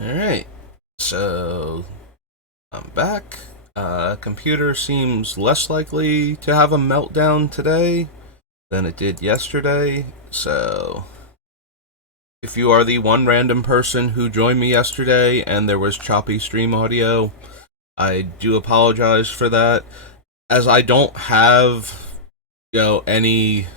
Alright, so I'm back. Computer seems less likely to have a meltdown today than it did yesterday, so if you are the one random person who joined me yesterday and there was choppy stream audio, I do apologize for that. As I don't have, any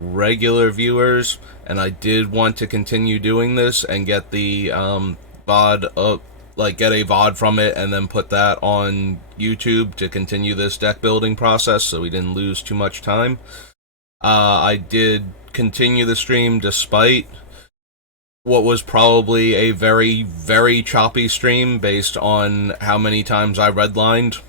regular viewers, and I did want to continue doing this and get the VOD up, like get a VOD from it and then put that on YouTube to continue this deck building process so we didn't lose too much time. I did continue the stream despite what was probably a very, very choppy stream based on how many times I redlined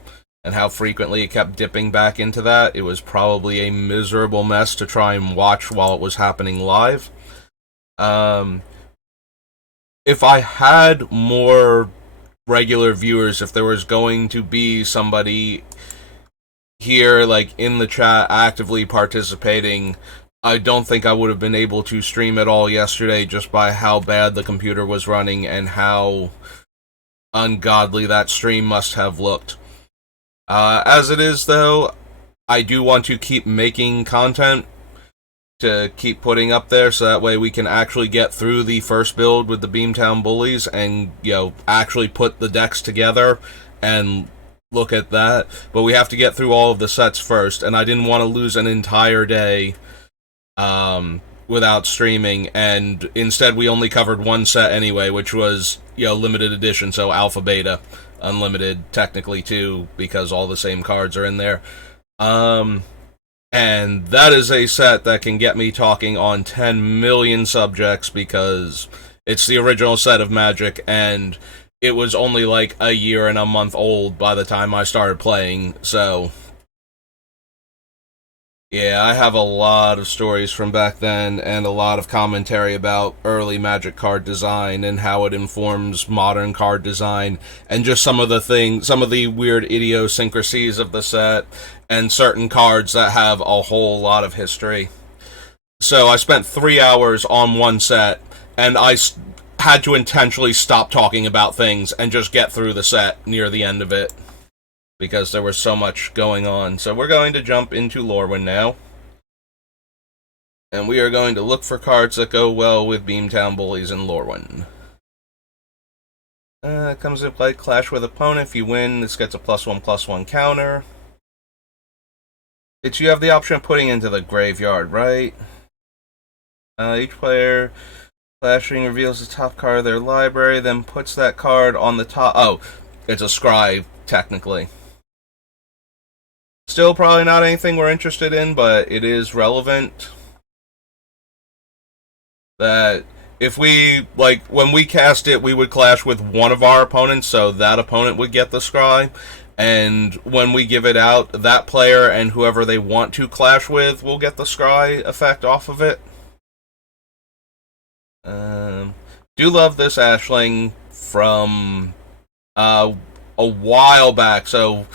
and how frequently it kept dipping back into that. It was probably a miserable mess to try and watch while it was happening live. If I had more regular viewers, if there was going to be somebody here, like, in the chat actively participating, I don't think I would have been able to stream at all yesterday just by how bad the computer was running and how ungodly that stream must have looked. As it is, though, I do want to keep making content to keep putting up there so that way we can actually get through the first build with the Beamtown Bullies and, actually put the decks together and look at that. But we have to get through all of the sets first, and I didn't want to lose an entire day without streaming, and instead we only covered one set anyway, which was, limited edition, so Alpha Beta. Unlimited, technically, too, because all the same cards are in there. And that is a set that can get me talking on 10 million subjects because it's the original set of Magic, and it was only like a year and a month old by the time I started playing, so yeah, I have a lot of stories from back then and a lot of commentary about early Magic card design and how it informs modern card design and just some of the weird idiosyncrasies of the set and certain cards that have a whole lot of history. So I spent 3 hours on one set, and I had to intentionally stop talking about things and just get through the set near the end of it, because there was so much going on. So we're going to jump into Lorwyn now. And we are going to look for cards that go well with Beamtown Bullies and Lorwyn. Comes into play, clash with opponent. If you win, this gets a +1/+1 counter. You have the option of putting into the graveyard, right? Each player clashing reveals the top card of their library, then puts that card on the top. Oh, it's a scry, technically. Still probably not anything we're interested in, but it is relevant that if we, when we cast it, we would clash with one of our opponents, so that opponent would get the scry, and when we give it out, that player and whoever they want to clash with will get the scry effect off of it. Do love this Ashling from a while back, so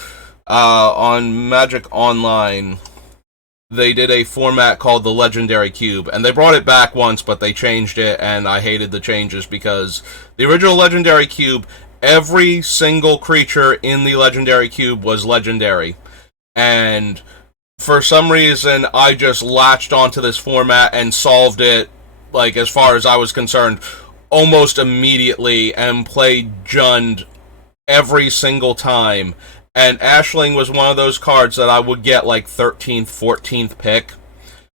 on Magic Online, they did a format called the Legendary Cube, and they brought it back once, but they changed it, and I hated the changes because the original Legendary Cube, every single creature in the Legendary Cube was legendary, and for some reason, I just latched onto this format and solved it, as far as I was concerned, almost immediately, and played Jund every single time. And Ashling was one of those cards that I would get 13th, 14th pick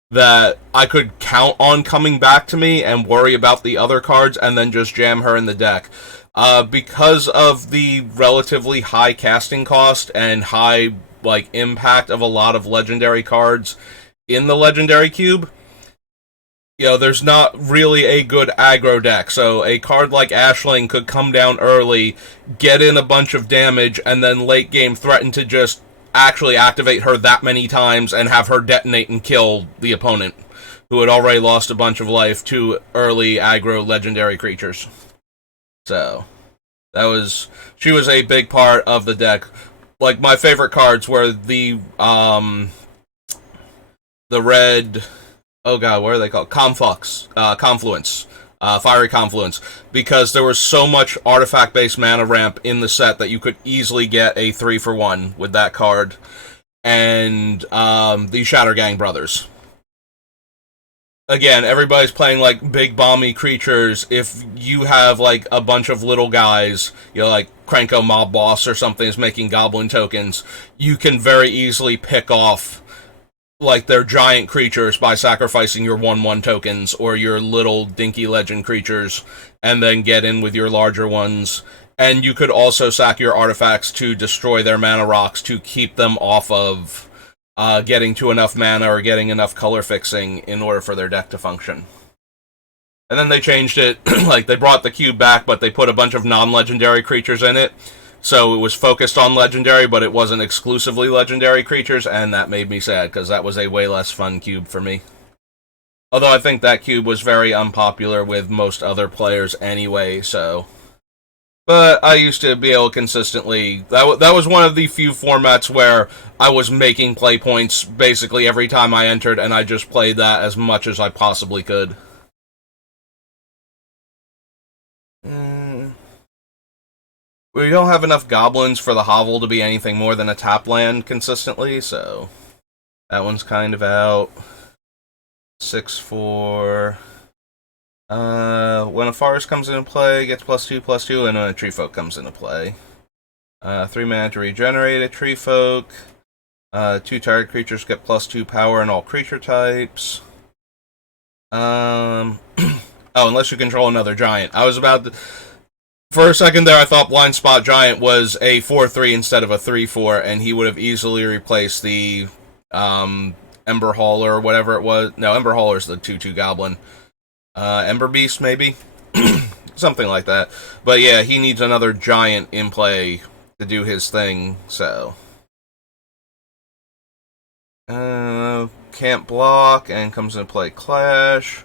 that I could count on coming back to me and worry about the other cards and then just jam her in the deck. Because of the relatively high casting cost and high impact of a lot of legendary cards in the Legendary Cube, there's not really a good aggro deck, so a card like Ashling could come down early, get in a bunch of damage, and then late game threaten to just actually activate her that many times and have her detonate and kill the opponent, who had already lost a bunch of life to early aggro legendary creatures. So, she was a big part of the deck. My favorite cards were the red... Oh god, what are they called? Conflux. Confluence. Fiery Confluence, because there was so much artifact-based mana ramp in the set that you could easily get a 3-for-1 with that card. And the Shattergang Brothers. Again, everybody's playing like big bomby creatures. If you have like a bunch of little guys, you know, like Krenko Mob Boss or something is making goblin tokens, you can very easily pick off like their giant creatures by sacrificing your 1/1 tokens or your little dinky legend creatures and then get in with your larger ones. And you could also sack your artifacts to destroy their mana rocks to keep them off of getting to enough mana or getting enough color fixing in order for their deck to function. And then they changed it, like they brought the cube back, but they put a bunch of non-legendary creatures in it. So it was focused on legendary, but it wasn't exclusively legendary creatures, and that made me sad, because that was a way less fun cube for me. Although I think that cube was very unpopular with most other players anyway, so... But I used to be able to consistently... That was one of the few formats where I was making play points basically every time I entered, and I just played that as much as I possibly could. We don't have enough goblins for the hovel to be anything more than a tap land consistently, so... That one's kind of out. 6/4... when a forest comes into play, gets +2/+2, and when a tree folk comes into play. 3 mana to regenerate a tree folk. 2 target creatures get +2 power in all creature types. Oh, unless you control another giant. I was about to... For a second there, I thought Blind Spot Giant was a 4/3 instead of a 3/4, and he would have easily replaced the, Ember Hauler or whatever it was. No, Ember Hauler's the 2/2 goblin. Ember Beast, maybe? Something like that. But yeah, he needs another giant in play to do his thing, so... Can't block, and comes into play Clash.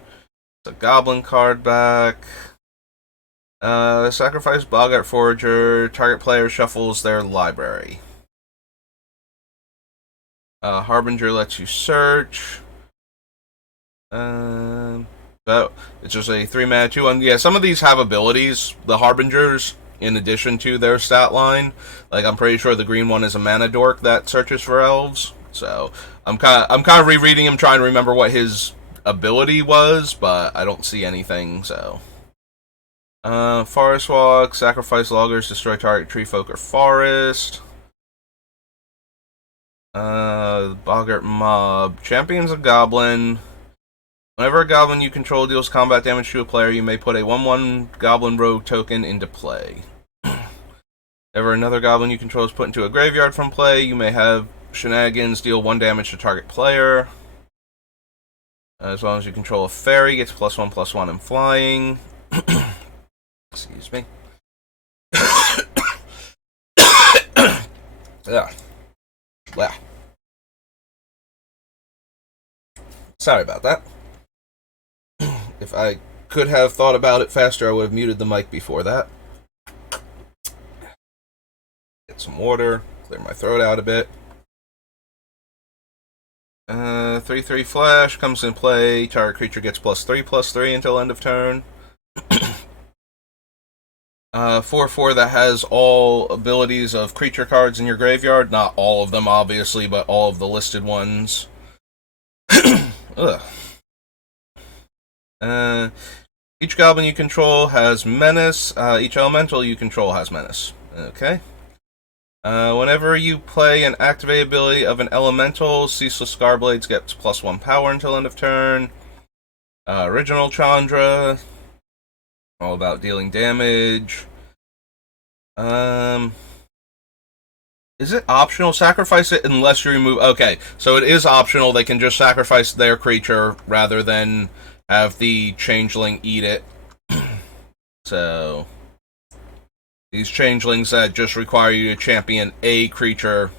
It's a goblin card back. Sacrifice Boggart Forager. Target player shuffles their library. Harbinger lets you search. But it's just a 3 mana 2/1. Yeah, some of these have abilities, the Harbingers, in addition to their stat line. Like, I'm pretty sure the green one is a mana dork that searches for elves. So I'm kind of rereading him, trying to remember what his ability was, but I don't see anything. So Forest Walk, sacrifice loggers, destroy target tree folk or forest. Boggart Mob, champions a goblin. Whenever a goblin you control deals combat damage to a player, you may put a 1/1 goblin rogue token into play. Whenever another goblin you control is put into a graveyard from play, you may have shenanigans deal 1 damage to target player. As long as you control a fairy, gets +1/+1 in flying. Excuse me. Yeah. Wow. Sorry about that. If I could have thought about it faster, I would have muted the mic before that. Get some water, clear my throat out a bit. 3/3 flash comes in play. Target creature gets +3/+3 until end of turn. 4/4 that has all abilities of creature cards in your graveyard. Not all of them, obviously, but all of the listed ones. Ugh. Each goblin you control has menace. Each elemental you control has menace. Okay. Whenever you play an activate ability of an elemental, Ceaseless Scarblades gets +1 power until end of turn. Original Chandra, all about dealing damage. Is it optional? Sacrifice it unless you remove... Okay, so it is optional. They can just sacrifice their creature rather than have the changeling eat it. So... These changelings that just require you to champion a creature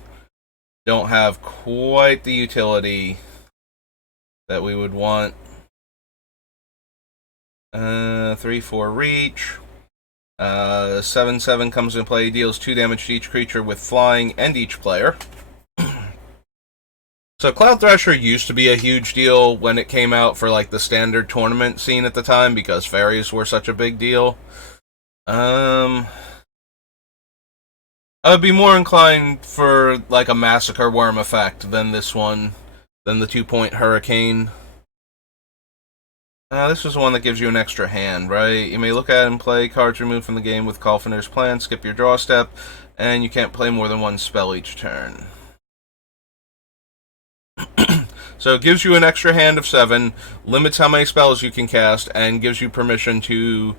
don't have quite the utility that we would want. 3/4 reach. 7/7 comes into play, deals 2 damage to each creature with flying and each player. So Cloud Thrasher used to be a huge deal when it came out for like the standard tournament scene at the time because fairies were such a big deal. I would be more inclined for like a Massacre Worm effect than this one, than the 2-point Hurricane. This is one that gives you an extra hand, right? You may look at and play cards removed from the game with Calfiner's Plan, skip your draw step, and you can't play more than one spell each turn. So it gives you an extra hand of 7, limits how many spells you can cast, and gives you permission to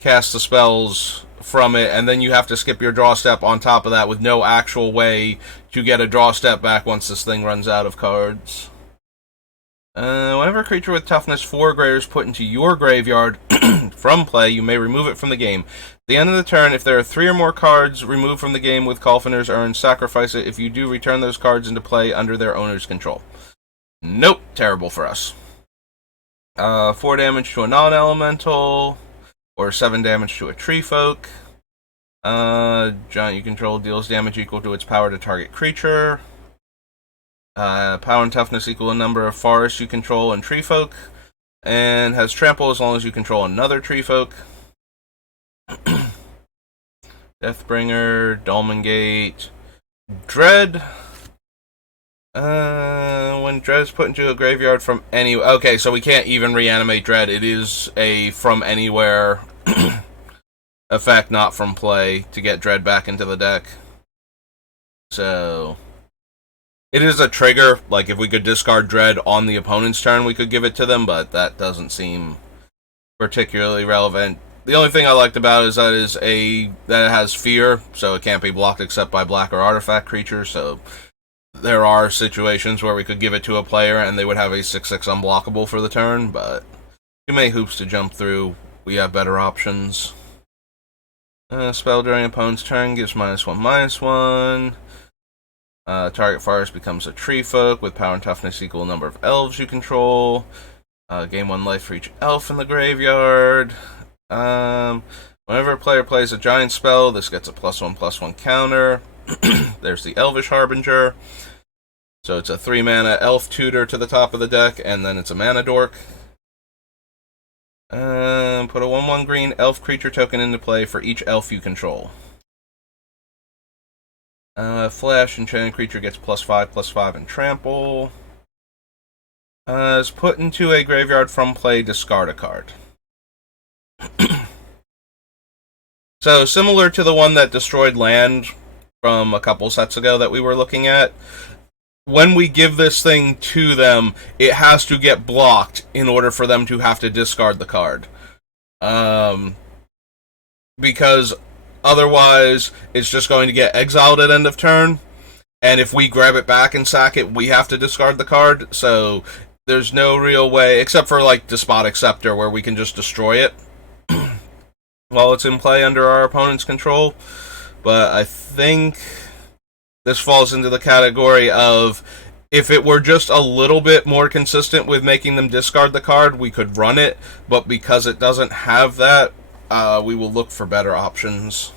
cast the spells from it, and then you have to skip your draw step on top of that with no actual way to get a draw step back once this thing runs out of cards. Whenever a creature with toughness 4 or greater is put into your graveyard from play, you may remove it from the game. At the end of the turn, if there are 3 or more cards removed from the game with Calfiner's Urn, sacrifice it. If you do, return those cards into play under their owner's control. Nope, terrible for us. 4 damage to a non-elemental, or 7 damage to a tree folk. Giant you control deals damage equal to its power to target creature. Power and toughness equal a number of forests you control and tree folk. And has trample as long as you control another tree folk. Deathbringer, Dolmengate, Dread. When Dread is put into a graveyard from any... Okay, so we can't even reanimate Dread. It is a from anywhere effect, not from play, to get Dread back into the deck. So... It is a trigger. Like, if we could discard Dread on the opponent's turn, we could give it to them, but that doesn't seem particularly relevant. The only thing I liked about it is that it has fear, so it can't be blocked except by black or artifact creatures, so... There are situations where we could give it to a player and they would have a 6/6 unblockable for the turn, but too many hoops to jump through. We have better options. Spell during opponent's turn gives -1/-1. Target forest becomes a tree folk with power and toughness equal number of elves you control. Gain 1 life for each elf in the graveyard. Whenever a player plays a giant spell, this gets a +1/+1 counter. There's the Elvish Harbinger. So it's a 3-mana elf tutor to the top of the deck, and then it's a mana dork. Put a 1/1 green elf creature token into play for each elf you control. Flash, enchanted creature gets +5/+5 and trample. Is put into a graveyard from play, discard a card. So similar to the one that destroyed land from a couple sets ago that we were looking at, when we give this thing to them, it has to get blocked in order for them to have to discard the card. Because otherwise, it's just going to get exiled at end of turn, and if we grab it back and sack it, we have to discard the card, so there's no real way, except for like Despotic Scepter, where we can just destroy it while it's in play under our opponent's control. But I think this falls into the category of, if it were just a little bit more consistent with making them discard the card, we could run it, but because it doesn't have that, we will look for better options.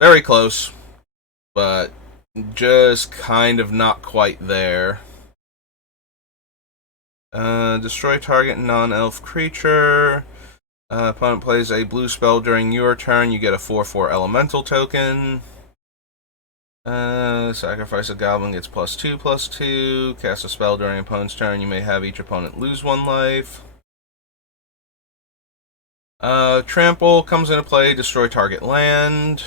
Very close, but just kind of not quite there. Destroy target non-elf creature. Opponent plays a blue spell during your turn, you get a 4/4 elemental token. Sacrifice a goblin, gets +2/+2. Cast a spell during opponent's turn, you may have each opponent lose 1 life. Trample comes into play, destroy target land.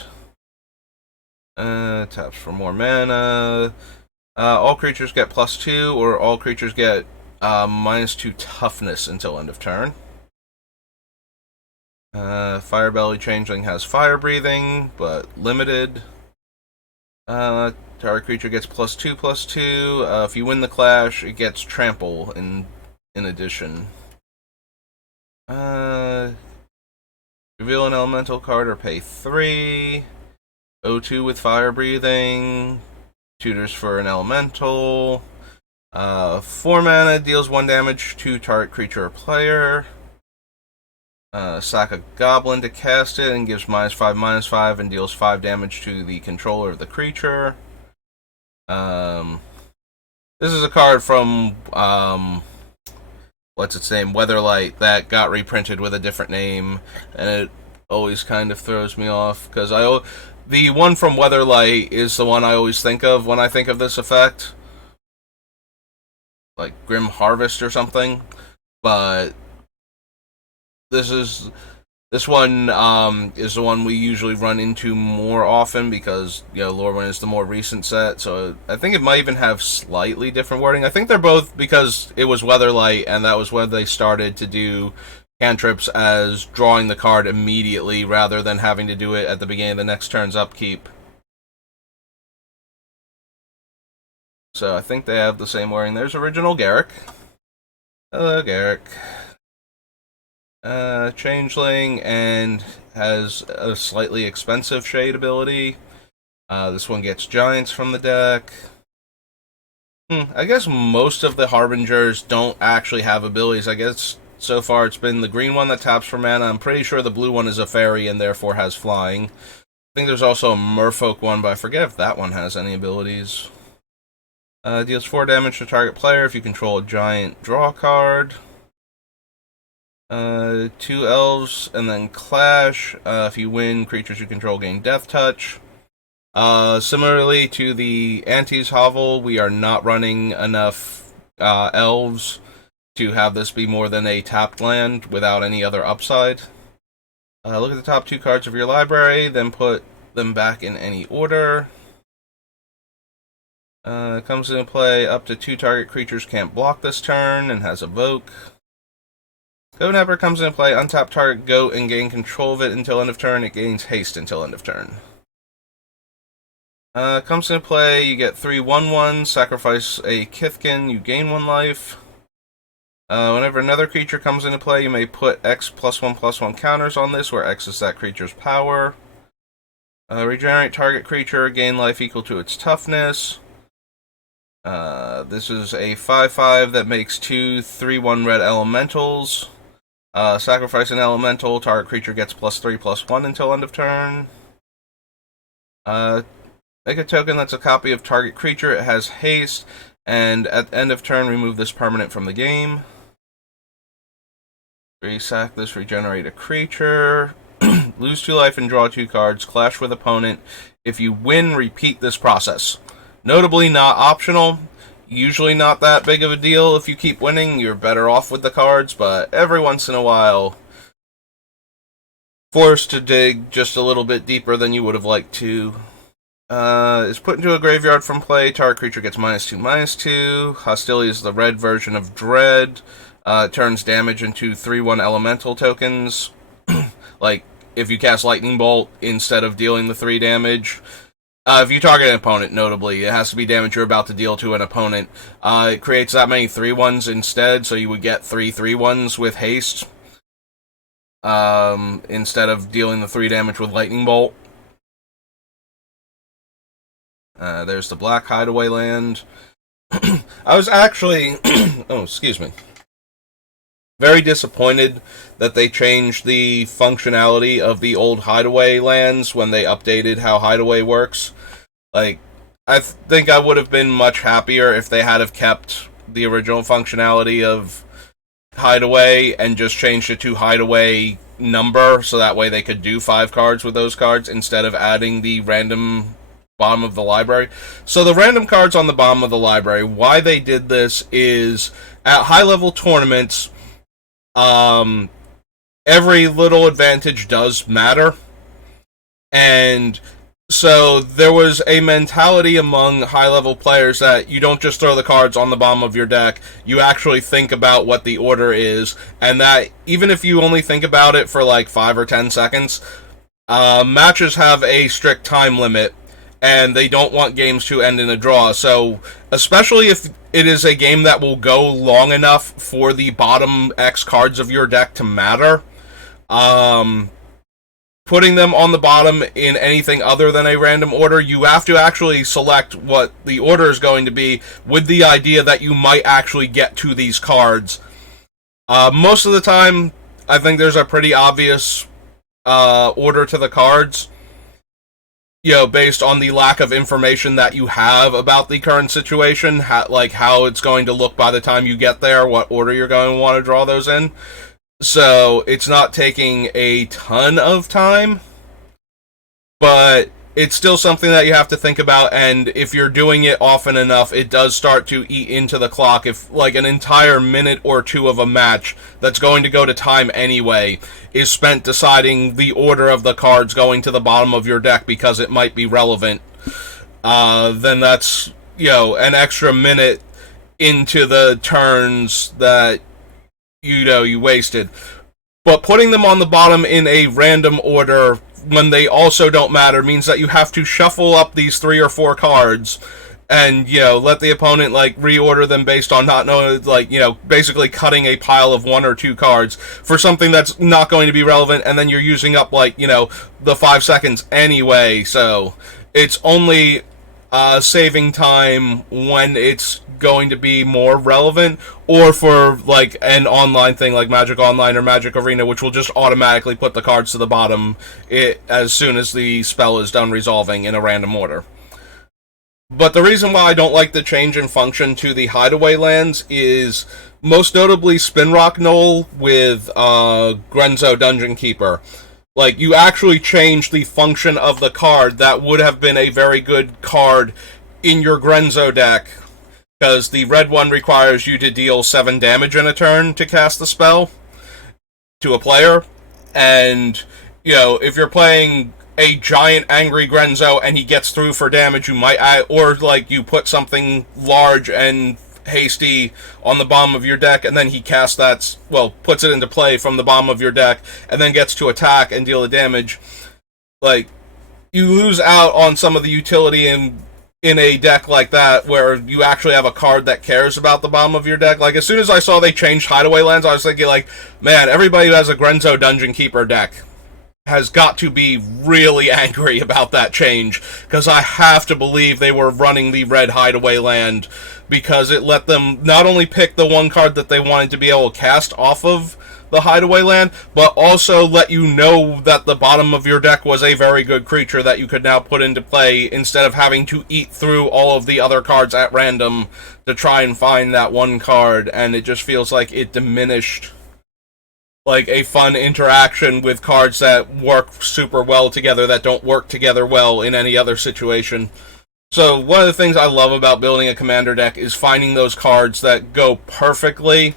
Taps for more mana. All creatures get +2, or all creatures get -2 toughness until end of turn. Firebelly Changeling has fire breathing, but limited. Target creature gets +2/+2. If you win the clash, it gets trample in addition. Reveal an elemental card or pay 3. O2 with fire breathing. Tutors for an elemental. 4 mana, deals 1 damage to target creature or player. Sack a goblin to cast it and gives -5/-5 and deals 5 damage to the controller of the creature. Um, this is a card from what's its name, Weatherlight, that got reprinted with a different name, and it always kind of throws me off because the one from Weatherlight is the one I always think of when I think of this effect, like Grim Harvest or something. But this is this one is the one we usually run into more often because, Lorwyn is the more recent set, so I think it might even have slightly different wording. I think they're both because it was Weatherlight, and that was when they started to do cantrips as drawing the card immediately rather than having to do it at the beginning of the next turn's upkeep. So I think they have the same wording. There's original Garrick. Hello, Garrick. Changeling, and has a slightly expensive shade ability. This one gets giants from the deck. I guess most of the Harbingers don't actually have abilities. I guess so far it's been the green one that taps for mana. I'm pretty sure the blue one is a fairy and therefore has flying. I think there's also a merfolk one, but I forget if that one has any abilities. Deals 4 damage to target player if you control a giant. Draw a card. 2 elves, and then Clash. If you win, creatures you control gain Death Touch. Similarly to the Anti's Hovel, we are not running enough elves to have this be more than a tapped land without any other upside. Look at the top 2 cards of your library, then put them back in any order. Comes into play, up to 2 target creatures can't block this turn, and has Evoke. Goat Napper comes into play, untap target goat and gain control of it until end of turn. It gains haste until end of turn. Comes into play, you get 3 1/1s, sacrifice a Kithkin, you gain 1 life. Whenever another creature comes into play, you may put X +1/+1 counters on this, where X is that creature's power. Regenerate target creature, gain life equal to its toughness. This is a 5/5 that makes 2 3/1 red elementals. Sacrifice an elemental, target creature gets +3/+1 until end of turn. Make a token that's a copy of target creature. It has haste, and at the end of turn, remove this permanent from the game. Resack this, regenerate a creature. Lose 2 life and draw 2 cards. Clash with opponent. If you win, repeat this process. Notably not optional. Usually not that big of a deal. If you keep winning, you're better off with the cards, but every once in a while, forced to dig just a little bit deeper than you would have liked to. Is put into a graveyard from play. Target creature gets -2/-2. Hostility is the red version of Dread. Turns damage into 3/1 elemental tokens. Like, if you cast Lightning Bolt instead of dealing the 3 damage. If you target an opponent, notably, it has to be damage you're about to deal to an opponent. It creates that many 3/1s instead, so you would get 3 3/1s with haste. Instead of dealing the 3 damage with Lightning Bolt. There's the Black Hideaway Land. I was actually... oh, excuse me. Very disappointed that they changed the functionality of the old Hideaway lands when they updated how Hideaway works. Like, I think I would have been much happier if they had have kept the original functionality of Hideaway and just changed it to Hideaway number, so that way they could do 5 cards with those cards instead of adding the random bottom of the library. So the random cards on the bottom of the library, why they did this is at high-level tournaments, every little advantage does matter, and so there was a mentality among high-level players that you don't just throw the cards on the bottom of your deck, you actually think about what the order is, and that even if you only think about it for like 5 or 10 seconds, matches have a strict time limit, and they don't want games to end in a draw. So, especially if it is a game that will go long enough for the bottom X cards of your deck to matter, putting them on the bottom in anything other than a random order, you have to actually select what the order is going to be with the idea that you might actually get to these cards. Most of the time, I think there's a pretty obvious order to the cards. based on the lack of information that you have about the current situation, like how it's going to look by the time you get there, what order you're going to want to draw those in. So it's not taking a ton of time, but it's still something that you have to think about, and if you're doing it often enough, it does start to eat into the clock. If, like, an entire minute or two of a match that's going to go to time anyway is spent deciding the order of the cards going to the bottom of your deck because it might be relevant, then that's, an extra minute into the turns that, you wasted. But putting them on the bottom in a random order when they also don't matter means that you have to shuffle up these 3 or 4 cards and, let the opponent, like, reorder them based on not knowing, like, basically cutting a pile of 1 or 2 cards for something that's not going to be relevant, and then you're using up, like, the 5 seconds anyway, so it's only saving time when it's going to be more relevant, or for, like, an online thing like Magic Online or Magic Arena, which will just automatically put the cards to the bottom as soon as the spell is done resolving in a random order. But the reason why I don't like the change in function to the Hideaway lands is most notably Spinrock Knoll with Grenzo Dungeon Keeper. Like, you actually change the function of the card that would have been a very good card in your Grenzo deck, because the red one requires you to deal 7 damage in a turn to cast the spell to a player. And, if you're playing a giant angry Grenzo and he gets through for damage, you might, or like you put something large and hasty on the bottom of your deck, and then he casts that, puts it into play from the bottom of your deck, and then gets to attack and deal the damage. Like, you lose out on some of the utility in a deck like that, where you actually have a card that cares about the bottom of your deck. Like, as soon as I saw they changed Hideaway lands, I was thinking, like, man, everybody who has a Grenzo Dungeon Keeper deck has got to be really angry about that change, because I have to believe they were running the red Hideaway land, because it let them not only pick the one card that they wanted to be able to cast off of the Hideaway land, but also let you know that the bottom of your deck was a very good creature that you could now put into play, instead of having to eat through all of the other cards at random to try and find that one card. And it just feels like it diminished, like, a fun interaction with cards that work super well together that don't work together well in any other situation. So one of the things I love about building a commander deck is finding those cards that go perfectly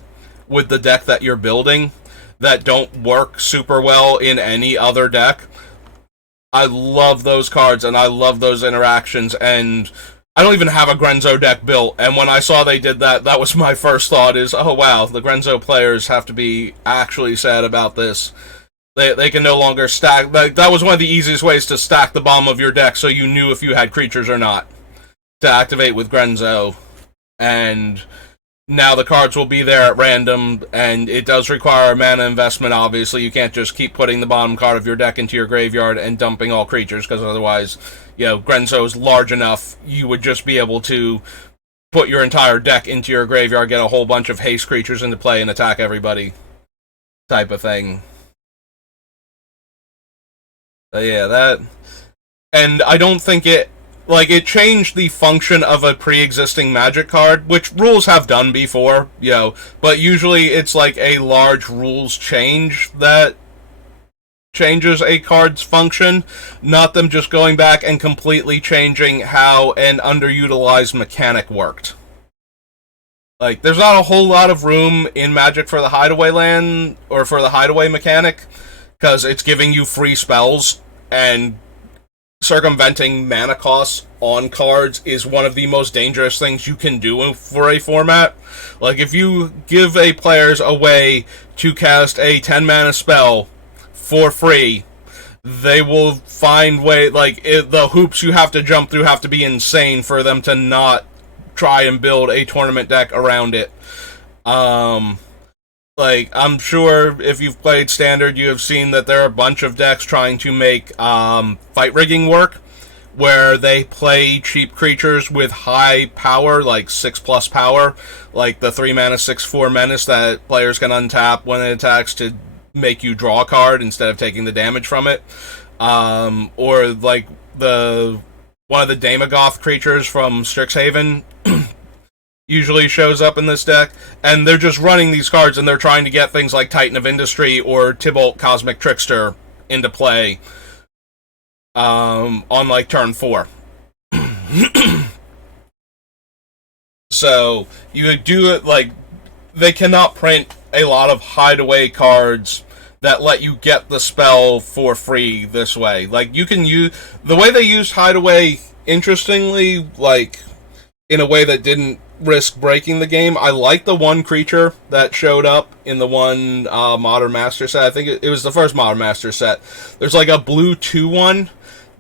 with the deck that you're building, that don't work super well in any other deck. I love those cards, and I love those interactions, and I don't even have a Grenzo deck built, and when I saw they did that, that was my first thought is, oh wow, the Grenzo players have to be actually sad about this. They can no longer stack. That was one of the easiest ways to stack the bottom of your deck, so you knew if you had creatures or not to activate with Grenzo. And now the cards will be there at random, and it does require a mana investment, obviously. You can't just keep putting the bottom card of your deck into your graveyard and dumping all creatures, because otherwise, Grenzo is large enough, you would just be able to put your entire deck into your graveyard, get a whole bunch of haste creatures into play, and attack everybody, type of thing. Yeah, that... And I don't think it changed the function of a pre-existing Magic card, which rules have done before, but usually it's like a large rules change that changes a card's function, not them just going back and completely changing how an underutilized mechanic worked. Like, there's not a whole lot of room in Magic for the Hideaway land, or for the Hideaway mechanic, because it's giving you free spells, and circumventing mana costs on cards is one of the most dangerous things you can do for a format. Like, if you give players a way to cast a 10 mana spell for free, they will find the hoops you have to jump through have to be insane for them to not try and build a tournament deck around it. I'm sure if you've played Standard, you have seen that there are a bunch of decks trying to make fight rigging work, where they play cheap creatures with high power, like 6+ power, like the 3 mana 6/4 menace that players can untap when it attacks to make you draw a card instead of taking the damage from it. Or like the one of the Daemogoth creatures from Strixhaven usually shows up in this deck, and they're just running these cards, and they're trying to get things like Titan of Industry or Tybalt Cosmic Trickster into play on like turn 4. So you would do it like they cannot print a lot of hideaway cards that let you get the spell for free this way. Like, you can use the way they used hideaway, interestingly, like in a way that didn't risk breaking the game. I like the one creature that showed up in the one Modern Master set. I think it was the first Modern Master set. There's like a blue 2/1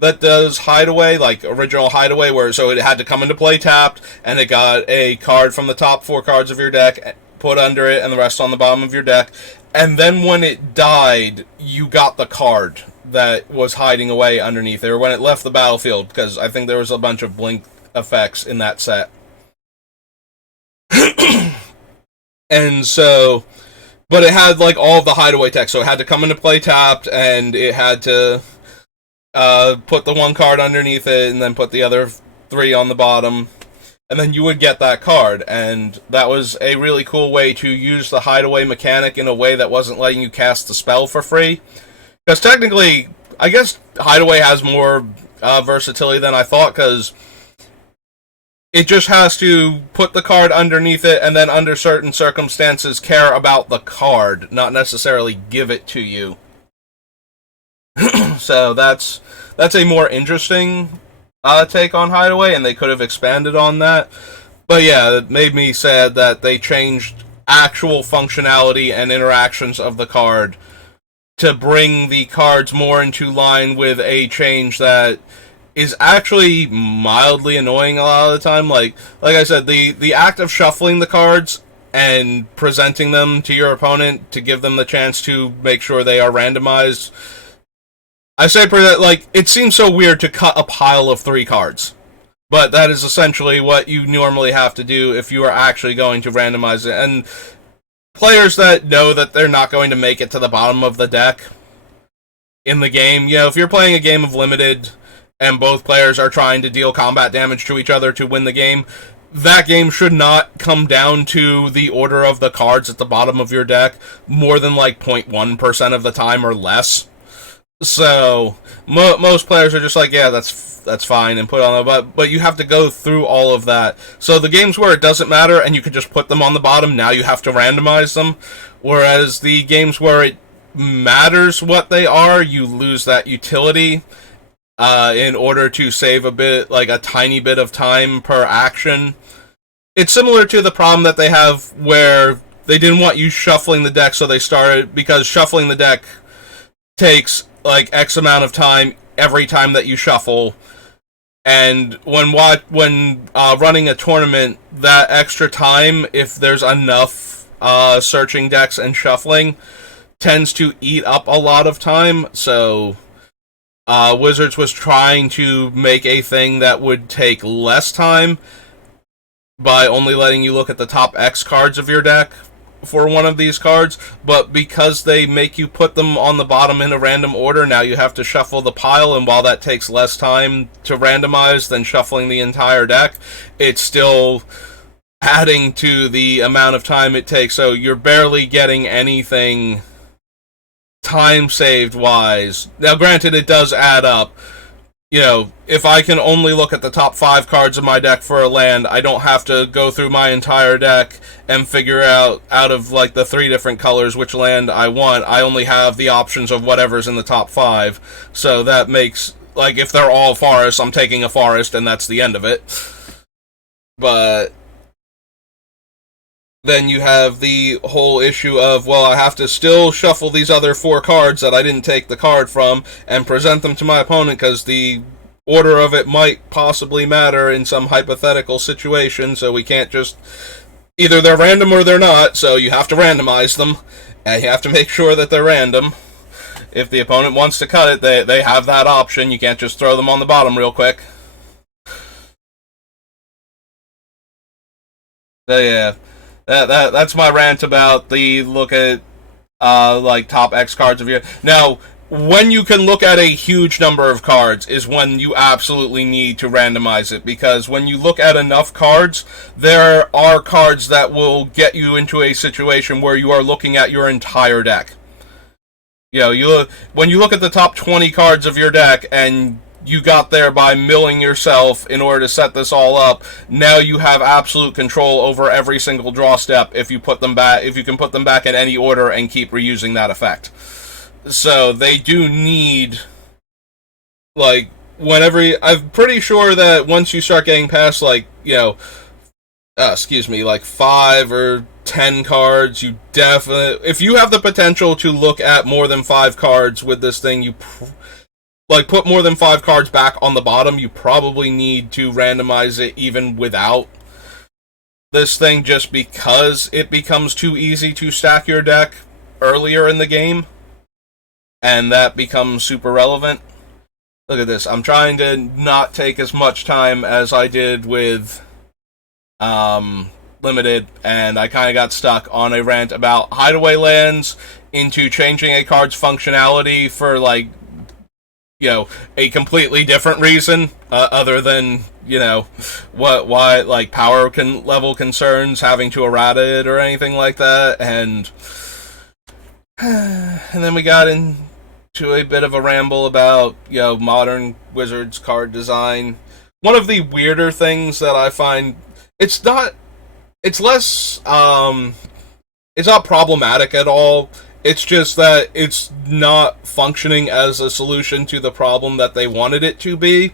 that does hideaway, like original hideaway, where so it had to come into play tapped, and it got a card from the top 4 cards of your deck put under it, and the rest on the bottom of your deck. And then when it died, you got the card that was hiding away underneath it, or when it left the battlefield, because I think there was a bunch of blink effects in that set. And so, but it had like all of the hideaway text, so it had to come into play tapped, and it had to put the one card underneath it, and then put the other 3 on the bottom, and then you would get that card. And that was a really cool way to use the hideaway mechanic in a way that wasn't letting you cast the spell for free. Because technically, I guess hideaway has more versatility than I thought, because it just has to put the card underneath it, and then under certain circumstances care about the card, not necessarily give it to you. So that's a more interesting take on hideaway, and they could have expanded on that. But yeah, it made me sad that they changed actual functionality and interactions of the card to bring the cards more into line with a change that is actually mildly annoying a lot of the time. Like I said, the act of shuffling the cards and presenting them to your opponent to give them the chance to make sure they are randomized. I say like, it seems so weird to cut a pile of 3 cards, but that is essentially what you normally have to do if you are actually going to randomize it. And players that know that they're not going to make it to the bottom of the deck in the game, you know, if you're playing a game of Limited and both players are trying to deal combat damage to each other to win the game, that game should not come down to the order of the cards at the bottom of your deck more than like 0.1% of the time or less. So most players are just like, yeah, that's fine, and put on the, but you have to go through all of that. So the games where it doesn't matter and you can just put them on the bottom, now you have to randomize them. Whereas the games where it matters what they are, you lose that utility in order to save a bit, like a tiny bit of time per action. It's similar to the problem that they have where they didn't want you shuffling the deck, so they started, because shuffling the deck takes like X amount of time every time that you shuffle, and when running a tournament, that extra time, if there's enough searching decks and shuffling, tends to eat up a lot of time. So Wizards was trying to make a thing that would take less time by only letting you look at the top X cards of your deck for one of these cards, but because they make you put them on the bottom in a random order, now you have to shuffle the pile, and while that takes less time to randomize than shuffling the entire deck, it's still adding to the amount of time it takes, so you're barely getting anything time saved wise. Now granted, it does add up. You know, if I can only look at the top 5 cards of my deck for a land, I don't have to go through my entire deck and figure out of like the 3 different colors which land I want. I only have the options of whatever's in the top 5. So that makes, like, if they're all forests, I'm taking a forest and that's the end of it. But then you have the whole issue of, well, I have to still shuffle these other 4 cards that I didn't take the card from and present them to my opponent, because the order of it might possibly matter in some hypothetical situation, so we can't just, either they're random or they're not, so you have to randomize them, and you have to make sure that they're random. If the opponent wants to cut it, they have that option. You can't just throw them on the bottom real quick. So yeah. That's my rant about the look at like top X cards of your. Now, when you can look at a huge number of cards is when you absolutely need to randomize it, because when you look at enough cards, there are cards that will get you into a situation where you are looking at your entire deck. When you look at the top 20 cards of your deck and you got there by milling yourself in order to set this all up, now you have absolute control over every single draw step if you can put them back in any order and keep reusing that effect. So they do need, like, whenever I'm pretty sure that once you start getting past, like, like 5 or 10 cards, you definitely, if you have the potential to look at more than 5 cards with this thing, put more than 5 cards back on the bottom, you probably need to randomize it even without this thing, just because it becomes too easy to stack your deck earlier in the game, and that becomes super relevant. Look at this. I'm trying to not take as much time as I did with Limited, and I kind of got stuck on a rant about hideaway lands into changing a card's functionality for, like, a completely different reason, other than, why, like, level concerns, having to errata it or anything like that, and then we got into a bit of a ramble about, modern Wizards card design. One of the weirder things that I find, it's not problematic at all. It's just that it's not functioning as a solution to the problem that they wanted it to be.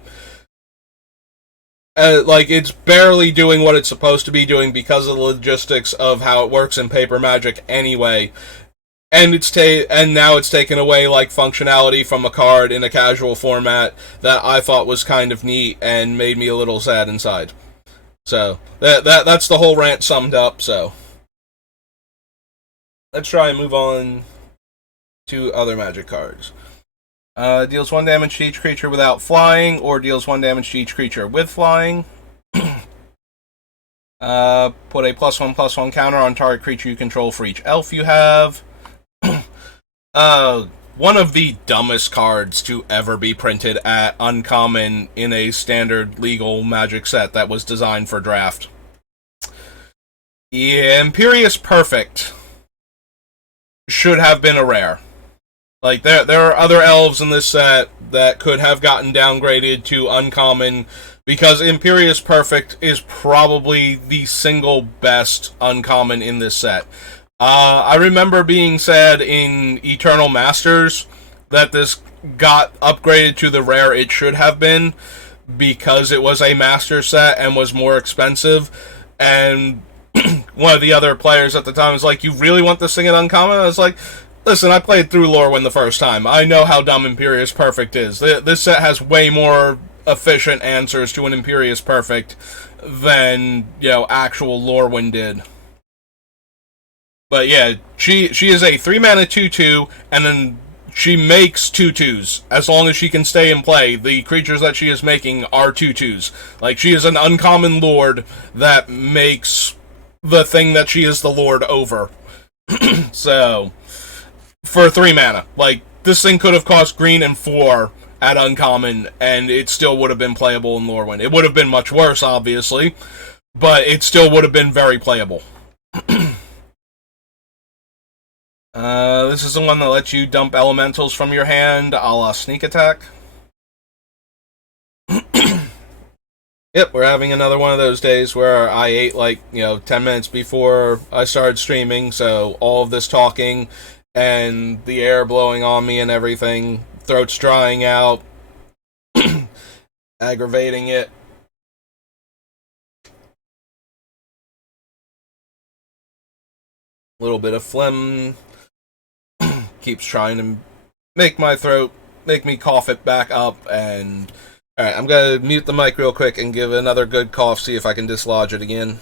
It's barely doing what it's supposed to be doing because of the logistics of how it works in Paper Magic anyway. And now it's taken away, like, functionality from a card in a casual format that I thought was kind of neat and made me a little sad inside. So that's the whole rant summed up. So let's try and move on to other Magic cards. Deals 1 damage to each creature without flying, or deals 1 damage to each creature with flying. Put a +1/+1 counter on target creature you control for each elf you have. One of the dumbest cards to ever be printed at Uncommon in a standard legal Magic set that was designed for draft. Yeah, Imperious Perfect should have been a rare. Like, there are other elves in this set that could have gotten downgraded to Uncommon, because Imperious Perfect is probably the single best Uncommon in this set. I remember being said in Eternal Masters that this got upgraded to the rare it should have been because it was a master set and was more expensive. And one of the other players at the time was like, "You really want this thing at Uncommon?" I was like, "Listen, I played through Lorwyn the first time. I know how dumb Imperious Perfect is. This set has way more efficient answers to an Imperious Perfect than, actual Lorwyn did." But yeah, she is a 3-mana 2/2, and then she makes 2/2s. As long as she can stay in play, the creatures that she is making are 2/2s. Like, she is an uncommon lord that makes the thing that she is the lord over. So, for 3 mana, like, this thing could have cost green and 4 at uncommon, and it still would have been playable in Lorwyn. It would have been much worse, obviously, but it still would have been very playable. This is the one that lets you dump elementals from your hand, a la Sneak Attack. Yep, we're having another one of those days where I ate, 10 minutes before I started streaming, so all of this talking and the air blowing on me and everything, throat's drying out, aggravating it. A little bit of phlegm keeps trying to make me cough it back up, and alright, I'm gonna mute the mic real quick and give another good cough, see if I can dislodge it again.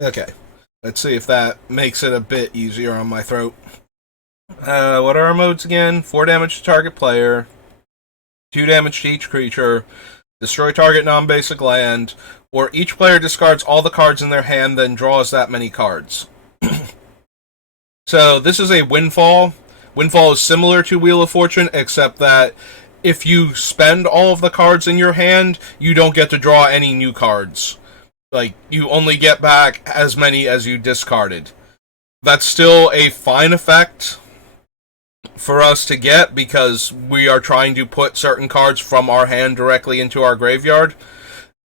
Okay. Let's see if that makes it a bit easier on my throat. What are our modes again? 4 damage to target player, 2 damage to each creature, destroy target non-basic land, or each player discards all the cards in their hand, then draws that many cards. So this is a windfall. Windfall is similar to Wheel of Fortune, except that if you spend all of the cards in your hand, you don't get to draw any new cards. Like, you only get back as many as you discarded. That's still a fine effect for us to get because we are trying to put certain cards from our hand directly into our graveyard.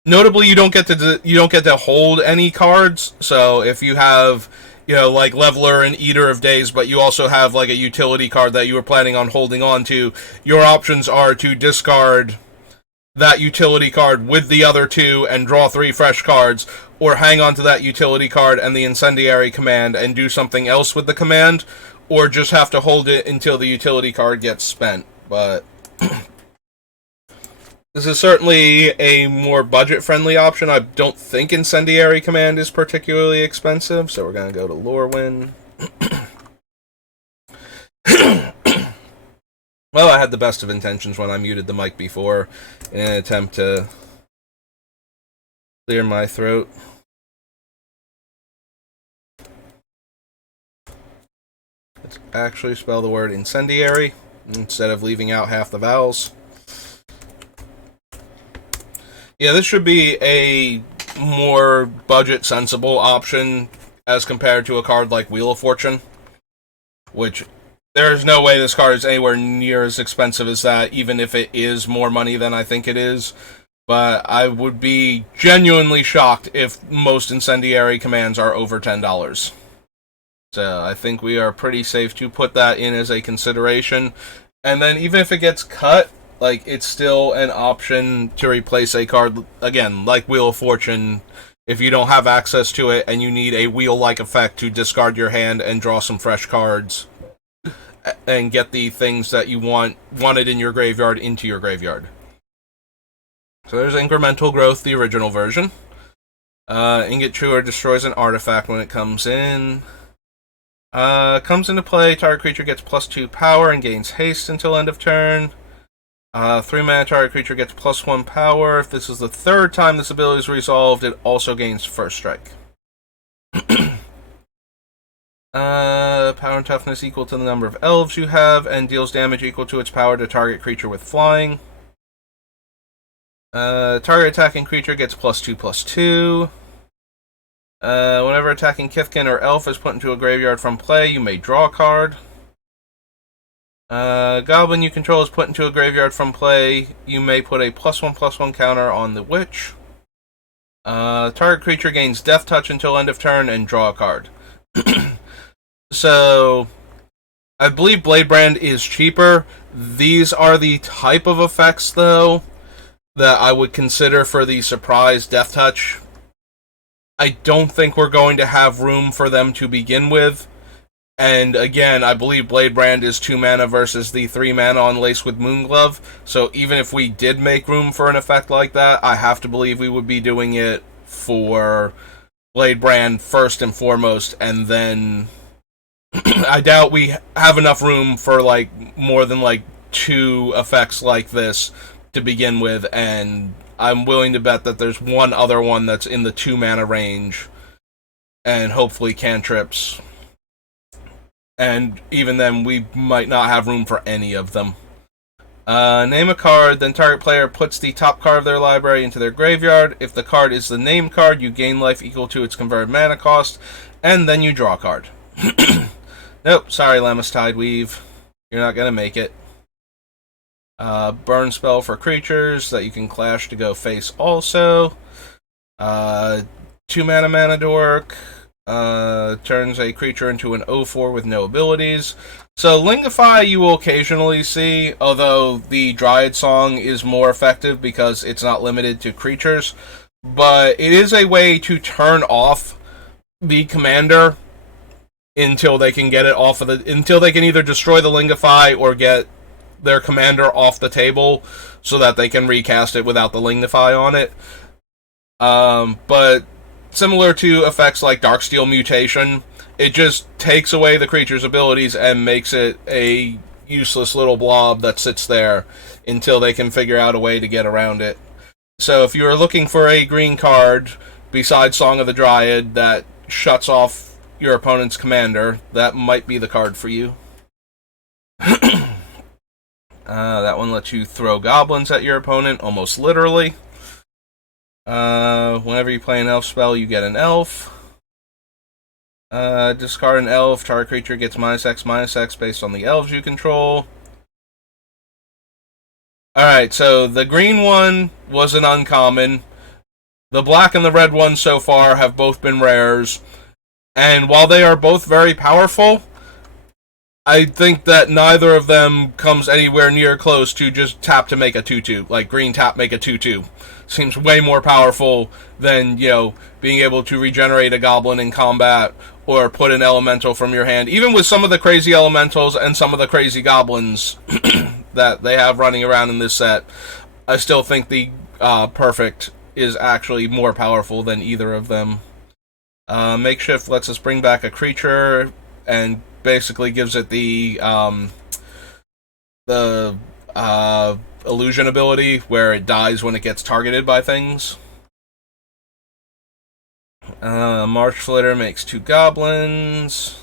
Notably, you don't get to hold any cards. So if you have, like Leveler and Eater of Days, but you also have like a utility card that you were planning on holding on to, your options are to discard that utility card with the other two and draw 3 fresh cards, or hang on to that utility card and the Incendiary command and do something else with the command, or just have to hold it until the utility card gets spent. But this is certainly a more budget-friendly option. I don't think Incendiary command is particularly expensive, so we're going to go to Lorwyn. Well, I had the best of intentions when I muted the mic before in an attempt to clear my throat. Let's actually spell the word incendiary instead of leaving out half the vowels. Yeah, this should be a more budget-sensible option as compared to a card like Wheel of Fortune, which there's no way this card is anywhere near as expensive as that, even if it is more money than I think it is. But I would be genuinely shocked if most Incendiary commands are over $10. So I think we are pretty safe to put that in as a consideration. And then even if it gets cut, like, it's still an option to replace a card, again, like Wheel of Fortune, if you don't have access to it and you need a wheel-like effect to discard your hand and draw some fresh cards and get the things that you wanted in your graveyard into your graveyard. So there's Incremental Growth, the original version. Ingot Chewer destroys an artifact when it comes in. Comes into play, target creature gets +2 power and gains haste until end of turn. 3-mana target creature gets +1 power. If this is the 3rd time this ability is resolved, it also gains first strike. Power and toughness equal to the number of elves you have, and deals damage equal to its power to target creature with flying. Target attacking creature gets +2/+2. Whenever attacking Kithkin or Elf is put into a graveyard from play, you may draw a card. Goblin you control is put into a graveyard from play. You may put a +1/+1 counter on the Witch. Target creature gains Death Touch until end of turn and draw a card. So, I believe Bladebrand is cheaper. These are the type of effects, though, that I would consider for the surprise Death Touch. I don't think we're going to have room for them to begin with. And again, I believe Bladebrand is 2 mana versus the 3 mana on Lace with Moonglove. So even if we did make room for an effect like that, I have to believe we would be doing it for Bladebrand first and foremost, and then I doubt we have enough room for like more than like 2 effects like this to begin with, and I'm willing to bet that there's one other one that's in the 2 mana range, and hopefully cantrips. And even then, we might not have room for any of them. Name a card, then target player puts the top card of their library into their graveyard. If the card is the named card, you gain life equal to its converted mana cost, and then you draw a card. Nope, sorry, Lammas Tideweave. You're not gonna make it. Burn spell for creatures that you can clash to go face also. 2 mana dork. Turns a creature into an 0/4 with no abilities. So Lingify you will occasionally see, although the Dryad Song is more effective because it's not limited to creatures. But it is a way to turn off the commander until they can get it off of until they can either destroy the Lingify or get their commander off the table so that they can recast it without the Lingify on it. But similar to effects like Darksteel Mutation. It just takes away the creature's abilities and makes it a useless little blob that sits there until they can figure out a way to get around it. So if you are looking for a green card besides Song of the Dryad that shuts off your opponent's commander, that might be the card for you. That one lets you throw goblins at your opponent, almost literally. Whenever you play an elf spell, you get an elf. Discard an elf. Target creature gets -X/-X based on the elves you control. Alright, so the green one was an uncommon. The black and the red one so far have both been rares. And while they are both very powerful, I think that neither of them comes anywhere near close to just tap to make a 2/2. Like green tap, make a 2/2. Seems way more powerful than, being able to regenerate a goblin in combat or put an elemental from your hand. Even with some of the crazy elementals and some of the crazy goblins that they have running around in this set, I still think the Perfect is actually more powerful than either of them. Makeshift lets us bring back a creature and basically gives it the illusion ability where it dies when it gets targeted by things. Marsh Flitter makes 2 goblins.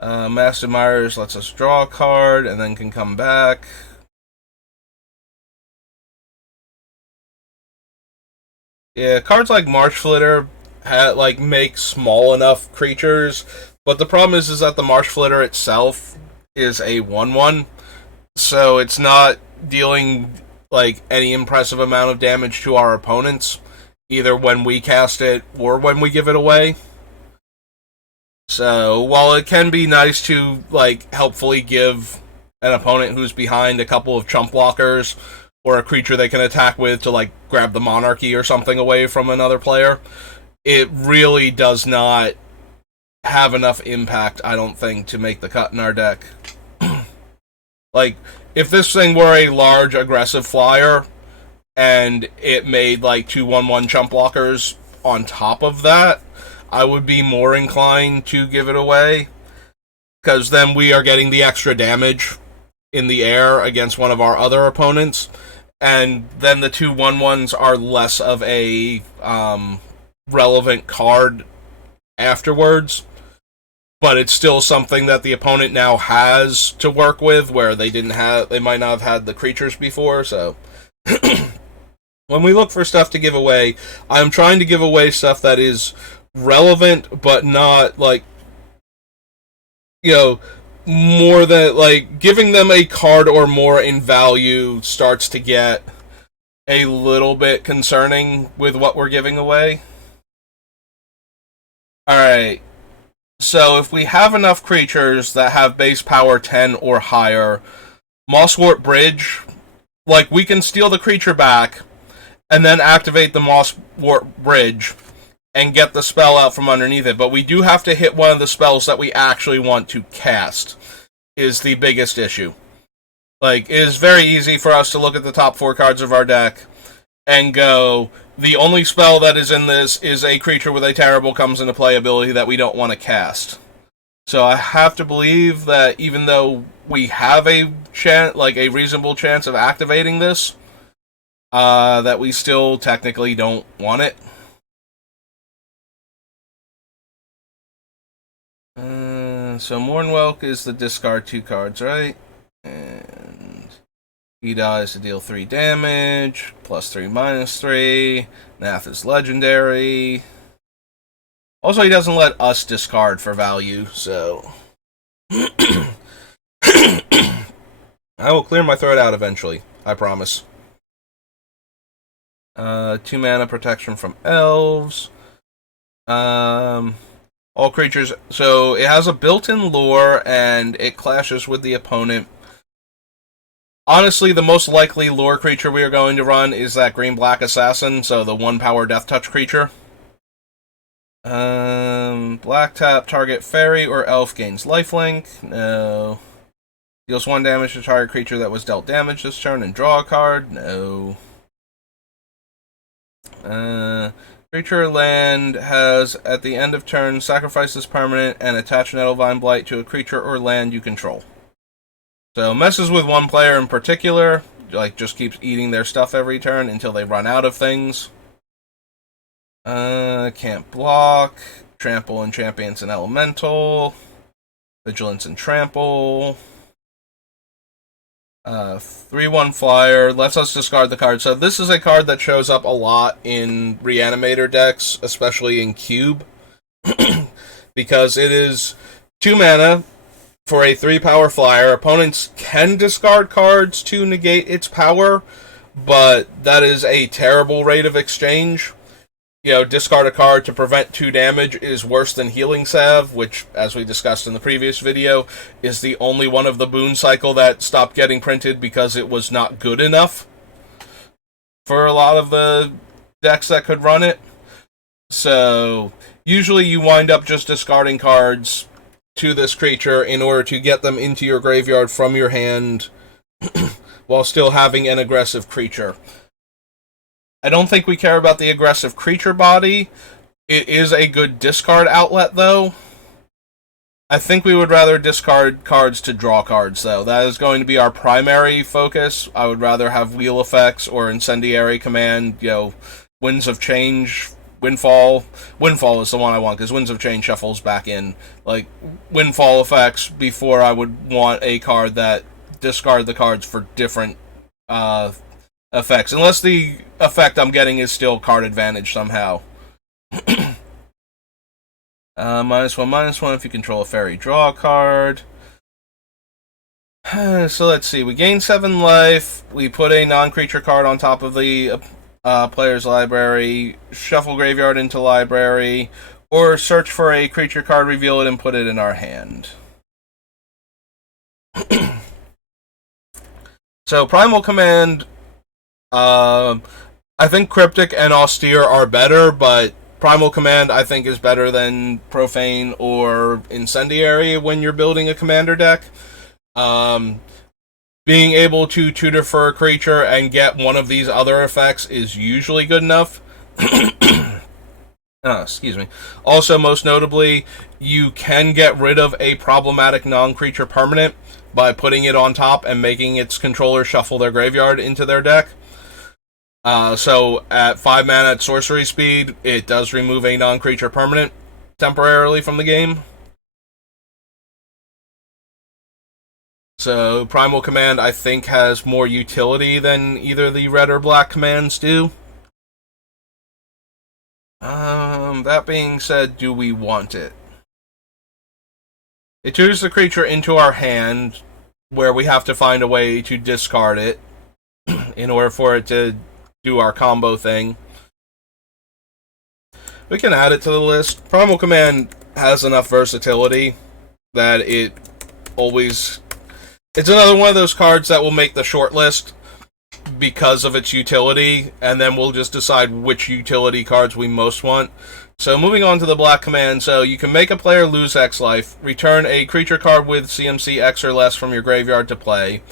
Master Myers lets us draw a card and then can come back. Yeah, cards like Marsh Flitter make small enough creatures, but the problem is that the Marsh Flitter itself is a 1/1, so it's not dealing any impressive amount of damage to our opponents, either when we cast it or when we give it away. So while it can be nice to helpfully give an opponent who's behind a couple of chump blockers or a creature they can attack with to grab the monarchy or something away from another player, it really does not have enough impact, I don't think, to make the cut in our deck. If this thing were a large aggressive flyer and it made 2 1/1 chump blockers on top of that, I would be more inclined to give it away, because then we are getting the extra damage in the air against one of our other opponents, and then the 2 1/1s are less of a relevant card afterwards, but it's still something that the opponent now has to work with, where they might not have had the creatures before. So when we look for stuff to give away, I'm trying to give away stuff that is relevant, but not more than giving them a card or more in value starts to get a little bit concerning with what we're giving away. Alright, so if we have enough creatures that have base power 10 or higher, Mosswort Bridge, we can steal the creature back and then activate the Mosswort Bridge and get the spell out from underneath it, but we do have to hit one of the spells that we actually want to cast, is the biggest issue. It is very easy for us to look at the top 4 cards of our deck and go, the only spell that is in this is a creature with a terrible comes into play ability that we don't want to cast. So I have to believe that even though we have a a reasonable chance of activating this, that we still technically don't want it. So Mournwelk is the discard 2 cards, right? And he dies to deal 3 damage, +3/-3. Nath is legendary. Also, he doesn't let us discard for value, so I will clear my throat out eventually, I promise. 2 mana protection from elves. All creatures, so it has a built-in lure, and it clashes with the opponent. Honestly, the most likely lure creature we are going to run is that green-black assassin, so the 1-power death touch creature. Black tap, target fairy or elf gains lifelink. No. Deals 1 damage to target creature that was dealt damage this turn and draw a card. No. Creature Creature land has, at the end of turn, sacrifice this permanent and attach Nettlevine Blight to a creature or land you control. So messes with one player in particular, like just keeps eating their stuff every turn until they run out of things. Can't block. Trample and Champions and Elemental. Vigilance and Trample. 3/1 flyer. Lets us discard the card. So this is a card that shows up a lot in Reanimator decks, especially in Cube. Because it is 2 mana for a 3 power flyer. Opponents can discard cards to negate its power, but that is a terrible rate of exchange. You know, discard a card to prevent 2 damage is worse than Healing Salve, which, as we discussed in the previous video, is the only one of the boon cycle that stopped getting printed because it was not good enough for a lot of the decks that could run it. So, usually you wind up just discarding cards to this creature in order to get them into your graveyard from your hand while still having an aggressive creature. I don't think we care about the aggressive creature body. It is a good discard outlet, though. I think we would rather discard cards to draw cards, though. That is going to be our primary focus. I would rather have Wheel Effects or Incendiary Command, Winds of Change, Windfall. Windfall is the one I want, because Winds of Change shuffles back in. Like, Windfall effects before I would want a card that discard the cards for different effects, unless the effect I'm getting is still card advantage somehow. -1/-1 if you control a fairy, draw a card. So let's see, we gain 7 life, we put a non-creature card on top of the player's library, shuffle graveyard into library, or search for a creature card, reveal it, and put it in our hand. So Primal Command, I think Cryptic and Austere are better, but Primal Command I think is better than Profane or Incendiary when you're building a commander deck. Being able to tutor for a creature and get one of these other effects is usually good enough. Excuse me. Also, most notably, you can get rid of a problematic non-creature permanent by putting it on top and making its controller shuffle their graveyard into their deck. So at 5 mana at sorcery speed, it does remove a non-creature permanent temporarily from the game. So Primal Command, I think, has more utility than either the red or black commands do. That being said, do we want it? It tutors the creature into our hand, where we have to find a way to discard it in order for it to do our combo thing. We can add it to the list. Primal Command has enough versatility that it's another one of those cards that will make the short list because of its utility, and then we'll just decide which utility cards we most want. So moving on to the black command, so you can make a player lose X life, return a creature card with CMC X or less from your graveyard to play,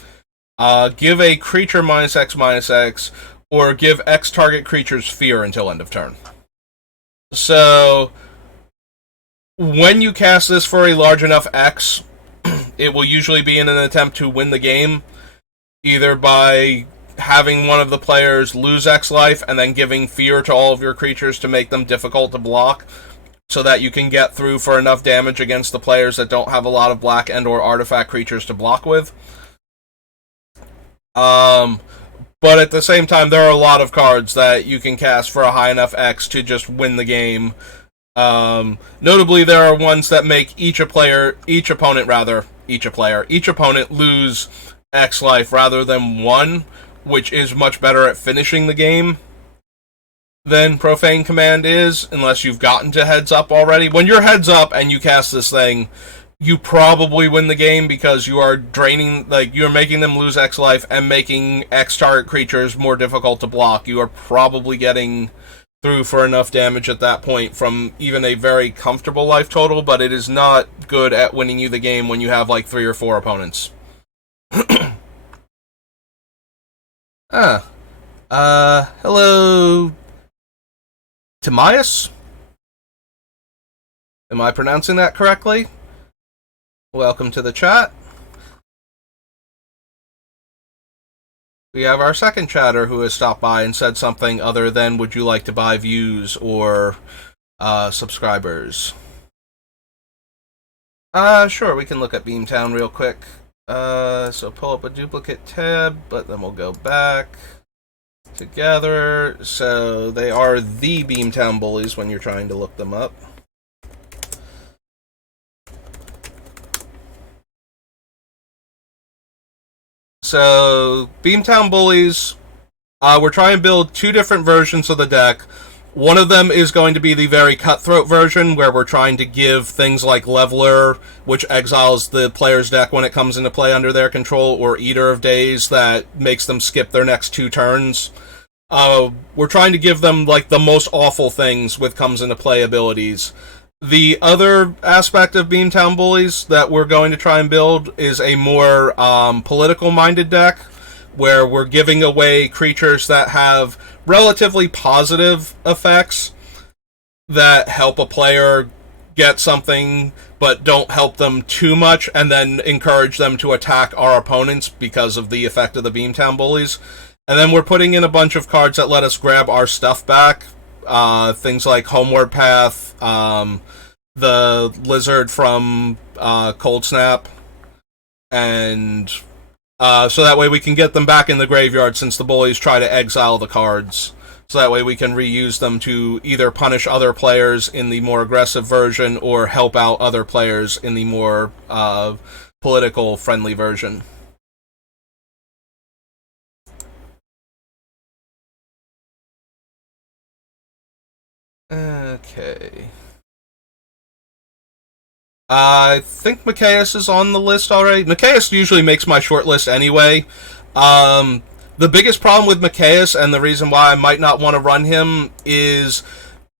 give a creature -X/-X, or give X target creatures fear until end of turn. So when you cast this for a large enough X, it will usually be in an attempt to win the game, either by having one of the players lose X life and then giving fear to all of your creatures to make them difficult to block, so that you can get through for enough damage against the players that don't have a lot of black and or artifact creatures to block with. But at the same time, there are a lot of cards that you can cast for a high enough X to just win the game. Notably, there are ones that make each opponent lose X life rather than 1, which is much better at finishing the game than Profane Command is, unless you've gotten to heads up already. When you're heads up and you cast this thing, you probably win the game because you are you're making them lose X life and making X target creatures more difficult to block. You are probably getting through for enough damage at that point from even a very comfortable life total, but it is not good at winning you the game when you have 3 or 4 opponents. Hello, Timaeus? Am I pronouncing that correctly? Welcome to the chat. We have our second chatter who has stopped by and said something other than would you like to buy views or subscribers. Sure, we can look at Beamtown real quick. So pull up a duplicate tab, but then we'll go back together. So they are the Beamtown Bullies when you're trying to look them up. So Beamtown Bullies, we're trying to build two different versions of the deck. One of them is going to be the very cutthroat version, where we're trying to give things like Leveler, which exiles the player's deck when it comes into play under their control, or Eater of Days, that makes them skip their next 2 turns. We're trying to give them, like, the most awful things with comes into play abilities. The other aspect of Beamtown Bullies that we're going to try and build is a more political-minded deck, where we're giving away creatures that have relatively positive effects that help a player get something but don't help them too much, and then encourage them to attack our opponents because of the effect of the Beamtown Bullies. And then we're putting in a bunch of cards that let us grab our stuff back. Things like Homeward Path, the Lizard from Cold Snap, and so that way we can get them back in the graveyard since the Bullies try to exile the cards. So that way we can reuse them to either punish other players in the more aggressive version or help out other players in the more political-friendly version. Okay. I think Mikaeus is on the list already. Mikaeus usually makes my short list anyway. The biggest problem with Mikaeus, and the reason why I might not want to run him, is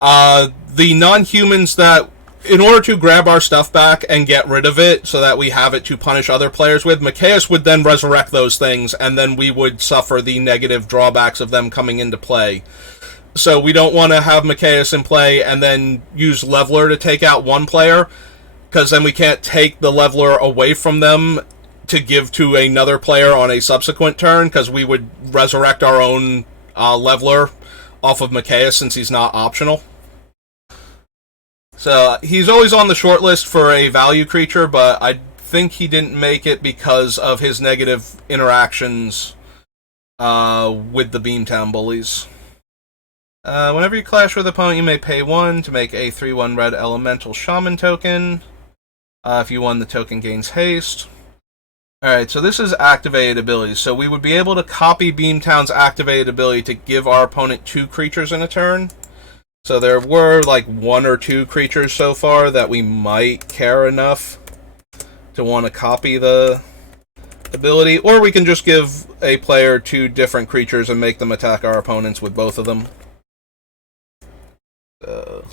the non-humans that, in order to grab our stuff back and get rid of it so that we have it to punish other players with, Mikaeus would then resurrect those things, and then we would suffer the negative drawbacks of them coming into play. So we don't want to have Mikaeus in play and then use Leveler to take out one player, because then we can't take the Leveler away from them to give to another player on a subsequent turn, because we would resurrect our own Leveler off of Mikaeus since he's not optional. So he's always on the short list for a value creature, but I think he didn't make it because of his negative interactions with the Beamtown Bullies. Whenever you clash with an opponent, you may pay 1 to make a 3/1 red elemental shaman token. If you won, the token gains haste. Alright, so this is activated abilities. So we would be able to copy Beamtown's activated ability to give our opponent 2 creatures in a turn. So there were like 1 or 2 creatures so far that we might care enough to want to copy the ability. Or we can just give a player 2 different creatures and make them attack our opponents with both of them. So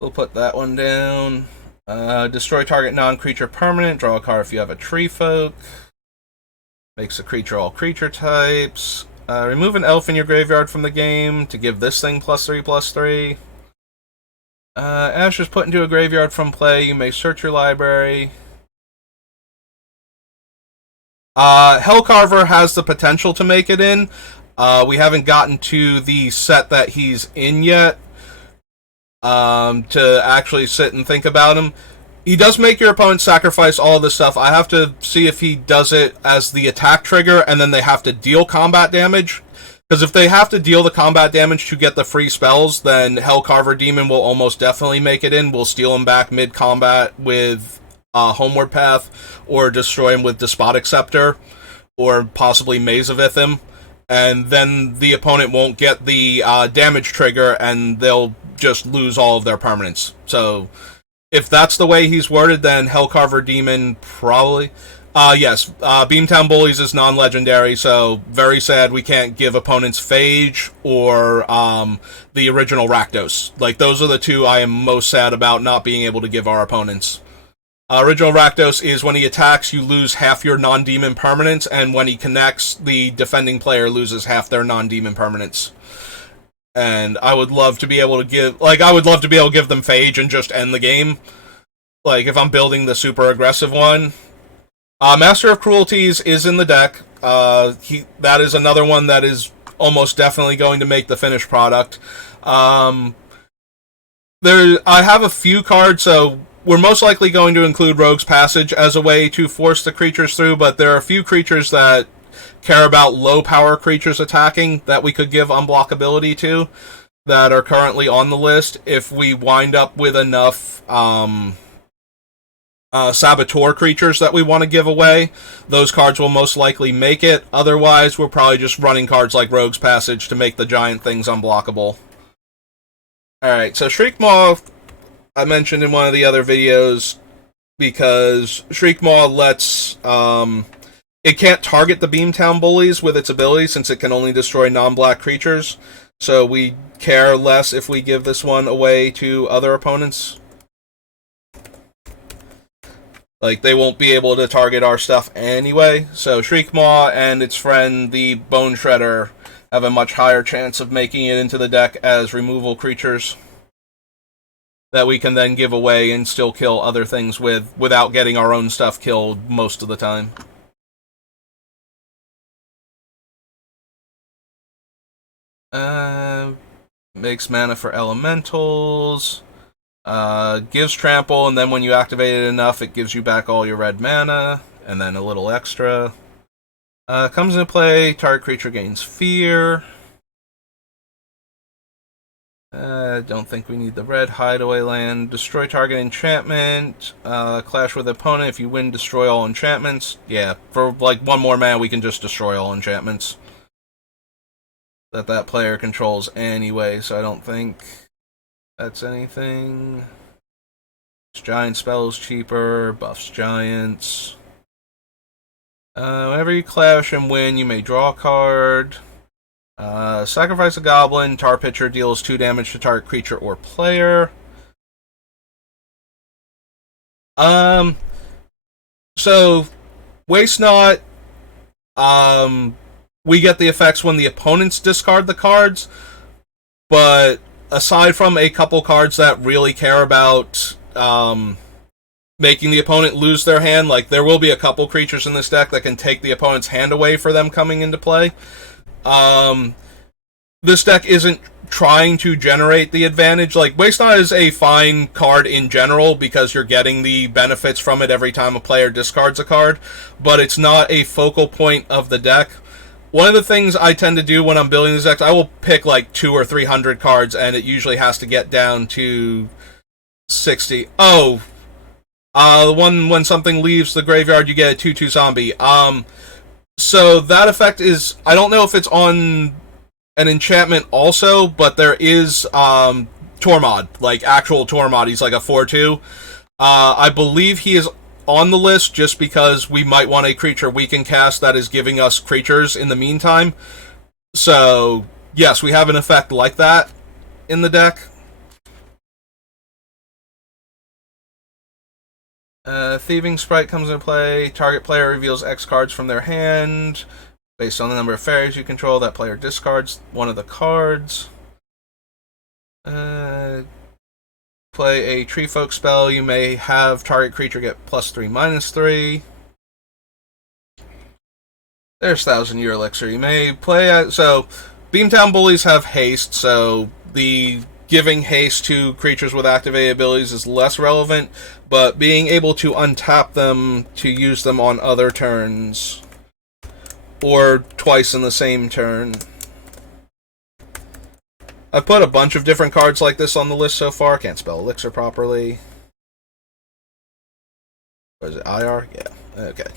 we'll put that one down. Destroy target non-creature permanent. Draw a card if you have a tree folk. Makes a creature all creature types. Remove an elf in your graveyard from the game to give this thing +3/+3. Ash is put into a graveyard from play. You may search your library. Hellcarver has the potential to make it in. We haven't gotten to the set that he's in yet. To actually sit and think about him. He does make your opponent sacrifice all this stuff. I have to see if he does it as the attack trigger and then they have to deal combat damage. Because if they have to deal the combat damage to get the free spells, then Hellcarver Demon will almost definitely make it in. We'll steal him back mid-combat with Homeward Path, or destroy him with Despotic Scepter, or possibly Mazavith him. And then the opponent won't get the damage trigger, and they'll just lose all of their permanents. So if that's the way he's worded, then Hellcarver Demon probably... yes, Beamtown Bullies is non-legendary, so very sad we can't give opponents Phage or the original Rakdos. Like, those are the 2 I am most sad about not being able to give our opponents. Original Rakdos is when he attacks, you lose half your non-demon permanents, and when he connects, the defending player loses half their non-demon permanents. And I would love to be able to give, like, I would love to be able to give them Phage and just end the game. Like, if I'm building the super aggressive one. Master of Cruelties is in the deck. That is another one that is almost definitely going to make the finished product. I have a few cards, so we're most likely going to include Rogue's Passage as a way to force the creatures through, but there are a few creatures that care about low power creatures attacking that we could give unblockability to that are currently on the list. If we wind up with enough Saboteur creatures that we want to give away, those cards will most likely make it. Otherwise, we're probably just running cards like Rogue's Passage to make the giant things unblockable. Alright, so Shriekmaw, I mentioned in one of the other videos, because Shriekmaw lets, it can't target the Beamtown Bullies with its ability, since it can only destroy non-black creatures, so we care less if we give this one away to other opponents. Like, they won't be able to target our stuff anyway, so Shriekmaw and its friend, the Bone Shredder, have a much higher chance of making it into the deck as removal creatures that we can then give away and still kill other things with, without getting our own stuff killed most of the time. Makes mana for elementals, gives trample, and then when you activate it enough, it gives you back all your red mana, and then a little extra. Comes into play, target creature gains fear. Don't think we need the red hideaway land. Destroy target enchantment. Clash with opponent. If you win, destroy all enchantments. Yeah, for like one more mana, we can just destroy all enchantments that player controls anyway, so I don't think that's anything. Giant spells cheaper. Buffs giants. Whenever you clash and win, you may draw a card. Sacrifice a goblin. Tar Pitcher deals 2 damage to target creature or player. So, Waste Not, we get the effects when the opponents discard the cards, but aside from a couple cards that really care about, making the opponent lose their hand, like, there will be a couple creatures in this deck that can take the opponent's hand away for them coming into play. This deck isn't trying to generate the advantage. Like, Waste Not is a fine card in general because you're getting the benefits from it every time a player discards a card, but it's not a focal point of the deck. One of the things I tend to do when I'm building these decks, I will pick like 200 or 300 cards, and it usually has to get down to 60. Oh, the one when something leaves the graveyard, you get a 2/2 zombie. So that effect is, I don't know if it's on an enchantment also, but there is Tormod, like actual Tormod. He's like a 4/2. I believe he is on the list just because we might want a creature we can cast that is giving us creatures in the meantime. So, yes, we have an effect like that in the deck. Thieving Sprite comes into play. Target player reveals X cards from their hand. Based on the number of fairies you control, that player discards one of the cards. Play a Tree Folk spell. You may have target creature get +3/-3. There's 1,000-Year Elixir. You may play... So, Beamtown Bullies have haste, so the giving haste to creatures with activated abilities is less relevant, but being able to untap them to use them on other turns, or twice in the same turn. I've put a bunch of different cards like this on the list so far. Can't spell elixir properly. What is it, IR? Yeah, okay.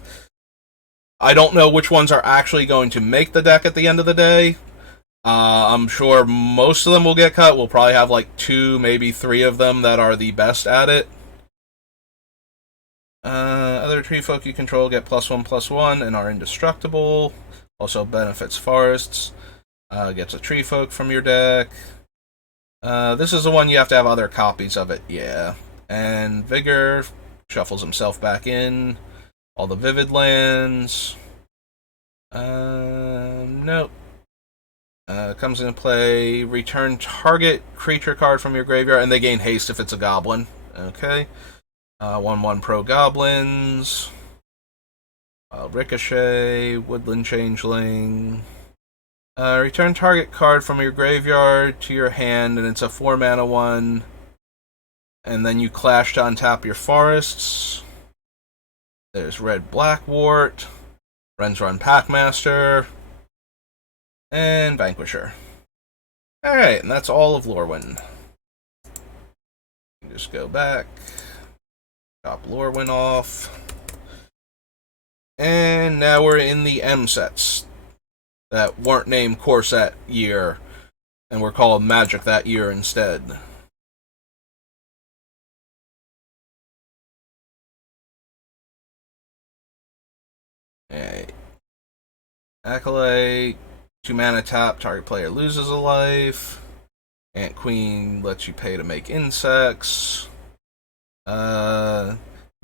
I don't know which ones are actually going to make the deck at the end of the day. I'm sure most of them will get cut. We'll probably have like 2, maybe 3 of them that are the best at it. Other tree folk you control get +1/+1 and are indestructible. Also benefits forests. Gets a tree folk from your deck. This is the one you have to have other copies of it, yeah. And Vigor shuffles himself back in. All the vivid lands. Nope. Comes into play, return target creature card from your graveyard, and they gain haste if it's a goblin. Okay. 1/1 pro goblins. Ricochet, Woodland Changeling. Return target card from your graveyard to your hand, and it's a 4-mana one. And then you clash to untap your forests. There's Red Blackwort, Renzron Packmaster, and Vanquisher. Alright, and that's all of Lorwyn. Just go back. Chop Lorwyn off. And now we're in the M sets that weren't named Core Set year, and were called Magic that year instead. Alright. Acolyte, 2-mana tap, target player loses a life. Ant Queen lets you pay to make insects.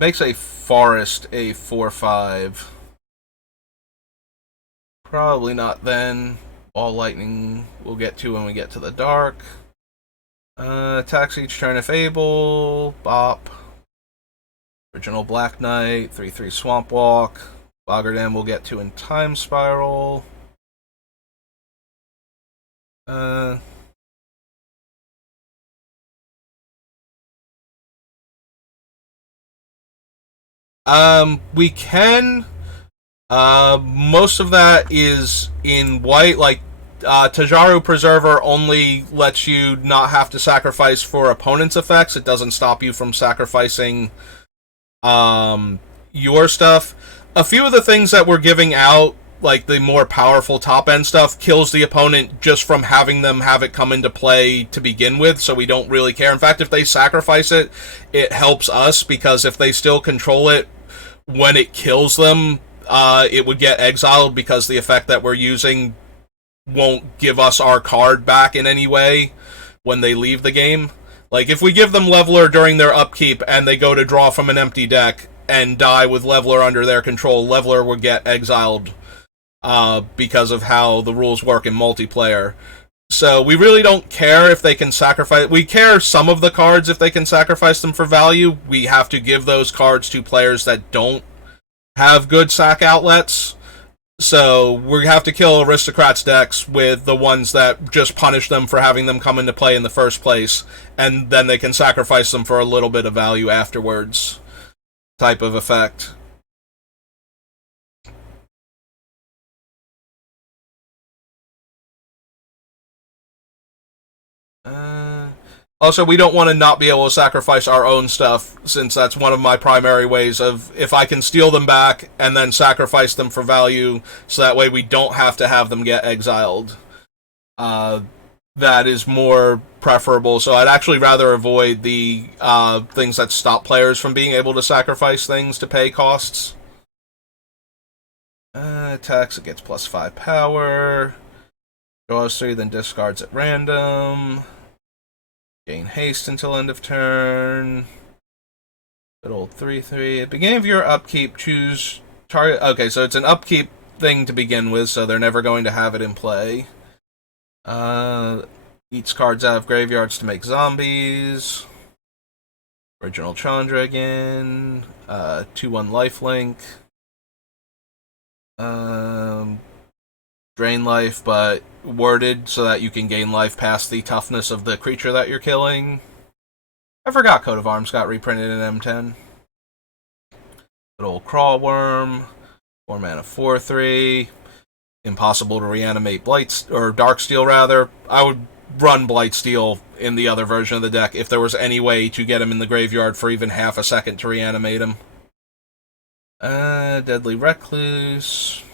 Makes a forest a 4/5. Probably not then. Ball lightning we'll get to when we get to the dark. Attacks each turn if able. Bop. Original Black Knight, 3/3 Swamp Walk. Boggerdam we'll get to in Time Spiral. We can. Most of that is in white. Like, Tajaru Preserver only lets you not have to sacrifice for opponent's effects. It doesn't stop you from sacrificing your stuff. A few of the things that we're giving out, like the more powerful top-end stuff, kills the opponent just from having them have it come into play to begin with, so we don't really care. In fact, if they sacrifice it, it helps us, because if they still control it when it kills them, it would get exiled, because the effect that we're using won't give us our card back in any way when they leave the game. Like, if we give them Leveler during their upkeep and they go to draw from an empty deck and die with Leveler under their control, Leveler would get exiled because of how the rules work in multiplayer. So we really don't care if they can sacrifice. We care some of the cards if they can sacrifice them for value. We have to give those cards to players that don't have good sack outlets. So we have to kill Aristocrats decks with the ones that just punish them for having them come into play in the first place, and then they can sacrifice them for a little bit of value afterwards. Type of effect. Also, we don't want to not be able to sacrifice our own stuff, since that's one of my primary ways of, if I can steal them back and then sacrifice them for value, so that way we don't have to have them get exiled. That is more preferable, so I'd actually rather avoid the things that stop players from being able to sacrifice things to pay costs. Attacks, it gets +5 power. Draws 3, then discards at random. Gain haste until end of turn. Good old 3/3. At the beginning of your upkeep, choose target. Okay, so it's an upkeep thing to begin with, so they're never going to have it in play. Eats cards out of graveyards to make zombies. Original Chandra again. 2/1 lifelink. Drain life, but worded so that you can gain life past the toughness of the creature that you're killing. I forgot Coat of Arms got reprinted in M10. Good old Crawl Worm. 4 mana 4/3. Impossible to reanimate Darksteel, rather. I would run Blightsteel in the other version of the deck if there was any way to get him in the graveyard for even half a second to reanimate him. Deadly Recluse.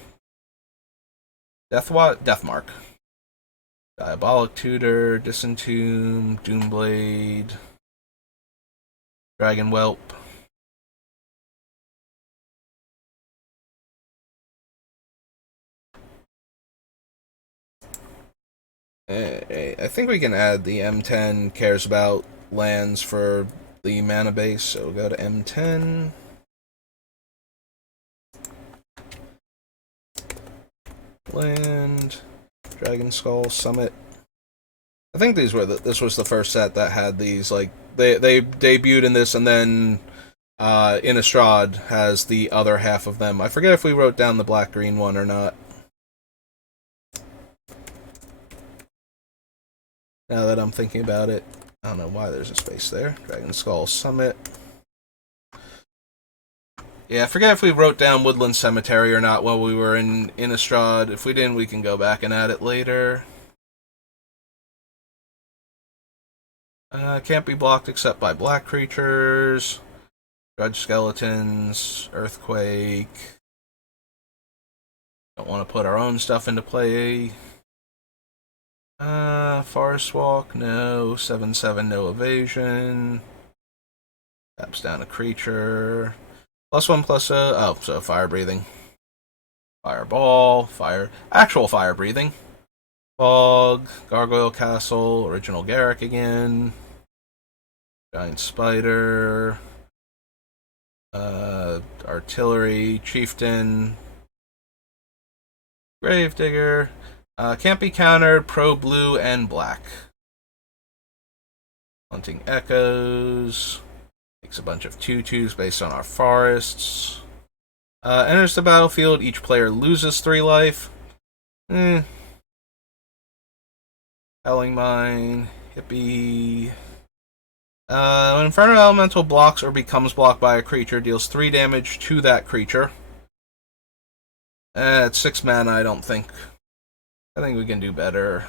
Deathmark. Diabolic Tutor, Disentomb, Doomblade, Dragon Whelp. I think we can add the M10 cares about lands for the mana base, so we'll go to M10. Land. Dragon Skull Summit. I think this was the first set that had these. Like they debuted in this, and then Innistrad has the other half of them. I forget if we wrote down the black-green one or not. Now that I'm thinking about it, I don't know why there's a space there. Dragon Skull Summit. Yeah, I forget if we wrote down Woodland Cemetery or not while we were in Innistrad. If we didn't, we can go back and add it later. Can't be blocked except by black creatures. Dredge Skeletons. Earthquake. Don't want to put our own stuff into play. Forest Walk, no. 7/7, no evasion. Taps down a creature. +1/+0. Oh, so fire breathing. Fireball. Actual fire breathing. Fog. Gargoyle Castle. Original Garrick again. Giant Spider. Artillery. Chieftain. Gravedigger. Can't be countered. Pro blue and black. Hunting Echoes. Takes a bunch of 2/2s based on our forests. Enters the battlefield. Each player loses 3 life. Howling Mine. Hippie. When Inferno Elemental blocks or becomes blocked by a creature, deals 3 damage to that creature. At 6 mana, I think we can do better.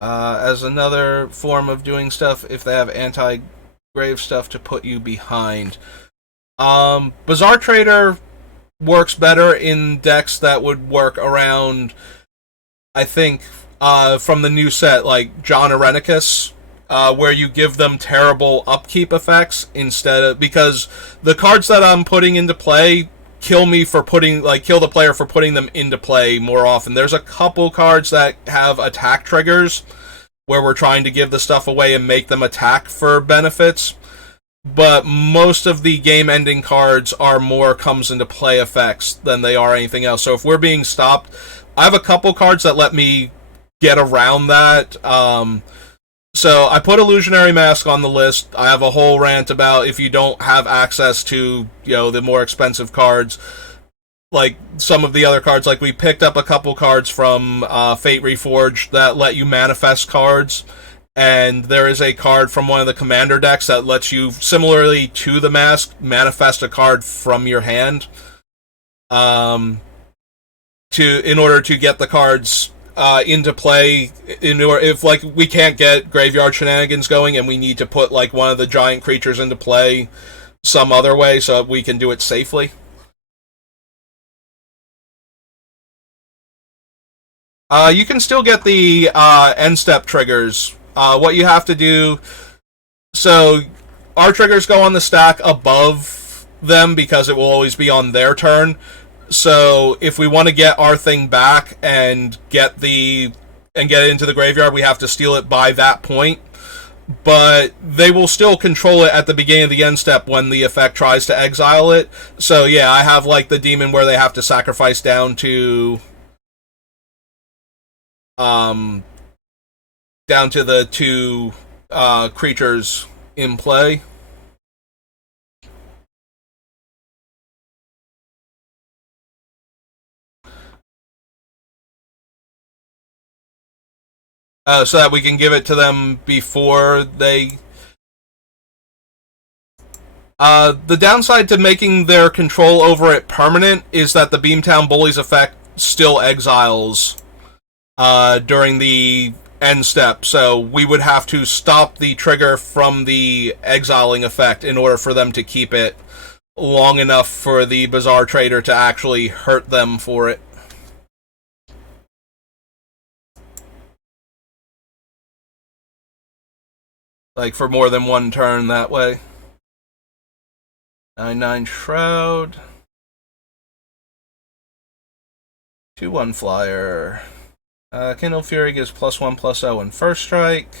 As another form of doing stuff, if they have anti-grave stuff to put you behind. Bazaar Trader works better in decks that would work around, I think, from the new set, like John Irenicus, where you give them terrible upkeep effects instead of, because the cards that I'm putting into play kill the player for putting them into play more often. There's a couple cards that have attack triggers where we're trying to give the stuff away and make them attack for benefits, but most of the game-ending cards are more comes into play effects than they are anything else. So if we're being stopped, I have a couple cards that let me get around that. So I put Illusionary Mask on the list. I have a whole rant about if you don't have access to, the more expensive cards, like some of the other cards. Like we picked up a couple cards from Fate Reforged that let you manifest cards, and there is a card from one of the commander decks that lets you, similarly to the mask, manifest a card from your hand. In order to get the cards into play, if we can't get graveyard shenanigans going and we need to put one of the giant creatures into play some other way so we can do it safely. You can still get the end step triggers. What you have to do, so our triggers go on the stack above them because it will always be on their turn. So if we want to get our thing back and get it into the graveyard, we have to steal it by that point. But they will still control it at the beginning of the end step when the effect tries to exile it. So yeah, I have the demon where they have to sacrifice down to the 2 creatures in play. So that we can give it to them before they... the downside to making their control over it permanent is that the Beamtown Bullies effect still exiles during the end step, so we would have to stop the trigger from the exiling effect in order for them to keep it long enough for the Bazaar Trader to actually hurt them for it. For more than one turn that way. 9/9 Shroud. 2/1 Flyer. Kindle Fury gives +1/+0 in first strike.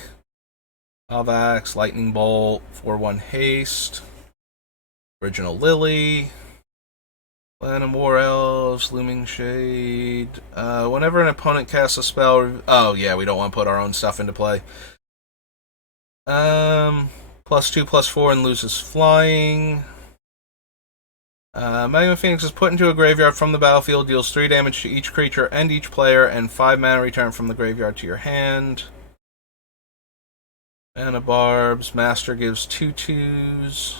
Avax, Lightning Bolt, 4/1 Haste. Original Lily. Land of War Elves, Looming Shade. Whenever an opponent casts a spell... Oh, yeah, we don't want to put our own stuff into play. +2/+4 and loses flying. Magma Phoenix is put into a graveyard from the battlefield, deals 3 damage to each creature and each player, and 5 mana return from the graveyard to your hand. Mana Barbs. Master gives 2/2s.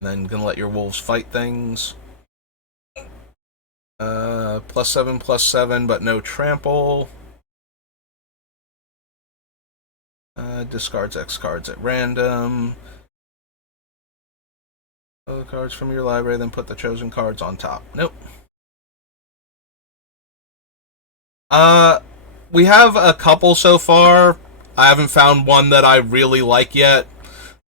And then gonna let your wolves fight things. +7/+7, but no trample. Discards X cards at random. Other cards from your library, then put the chosen cards on top. Nope. We have a couple so far. I haven't found one that I really like yet.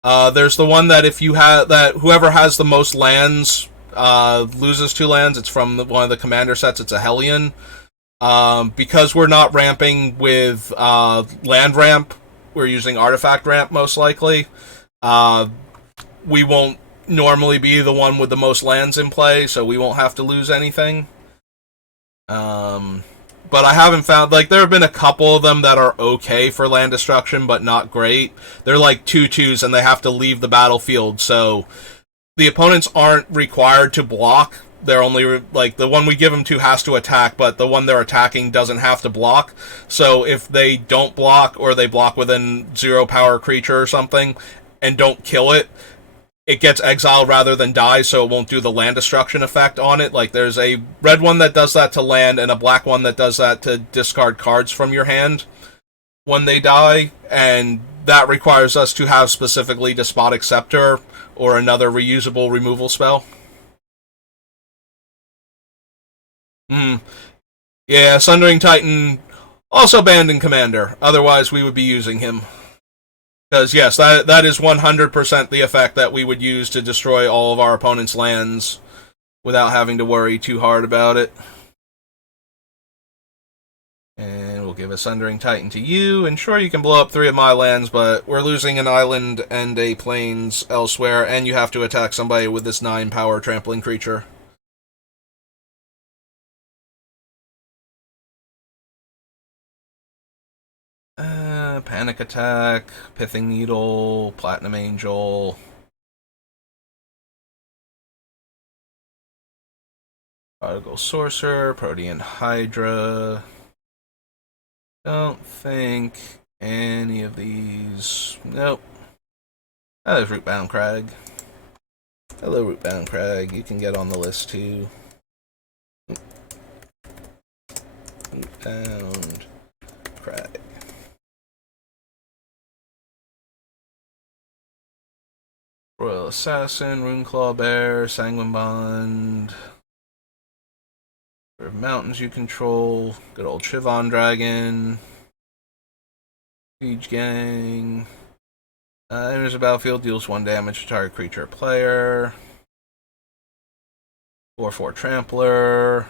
There's the one that if you have that whoever has the most lands loses 2 lands. It's from one of the commander sets. It's a Hellion. Because we're not ramping with land ramp, we're using artifact ramp most likely. We won't normally be the one with the most lands in play, so we won't have to lose anything. But I haven't found, like, there have been a couple of them that are okay for land destruction, but not great. They're like 2/2s and they have to leave the battlefield, so the opponents aren't required to block. They're only, like, the one we give them to has to attack, but the one they're attacking doesn't have to block. So if they don't block, or they block with a 0 power creature or something, and don't kill it, it gets exiled rather than die, so it won't do the land destruction effect on it. Like, there's a red one that does that to land, and a black one that does that to discard cards from your hand when they die, and that requires us to have specifically Despotic Scepter or another reusable removal spell. Yeah, Sundering Titan, also banned in Commander. Otherwise, we would be using him. Because, yes, that is 100% the effect that we would use to destroy all of our opponent's lands without having to worry too hard about it. And we'll give a Sundering Titan to you. And sure, you can blow up 3 of my lands, but we're losing an island and a plains elsewhere, and you have to attack somebody with this 9 power trampling creature. Panic Attack, Pithing Needle, Platinum Angel. Prodigal Sorcerer, Protean Hydra. Don't think any of these. Nope. Oh, there's Rootbound Crag. Hello, Rootbound Crag. You can get on the list too. Rootbound Crag. Royal Assassin, Runeclaw Bear, Sanguine Bond. Mountains you control. Good old Chivon Dragon. Siege Gang. Enters the battlefield, deals 1 damage to target creature or player. 4/4 Trampler.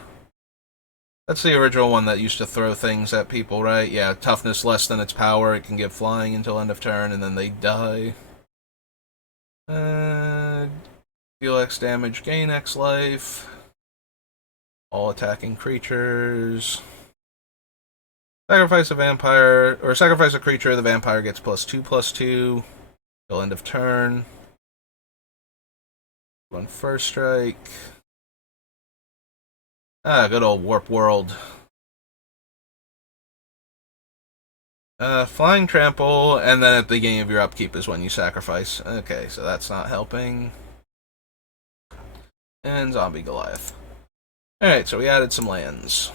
That's the original one that used to throw things at people, right? Yeah, toughness less than its power. It can give flying until end of turn, and then they die. Deal X damage, gain X life. All attacking creatures. Sacrifice a vampire, or sacrifice a creature, the vampire gets +2/+2 till end of turn. 1 first strike. Good old Warp World. Flying Trample, and then at the beginning of your upkeep is when you sacrifice. Okay, so that's not helping. And Zombie Goliath. Alright, so we added some lands.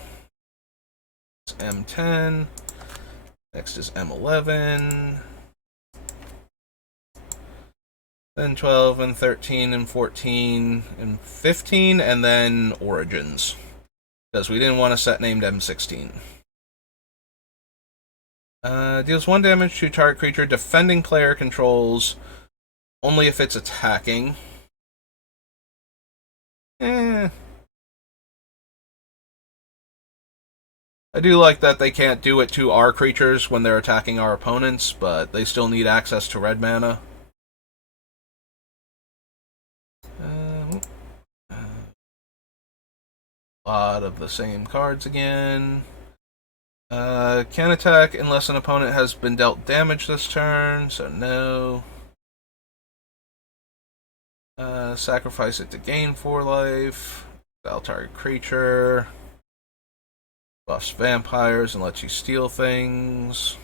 It's M10. Next is M11. Then 12 and 13 and 14 and 15, and then Origins. Because we didn't want a set named M16. Deals 1 damage to target creature defending player controls only if it's attacking. I do like that they can't do it to our creatures when they're attacking our opponents, but they still need access to red mana. A lot of the same cards again. Can attack unless an opponent has been dealt damage this turn, so no. Sacrifice it to gain 4 life. Exile target creature. Buffs vampires and lets you steal things.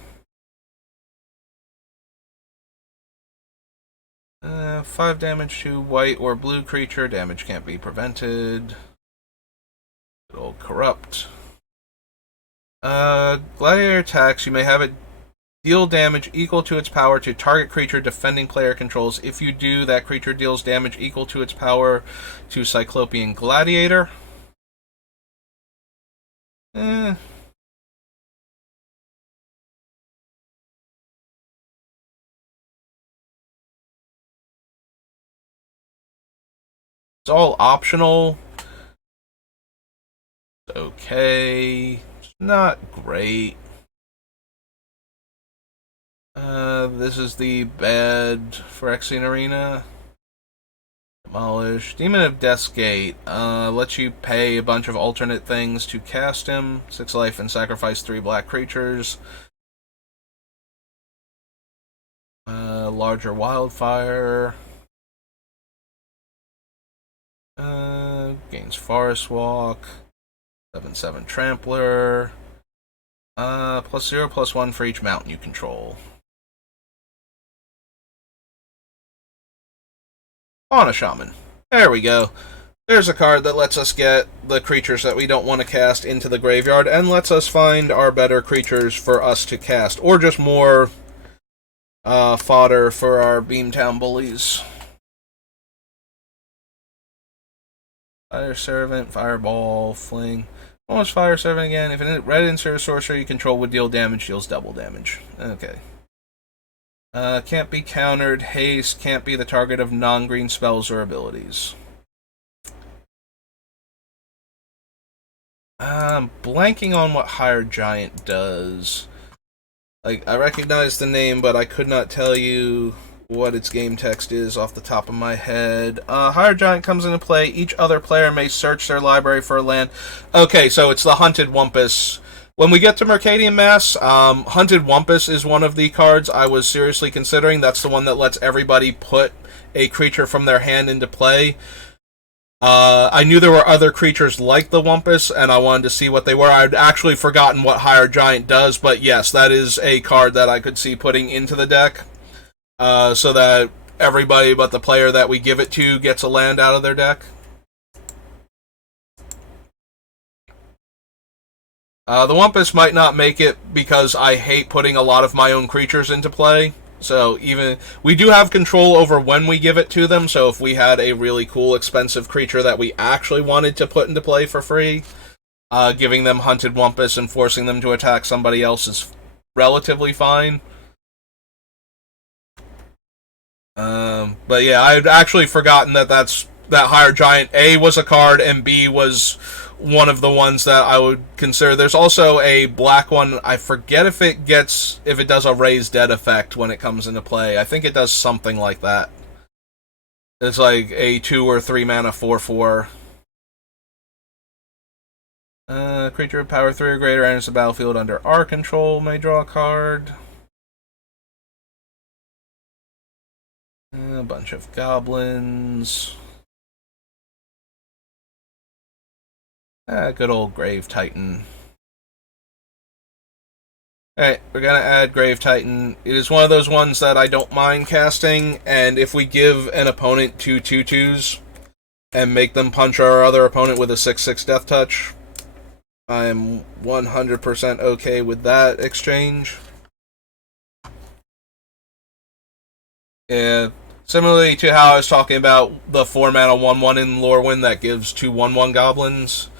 5 damage to white or blue creature. Damage can't be prevented. Good old corrupt. Gladiator attacks. You may have it deal damage equal to its power to target creature defending player controls. If you do, that creature deals damage equal to its power to Cyclopean Gladiator. It's all optional. It's okay. It's not great. This is the bad Phyrexian Arena. Demolish. Demon of Death's Gate. Lets you pay a bunch of alternate things to cast him. 6 life and sacrifice 3 black creatures. Larger Wildfire. Gains Forest Walk. 7/7 Trampler. +0/+1 for each mountain you control. Fauna Shaman. There we go. There's a card that lets us get the creatures that we don't want to cast into the graveyard and lets us find our better creatures for us to cast, or just more fodder for our Beamtown Bullies. Fire Servant, Fireball, Fling. Almost Fire Servant again. If a red insert sorcerer you control would deal damage, deals double damage. Okay. Can't be countered. Haste can't be the target of non-green spells or abilities. Blanking on what Hired Giant does. Like, I recognize the name, but I could not tell you what its game text is off the top of my head. Hired Giant comes into play. Each other player may search their library for a land. Okay, so it's the Hunted Wumpus. When we get to Mercadian Mass, Hunted Wumpus is one of the cards I was seriously considering. That's the one that lets everybody put a creature from their hand into play. I knew there were other creatures like the Wumpus, and I wanted to see what they were. I'd actually forgotten what Hired Giant does, but yes, that is a card that I could see putting into the deck. So that everybody but the player that we give it to gets a land out of their deck. The Wumpus might not make it because I hate putting a lot of my own creatures into play. So even we do have control over when we give it to them. So if we had a really cool, expensive creature that we actually wanted to put into play for free, giving them Hunted Wumpus and forcing them to attack somebody else is relatively fine. But yeah, I'd actually forgotten that that Hired Giant A was a card and B was one of the ones that I would consider. There's also a black one. I forget if it does a Raise Dead effect when it comes into play. I think it does something like that. It's like a 2 or 3 mana 4/4. Creature of power 3 or greater enters the battlefield under our control may draw a card. A bunch of goblins. Good old Grave Titan. Alright, we're gonna add Grave Titan. It is one of those ones that I don't mind casting, and if we give an opponent 2 2/2s and make them punch our other opponent with a 6/6 Death Touch, I'm 100% okay with that exchange. Yeah. Similarly to how I was talking about the 4 mana 1/1 in Lorwyn that gives 2 1/1 goblins.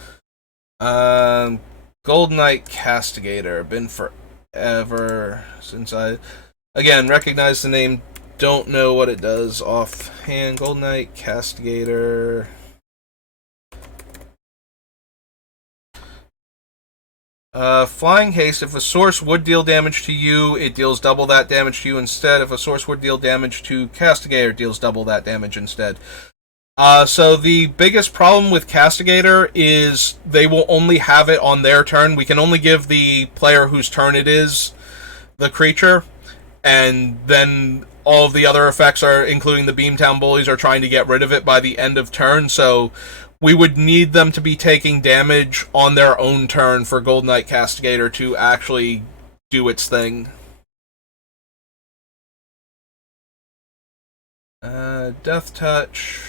Golden Knight Castigator. Been forever since I, again, recognize the name, don't know what it does offhand. Golden Knight Castigator. Flying Haste. If a source would deal damage to you, it deals double that damage to you instead. If a source would deal damage to Castigator, it deals double that damage instead. So the biggest problem with Castigator is they will only have it on their turn. We can only give the player whose turn it is the creature, and then all of the other effects are, including the Beamtown Bullies, are trying to get rid of it by the end of turn. So we would need them to be taking damage on their own turn for Golden Knight Castigator to actually do its thing. Death Touch.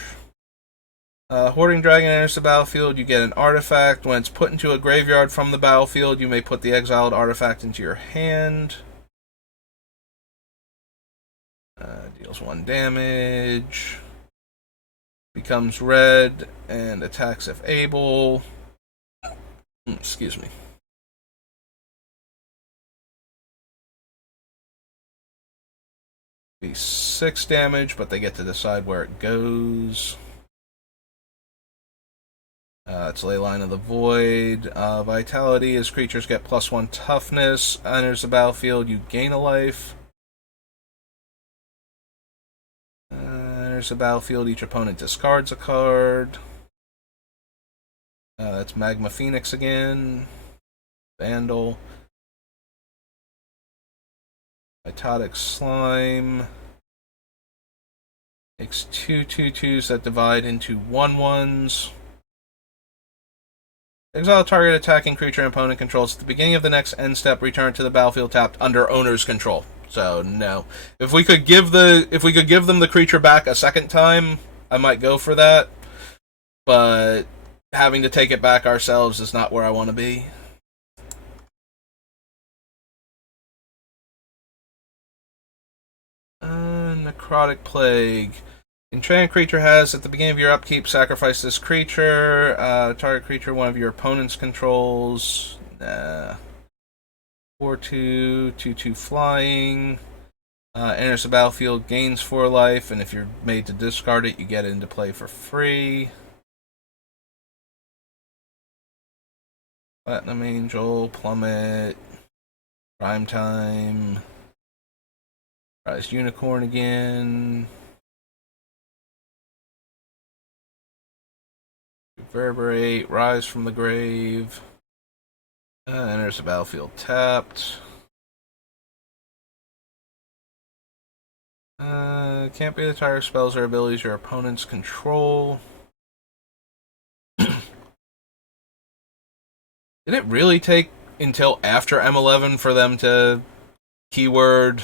Hoarding Dragon enters the battlefield, you get an artifact. When it's put into a graveyard from the battlefield, you may put the exiled artifact into your hand. Deals 1 damage. Becomes red and attacks if able. Excuse me. Be 6 damage, but they get to decide where it goes. It's Leyline of the Void. Vitality is creatures get +1 toughness. Enters the battlefield, you gain a life. Enters the battlefield, each opponent discards a card. It's Magma Phoenix again. Vandal. Mitotic Slime. Makes 2/2/2s that divide into 1/1s. Exile target attacking creature and opponent controls at the beginning of the next end step. Return to the battlefield tapped under owner's control. So no. If we could give them the creature back a second time, I might go for that. But having to take it back ourselves is not where I want to be. Necrotic Plague. Enchanted creature has, at the beginning of your upkeep, sacrifice this creature. Target creature one of your opponent's controls. 4/2, 2/2 flying. Enters the battlefield, gains 4 life, and if you're made to discard it, you get it into play for free. Platinum Angel, Plummet, Prime Time, Rise Unicorn again. Reverberate, Rise from the Grave. Enters the battlefield tapped. Can't be the target spells or abilities your opponents control. Did it really take until after M11 for them to keyword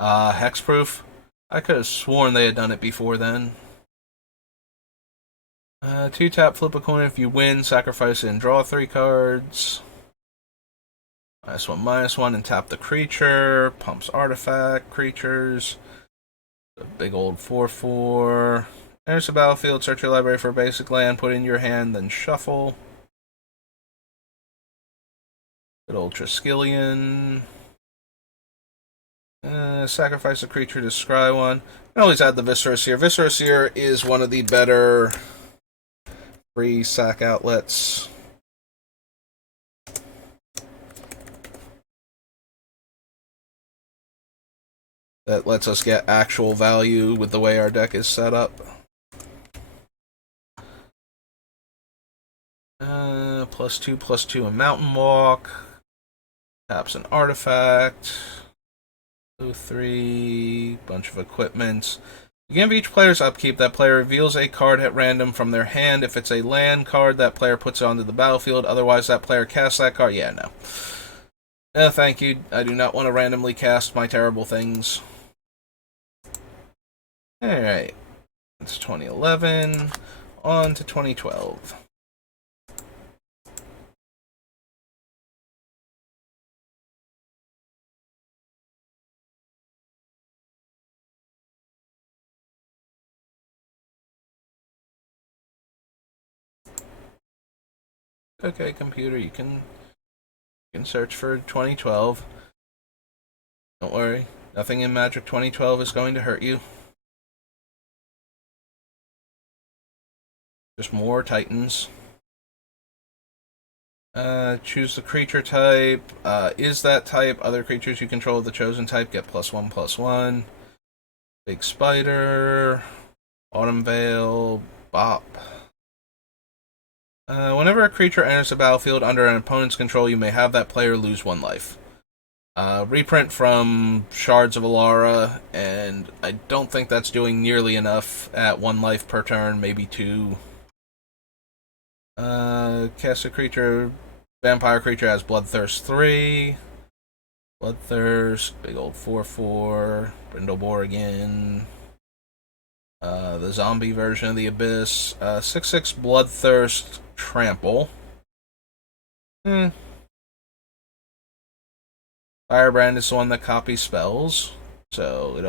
hexproof? I could have sworn they had done it before then. 2-tap, flip a coin. If you win, sacrifice it and draw 3 cards. -1/-1, and tap the creature. Pumps artifact creatures. A big old 4/4. Enters the battlefield, search your library for a basic land, put it in your hand, then shuffle. Good old Triskelion. Sacrifice a creature to scry one. I can always add the Viscera Seer. Viscera Seer is one of the better free sack outlets. That lets us get actual value with the way our deck is set up. +2/+2 a Mountain Walk. Taps an artifact. 3, bunch of equipments. Beginning of each player's upkeep, that player reveals a card at random from their hand. If it's a land card, that player puts it onto the battlefield. Otherwise, that player casts that card. Yeah, no. No, thank you. I do not want to randomly cast my terrible things. Alright. It's 2011. On to 2012. Okay, computer, you can search for 2012. Don't worry, nothing in Magic 2012 is going to hurt you. Just more Titans. Choose the creature type. Is that type? Other creatures you control of the chosen type get +1/+1. Big Spider. Autumn Veil, Bop. Whenever a creature enters the battlefield under an opponent's control, you may have that player lose 1 life. Reprint from Shards of Alara, and I don't think that's doing nearly enough at 1 life per turn, maybe 2. Cast a creature, vampire creature has Bloodthirst 3. Bloodthirst, big old 4/4. Brindlebore again. The zombie version of the Abyss. 6/6 Bloodthirst Trample. Firebrand is the one that copies spells. So I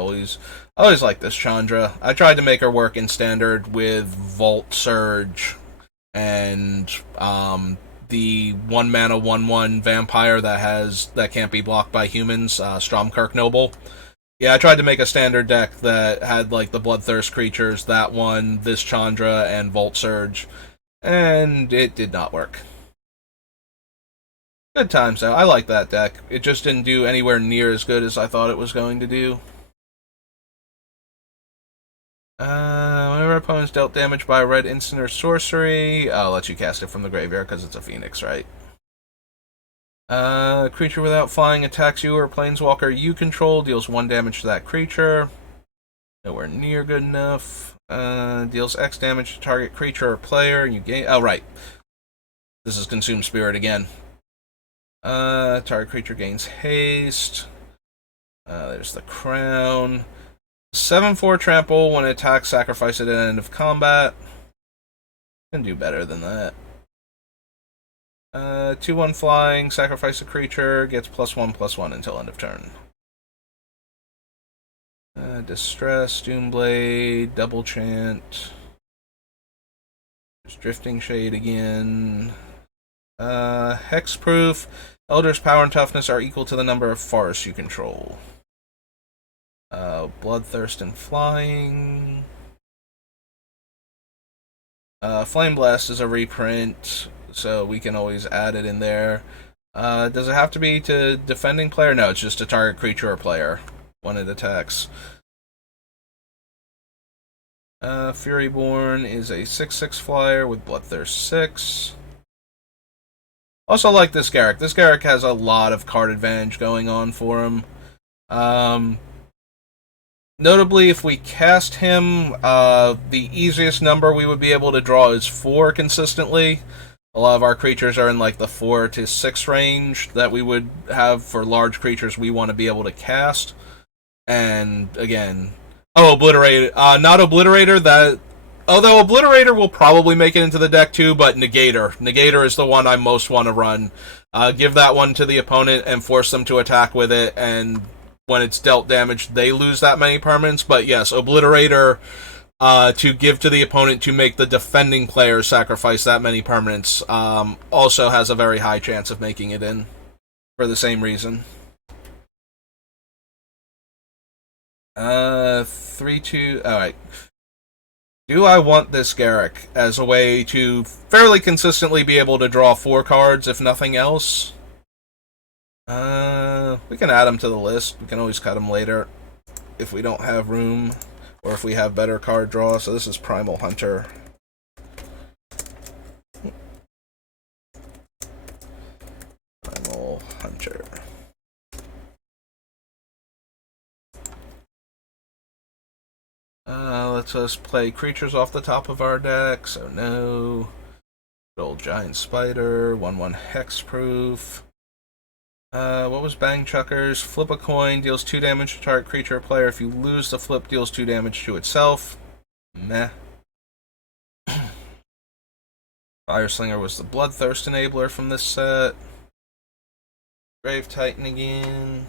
always like this Chandra. I tried to make her work in standard with Vault Surge and the 1 mana 1/1 vampire that can't be blocked by humans, Stromkirk Noble. Yeah, I tried to make a standard deck that had like the Bloodthirst creatures, that one, this Chandra, and Vault Surge, and it did not work. Good times though. I like that deck. It just didn't do anywhere near as good as I thought it was going to do. Whenever opponents dealt damage by a red instant or sorcery, I'll let you cast it from the graveyard because it's a Phoenix, right? Creature without flying attacks you or planeswalker you control, deals 1 damage to that creature. Nowhere near good enough. Deals X damage to target creature or player, and you gain. Oh, right. This is Consume Spirit again. Target creature gains haste. There's the crown. 7/4 trample. When it attacks, sacrifice it at the end of combat. Can do better than that. 2/1 flying. Sacrifice a creature. Gets +1/+1 until end of turn. Distress. Doomblade. Double Chant. There's Drifting Shade again. Hexproof. Elder's power and toughness are equal to the number of forests you control. Bloodthirst and flying. Flame Blast is a reprint, so we can always add it in there. Does it have to be to defending player? No, it's just a target creature or player when it attacks. Furyborn is a 6/6 flyer with Bloodthirst 6. Also like this Garrick. This Garrick has a lot of card advantage going on for him. Notably, if we cast him, the easiest number we would be able to draw is 4 consistently. A lot of our creatures are in like the 4 to 6 range that we would have for large creatures we want to be able to cast. And again, Obliterator. Not Obliterator, that. Although Obliterator will probably make it into the deck too, but Negator. Negator is the one I most want to run. Give that one to the opponent and force them to attack with it, and when it's dealt damage, they lose that many permanents. But yes, Obliterator to give to the opponent to make the defending player sacrifice that many permanents also has a very high chance of making it in for the same reason. 3/2. Alright. Do I want this Garrick as a way to fairly consistently be able to draw 4 cards, if nothing else? We can add him to the list. We can always cut him later if we don't have room or if we have better card draw. So this is Primal Hunter. Primal Hunter. Let's us play creatures off the top of our deck, so no. Good old Giant Spider, 1/1 Hexproof. What was Bang Chuckers? Flip a coin, deals 2 damage to target creature or player. If you lose, the flip deals 2 damage to itself. Meh. Fireslinger was the Bloodthirst enabler from this set. Grave Titan again.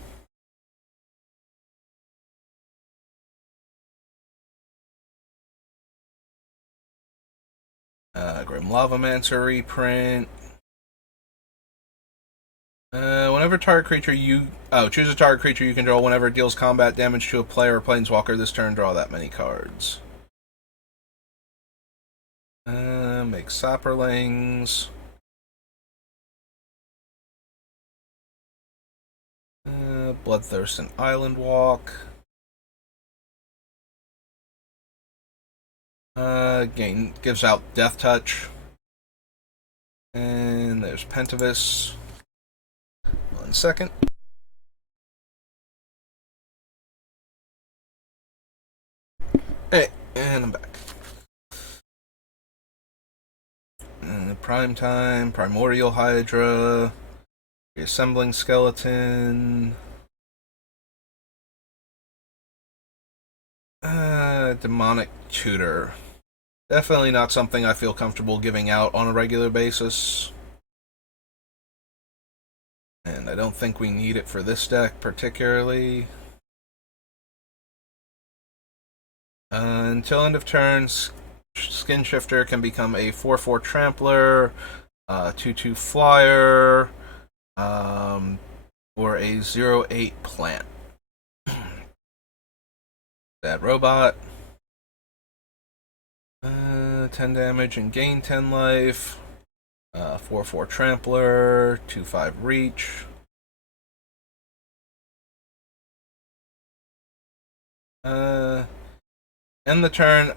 Grim Lavamancer reprint. Whenever target creature you... choose a target creature you control. Whenever it deals combat damage to a player or planeswalker this turn, draw that many cards. Make Saperlings. Bloodthirst and Island Walk. Gives out Death Touch. And there's Pentavis. 1 second. Hey, and I'm back. Prime Time, Primordial Hydra, Reassembling Skeleton, Demonic Tutor. Definitely not something I feel comfortable giving out on a regular basis. And I don't think we need it for this deck particularly. Until end of turns, Skin Shifter can become a 4/4 Trampler, 2/2 Flyer, or a 0/8 Plant. That robot. 10 damage and gain 10 life. 4/4 Trampler, 2/5 Reach. End the turn.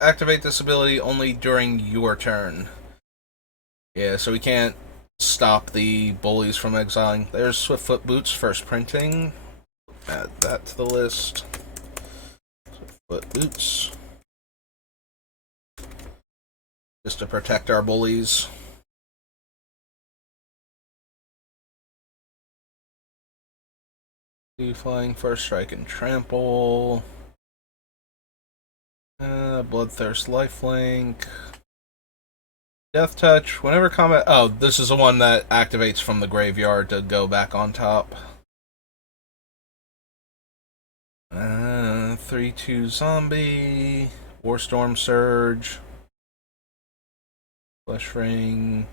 Activate this ability only during your turn. Yeah, so we can't stop the bullies from exiling. There's Swiftfoot Boots, first printing. Add that to the list. Swiftfoot Boots. Just to protect our bullies. Flying, First Strike, and Trample. Bloodthirst, Lifelink. Death Touch. Whenever combat... Oh, this is the one that activates from the graveyard to go back on top. 3/2 Zombie. Warstorm Surge. Flesh Ring.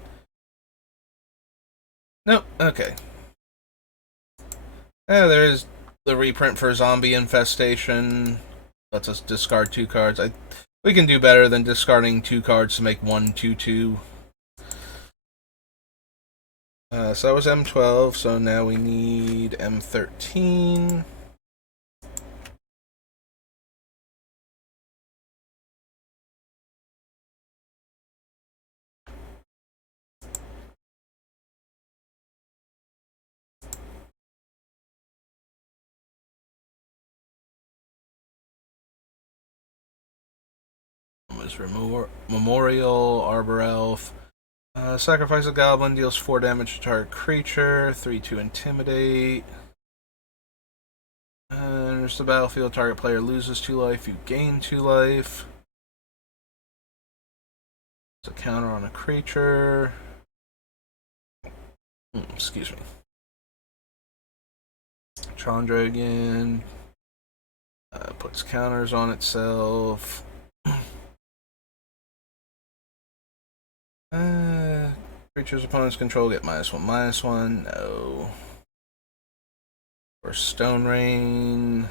Nope, okay. There's the reprint for Zombie Infestation. Lets us discard 2 cards. We can do better than discarding 2 cards to make 1 2/2. So that was M12, so now we need M13. Memorial, Arbor Elf. Sacrifice a goblin, deals 4 damage to target creature, 3/2 Intimidate. Enters the battlefield, target player loses 2 life, you gain 2 life. It's a counter on a creature. Excuse me. Chandra again. Puts counters on itself. Creatures opponents control get -1/-1. No. Or Stone Rain.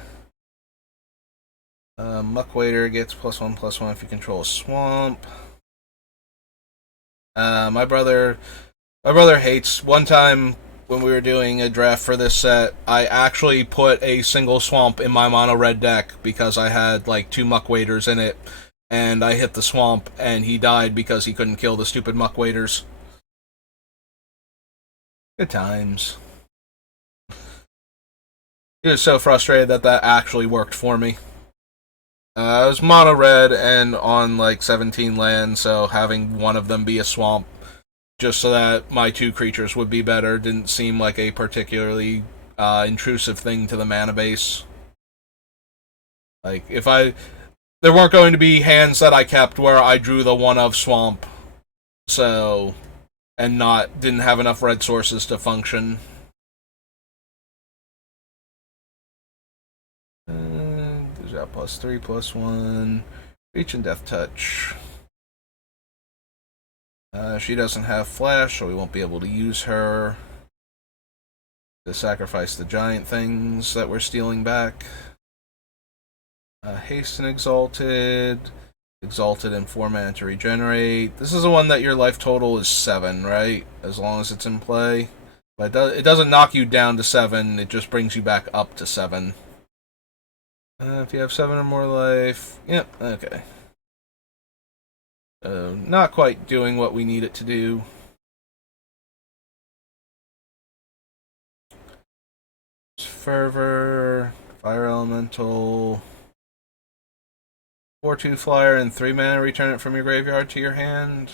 Muckwader gets +1/+1 if you control a swamp. My brother hates. One time when we were doing a draft for this set, I actually put a single swamp in my mono red deck because I had like 2 Muckwaders in it, and I hit the swamp and he died because he couldn't kill the stupid Muckwaders. Good times. He was so frustrated that actually worked for me. I was mono red and on like 17 lands, so having one of them be a swamp just so that my 2 creatures would be better didn't seem like a particularly intrusive thing to the mana base. Like, there weren't going to be hands that I kept where I drew the 1 of swamp, so, and didn't have enough red sources to function. There's that +3/+1. Reach and Death Touch. She doesn't have Flash, so we won't be able to use her to sacrifice the giant things that we're stealing back. Haste and Exalted. Exalted and 4 mana to regenerate. This is the one that your life total is 7, right? As long as it's in play. But it doesn't knock you down to 7, it just brings you back up to 7. If you have 7 or more life... Yep, okay. Not quite doing what we need it to do. Fervor, Fire Elemental, 4/2 flyer and 3 mana, return it from your graveyard to your hand.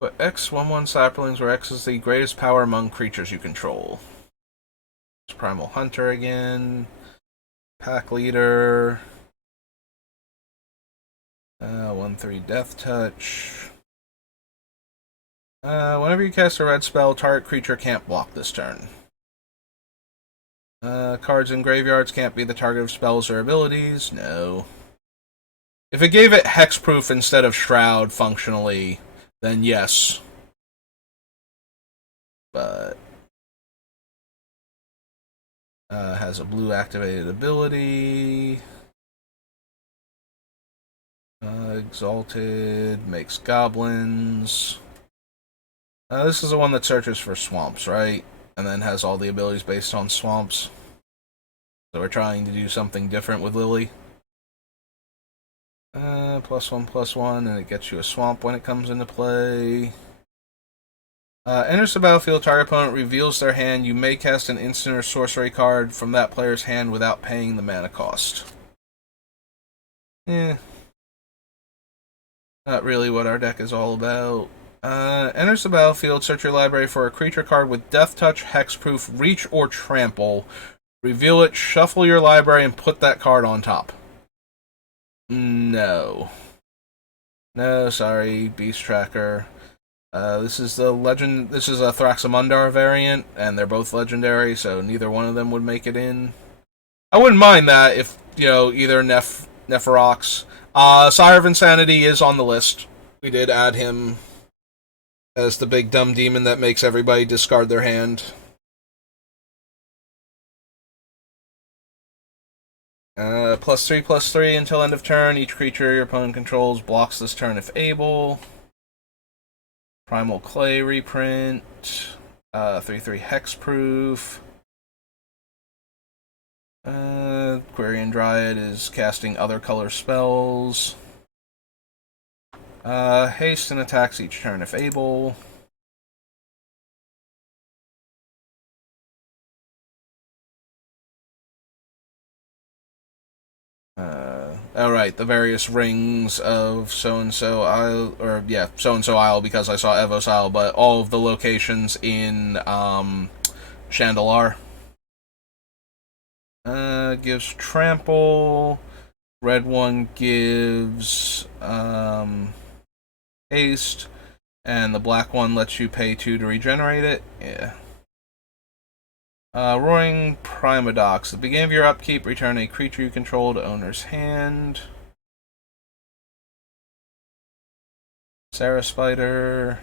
But X 1/1 saplings, where X is the greatest power among creatures you control. It's Primal Hunter again. Pack Leader. 1/3 Death Touch. Whenever you cast a red spell, target creature can't block this turn. Cards in graveyards can't be the target of spells or abilities. No. If it gave it hexproof instead of shroud functionally, then yes. But has a blue activated ability. Exalted, makes goblins. This is the one that searches for swamps, right? And then has all the abilities based on swamps. So we're trying to do something different with Lily. +1/+1, and it gets you a swamp when it comes into play. Enters the battlefield, target opponent reveals their hand. You may cast an instant or sorcery card from that player's hand without paying the mana cost. Not really what our deck is all about. Enters the battlefield, search your library for a creature card with Death Touch, Hexproof, Reach, or Trample. Reveal it, shuffle your library, and put that card on top. No. No, sorry, Beast Tracker. This is the legend. This is a Thraxamundar variant, and they're both legendary, so neither one of them would make it in. I wouldn't mind that if, either Neferox. Sire of Insanity is on the list. We did add him as the big dumb demon that makes everybody discard their hand. +3/+3 until end of turn. Each creature your opponent controls blocks this turn if able. Primal Clay reprint. 3/3 hexproof. Quarian Dryad is casting other color spells. Haste and attacks each turn if able. Alright, the various rings of so-and-so Isle, so-and-so Isle because I saw Evos Isle, but all of the locations in, Chandelar. Gives Trample. Red one gives, Haste. And the black one lets you pay 2 to regenerate it. Yeah. Roaring Primadox. At the beginning of your upkeep, return a creature you control to owner's hand. Sarah Spider.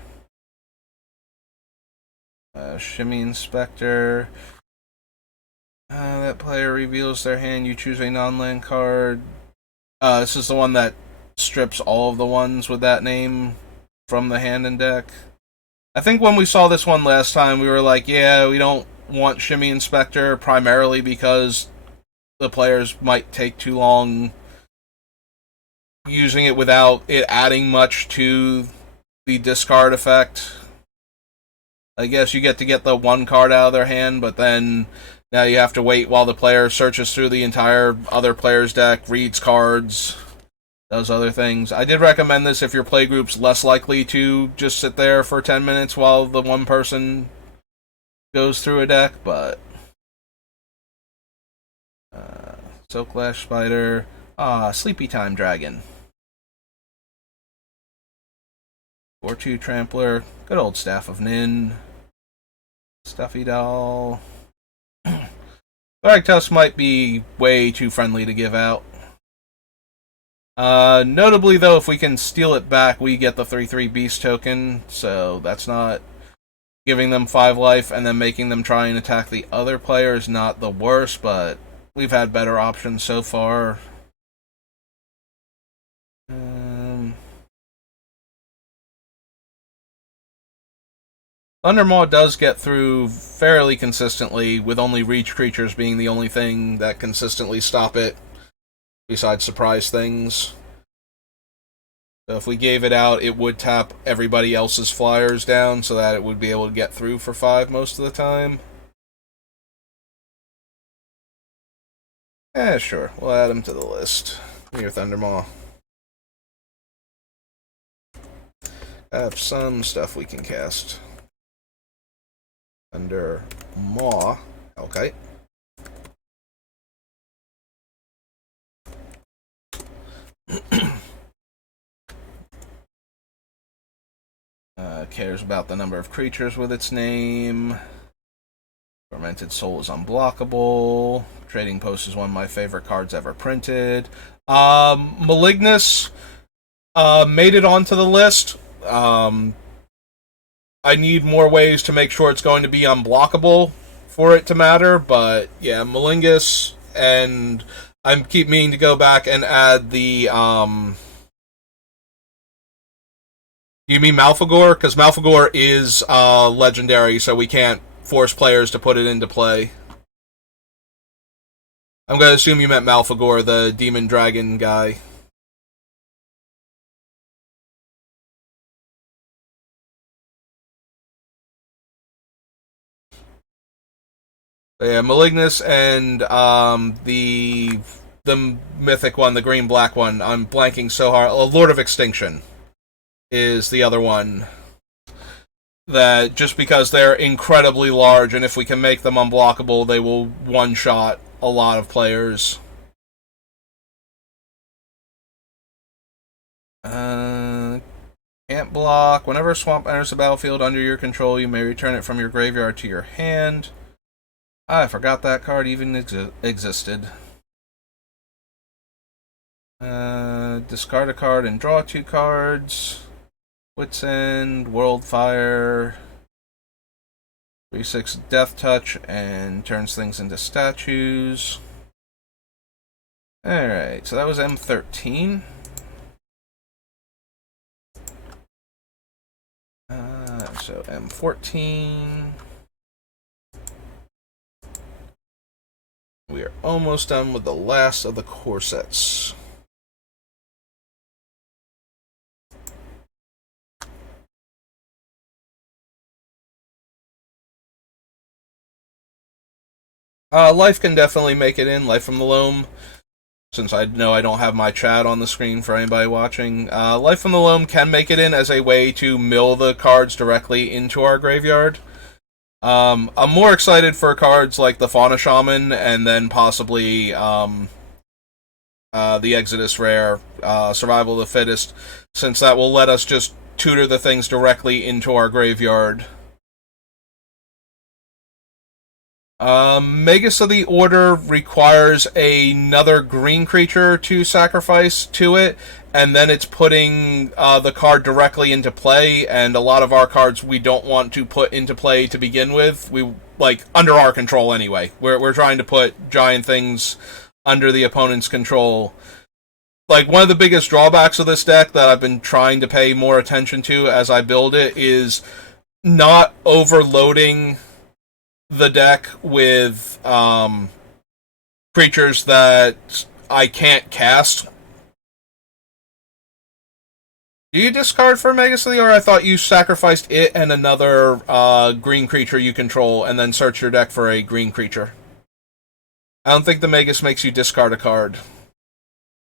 Shimmy Inspector. That player reveals their hand. You choose a non-land card. This is the one that strips all of the ones with that name from the hand and deck. I think when we saw this one last time, we were like, yeah, we don't want Shimmy Inspector, primarily because the players might take too long using it without it adding much to the discard effect. I guess you get to get the one card out of their hand, but then now you have to wait while the player searches through the entire other player's deck, reads cards, does other things. I did recommend this if your playgroup's less likely to just sit there for 10 minutes while the one person goes through a deck, but Silklash Spider. Sleepy Time Dragon. 4/2 Trampler. Good old Staff of Nin. Stuffy Doll. Tharagtusk might be way too friendly to give out. Notably, though, if we can steal it back, we get the 3/3 Beast token, so that's not giving them 5 life, and then making them try and attack the other player is not the worst, but we've had better options so far. I Thundermaw does get through fairly consistently, with only reach creatures being the only thing that consistently stop it, besides surprise things. So if we gave it out, it would tap everybody else's flyers down so that it would be able to get through for 5 most of the time. Sure. We'll add him to the list. Here, Thundermaw. I have some stuff we can cast. Under Maw. Okay. Cares about the number of creatures with its name. Tormented Soul is unblockable. Trading Post is one of my favorite cards ever printed. Malignus made it onto the list. I need more ways to make sure it's going to be unblockable for it to matter, but yeah, Malingus, and I keep meaning to go back and add the, you mean Malfagor? Because Malfagor is legendary, so we can't force players to put it into play. I'm going to assume you meant Malfagor, the demon dragon guy. But yeah, Malignus and the mythic one, the green-black one, I'm blanking so hard. Lord of Extinction is the other one. That just because they're incredibly large, and if we can make them unblockable, they will one-shot a lot of players. Can't block. Whenever a swamp enters the battlefield under your control, you may return it from your graveyard to your hand. I forgot that card even existed. Discard a card and draw 2 cards. Wits End, Worldfire, 3/6 Death Touch, and turns things into statues. Alright, so that was M13. So M14. We are almost done with the last of the core sets. Life can definitely make it in, Life from the Loam. Since I know I don't have my chat on the screen for anybody watching. Life from the Loam can make it in as a way to mill the cards directly into our graveyard. I'm more excited for cards like the Fauna Shaman, and then possibly the Exodus Rare, Survival of the Fittest, since that will let us just tutor the things directly into our graveyard. Magus of the Order requires another green creature to sacrifice to it, and then it's putting the card directly into play, and a lot of our cards we don't want to put into play to begin with. We, like, under our control anyway. We're trying to put giant things under the opponent's control. Like, one of the biggest drawbacks of this deck that I've been trying to pay more attention to as I build it is not overloading the deck with creatures that I can't cast. Do you discard for Magus of the Order? I thought you sacrificed it and another green creature you control, and then search your deck for a green creature. I don't think the Magus makes you discard a card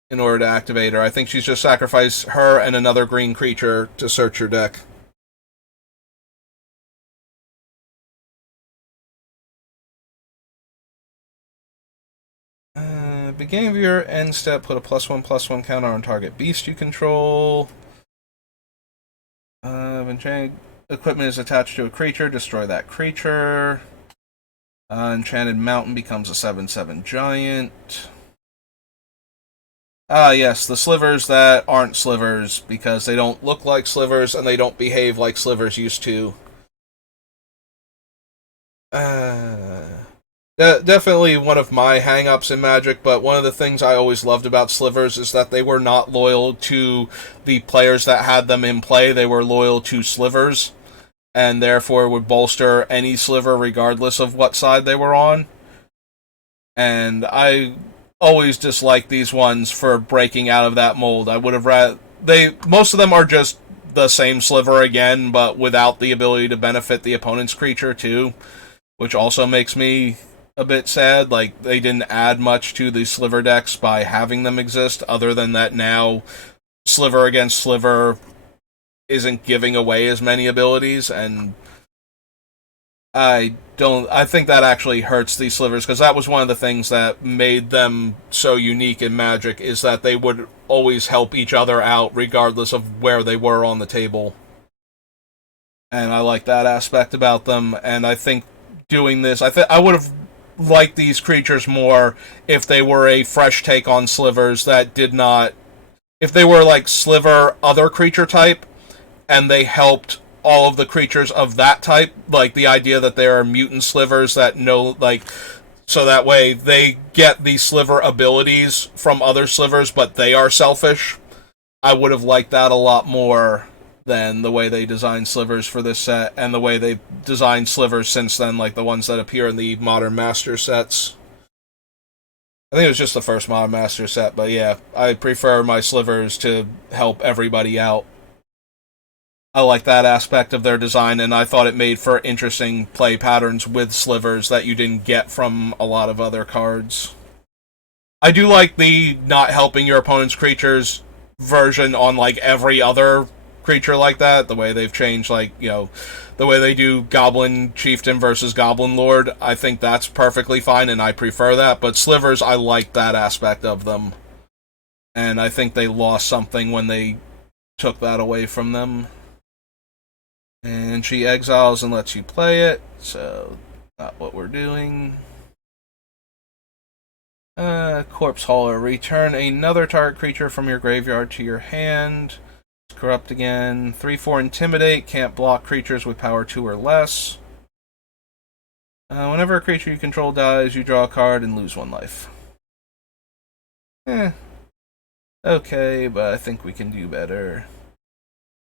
in order to activate her. I think she's just sacrificed her and another green creature to search your deck. Beginning of your end step, put a +1/+1 counter on target beast you control. Enchanted equipment is attached to a creature, destroy that creature. Enchanted Mountain becomes a 7/7 giant. Yes, the slivers that aren't slivers, because they don't look like slivers and they don't behave like slivers used to. Definitely one of my hang-ups in Magic, but one of the things I always loved about slivers is that they were not loyal to the players that had them in play. They were loyal to slivers. and therefore would bolster any sliver regardless of what side they were on. And I always dislike these ones for breaking out of that mold. I would have most of them are just the same sliver again, but without the ability to benefit the opponent's creature too, which also makes me a bit sad. Like, they didn't add much to the sliver decks by having them exist, other than that now sliver against sliver isn't giving away as many abilities, and I think that actually hurts these slivers, because that was one of the things that made them so unique in Magic, is that they would always help each other out regardless of where they were on the table. And I like that aspect about them, and I think doing this, I would have liked these creatures more if they were a fresh take on slivers that did not, if they were like sliver other creature type, and they helped all of the creatures of that type, like the idea that there are mutant slivers that know, like, so that way they get the sliver abilities from other slivers, but they are selfish. I would have liked that a lot more than the way they designed slivers for this set, and the way they've designed slivers since then, like the ones that appear in the Modern Master sets. I think it was just the first Modern Master set, but yeah, I prefer my slivers to help everybody out. I like that aspect of their design, and I thought it made for interesting play patterns with slivers that you didn't get from a lot of other cards. I do like the not helping your opponent's creatures version on like every other creature like that. The way they've changed, like, you know, the way they do Goblin Chieftain versus Goblin Lord, I think that's perfectly fine, and I prefer that. But slivers, I like that aspect of them, and I think they lost something when they took that away from them. And she exiles and lets you play it, so not what we're doing. Corpse Hauler. Return another target creature from your graveyard to your hand. It's corrupt again. 3/4 Intimidate. Can't block creatures with power 2 or less. Whenever a creature you control dies, you draw a card and lose 1 life. Okay, but I think we can do better.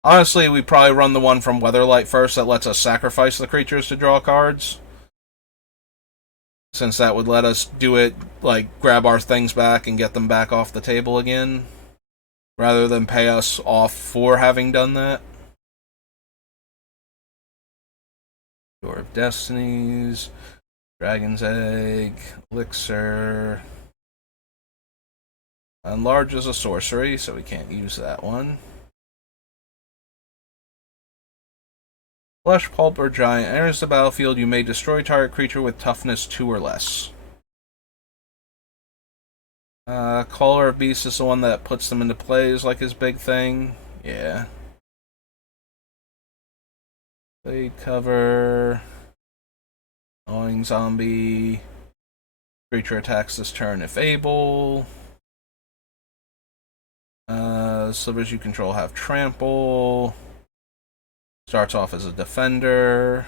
Honestly, we probably run the one from Weatherlight first that lets us sacrifice the creatures to draw cards, since that would let us do it, like, grab our things back and get them back off the table again, rather than pay us off for having done that. Door of Destinies, Dragon's Egg, Elixir. Enlarge is a sorcery, so we can't use that one. Flesh, Pulp, or Giant enters the battlefield. You may destroy target creature with toughness 2 or less. Caller of Beast is the one that puts them into play, is like his big thing. Yeah. Blade cover. Gnawing Zombie. Creature attacks this turn if able. Slivers you control have trample. Starts off as a defender.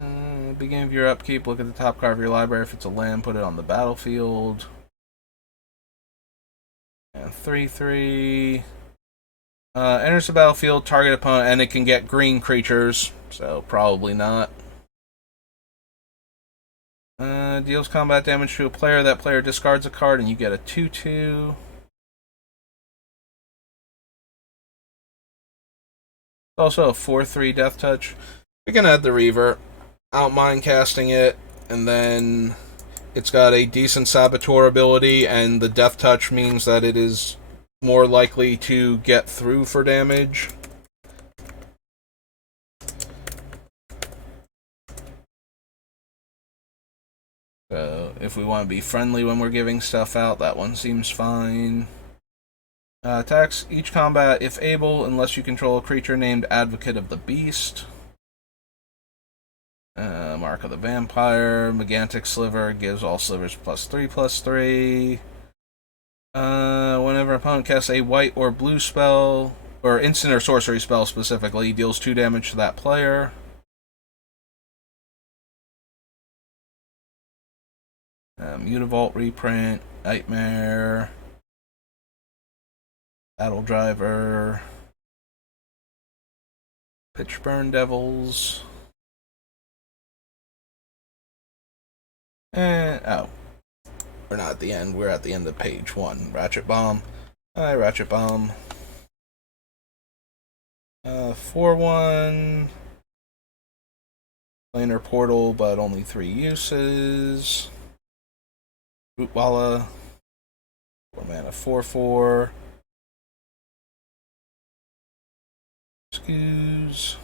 Beginning of your upkeep, look at the top card of your library. If it's a land, put it on the battlefield. And 3/3. Enters the battlefield, target opponent, and it can get green creatures, so probably not. Deals combat damage to a player. That player discards a card, and you get a 2/2. Also a 4/3 Death Touch. We can add the Reaver. I don't mind casting it, and then it's got a decent Saboteur ability, and the Death Touch means that it is more likely to get through for damage. So if we want to be friendly when we're giving stuff out, that one seems fine. Attacks each combat if able, unless you control a creature named Advocate of the Beast. Mark of the Vampire. Megantic Sliver gives all slivers +3/+3. Whenever an opponent casts a white or blue spell, or instant or sorcery spell specifically, deals 2 damage to that player. Mutavault reprint, Nightmare, Battle Driver. Pitchburn Devils. And, oh, we're not at the end. We're at the end of page 1. Ratchet Bomb. Hi, Ratchet Bomb. 4-1. Planar Portal, but only 3 uses. Rootwalla. 4 mana, 4-4. Scoos.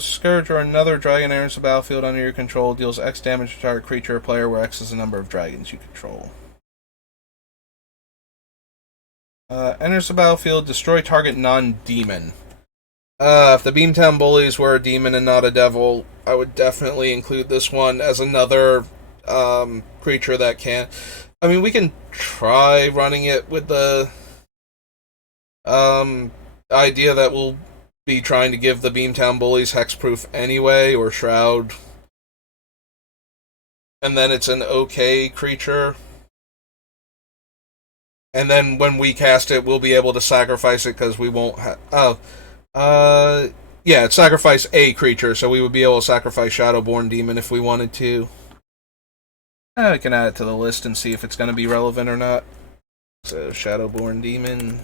Scourge or another dragon enters the battlefield under your control, deals X damage to target creature or player, where X is the number of dragons you control. Enters the battlefield, destroy target non-demon. If the Beamtown Bullies were a demon and not a devil, I would definitely include this one as another creature that can. I mean, we can try running it with the idea that we'll be trying to give the Beamtown Bullies hexproof anyway, or Shroud. And then it's an okay creature. And then when we cast it, we'll be able to sacrifice it because we won't have. Yeah, it's sacrifice a creature, so we would be able to sacrifice Shadowborn Demon if we wanted to. I can add it to the list and see if it's going to be relevant or not. So, Shadowborn Demon.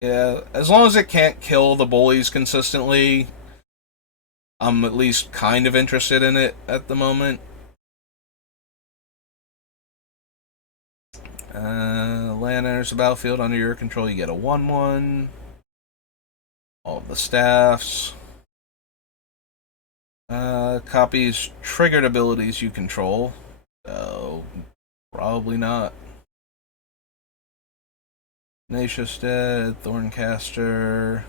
Yeah, as long as it can't kill the bullies consistently, I'm at least kind of interested in it at the moment. Land enters the battlefield under your control, you get a 1-1. All of the staffs. Copies triggered abilities you control. So, probably not. Tenacious Dead, Thorncaster.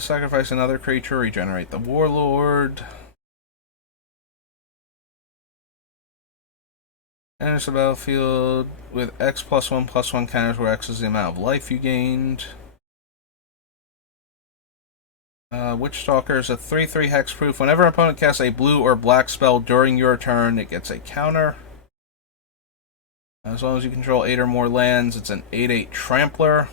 Sacrifice another creature, regenerate the Warlord. Enters the battlefield with X +1/+1 counters, where X is the amount of life you gained. Witchstalker is a 3/3 hexproof. Whenever an opponent casts a blue or black spell during your turn, it gets a counter. As long as you control 8 or more lands, it's an 8/8 Trampler.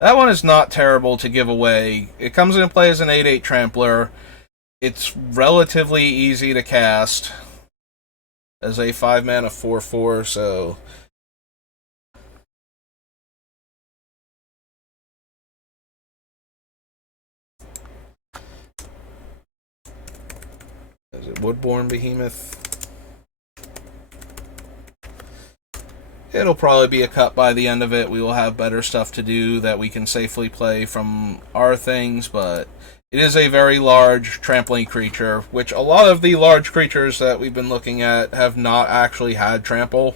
That one is not terrible to give away. It comes into play as an 8/8 Trampler. It's relatively easy to cast as a 5 mana 4/4, so. Is it Woodborn Behemoth? It'll probably be a cut by the end of it. We will have better stuff to do that we can safely play from our things, but it is a very large trampling creature, which a lot of the large creatures that we've been looking at have not actually had trample.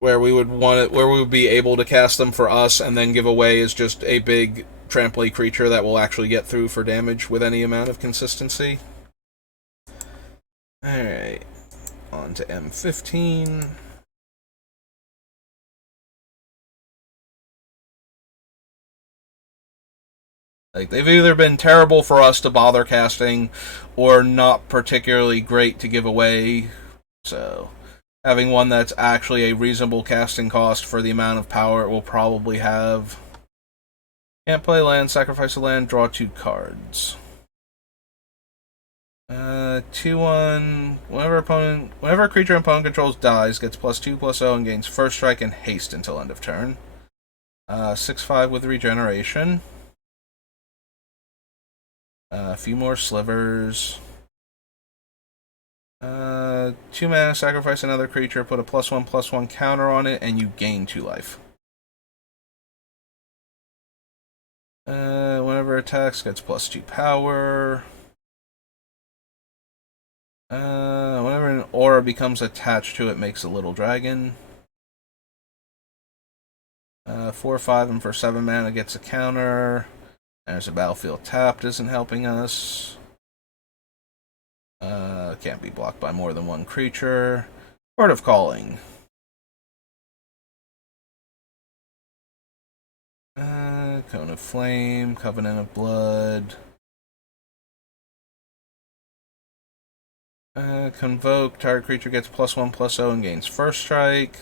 Where we would be able to cast them for us and then give away as just a big tramply creature that will actually get through for damage with any amount of consistency. Alright. On to M15. Like, they've either been terrible for us to bother casting, or not particularly great to give away. So, having one that's actually a reasonable casting cost for the amount of power it will probably have. Can't play land, sacrifice a land, draw 2 cards. 2-1. Whenever a creature opponent controls dies, gets +2/+0 and gains first strike and haste until end of turn. 6/5 with regeneration. A few more slivers. 2 mana, sacrifice another creature, put a +1/+1 counter on it, and you gain 2 life. Whenever it attacks, gets +2 power. Whenever an aura becomes attached to it, makes a little dragon. 4/5, and for 7 mana gets a counter. There's a battlefield tapped, isn't helping us. Can't be blocked by more than one creature. Word of Calling. Cone of Flame, Covenant of Blood. Convoke, target creature gets +1/+0 and gains first strike.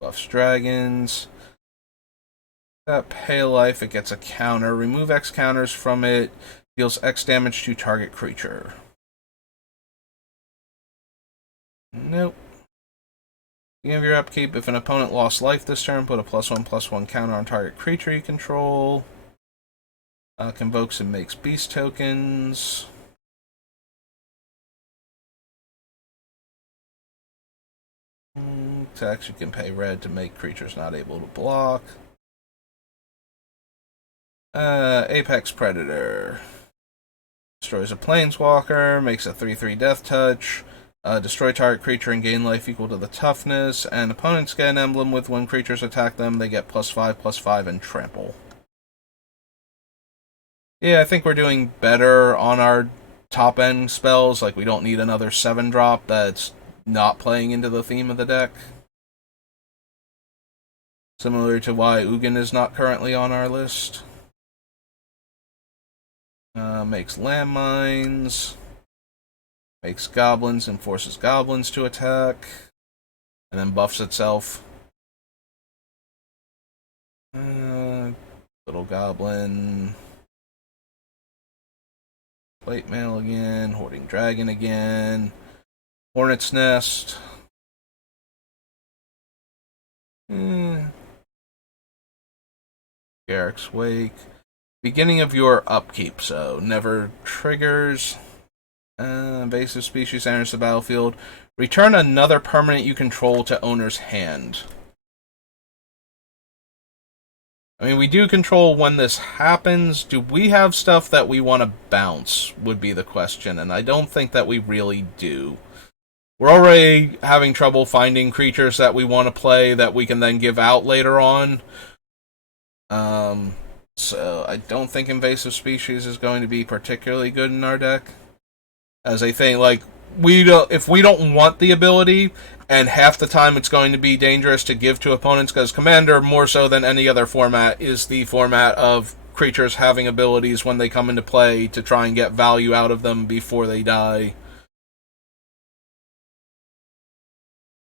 Buffs dragons. Pay life, it gets a counter. Remove X counters from it. Deals X damage to target creature. Nope. Beginning of your upkeep, if an opponent lost life this turn, put a +1/+1 counter on target creature you control. Convokes and makes beast tokens. Tax, you can pay red to make creatures not able to block. Apex Predator. Destroys a planeswalker, makes a 3/3 death touch. Destroy target creature and gain life equal to the toughness. And opponents get an emblem with when creatures attack them, they get +5/+5 and trample. Yeah, I think we're doing better on our top end spells. Like, we don't need another 7-drop that's not playing into the theme of the deck. Similar to why Ugin is not currently on our list. Makes landmines. Makes goblins and forces goblins to attack. And then buffs itself. Little goblin. Plate mail again. Hoarding dragon again. Hornet's nest. Garrick's Wake. Beginning of your upkeep, so never triggers. Invasive species enters the battlefield. Return another permanent you control to owner's hand. I mean, we do control when this happens. Do we have stuff that we want to bounce, would be the question, and I don't think that we really do. We're already having trouble finding creatures that we want to play that we can then give out later on. So I don't think invasive species is going to be particularly good in our deck. As a thing, like, if we don't want the ability, and half the time it's going to be dangerous to give to opponents, because Commander, more so than any other format, is the format of creatures having abilities when they come into play to try and get value out of them before they die.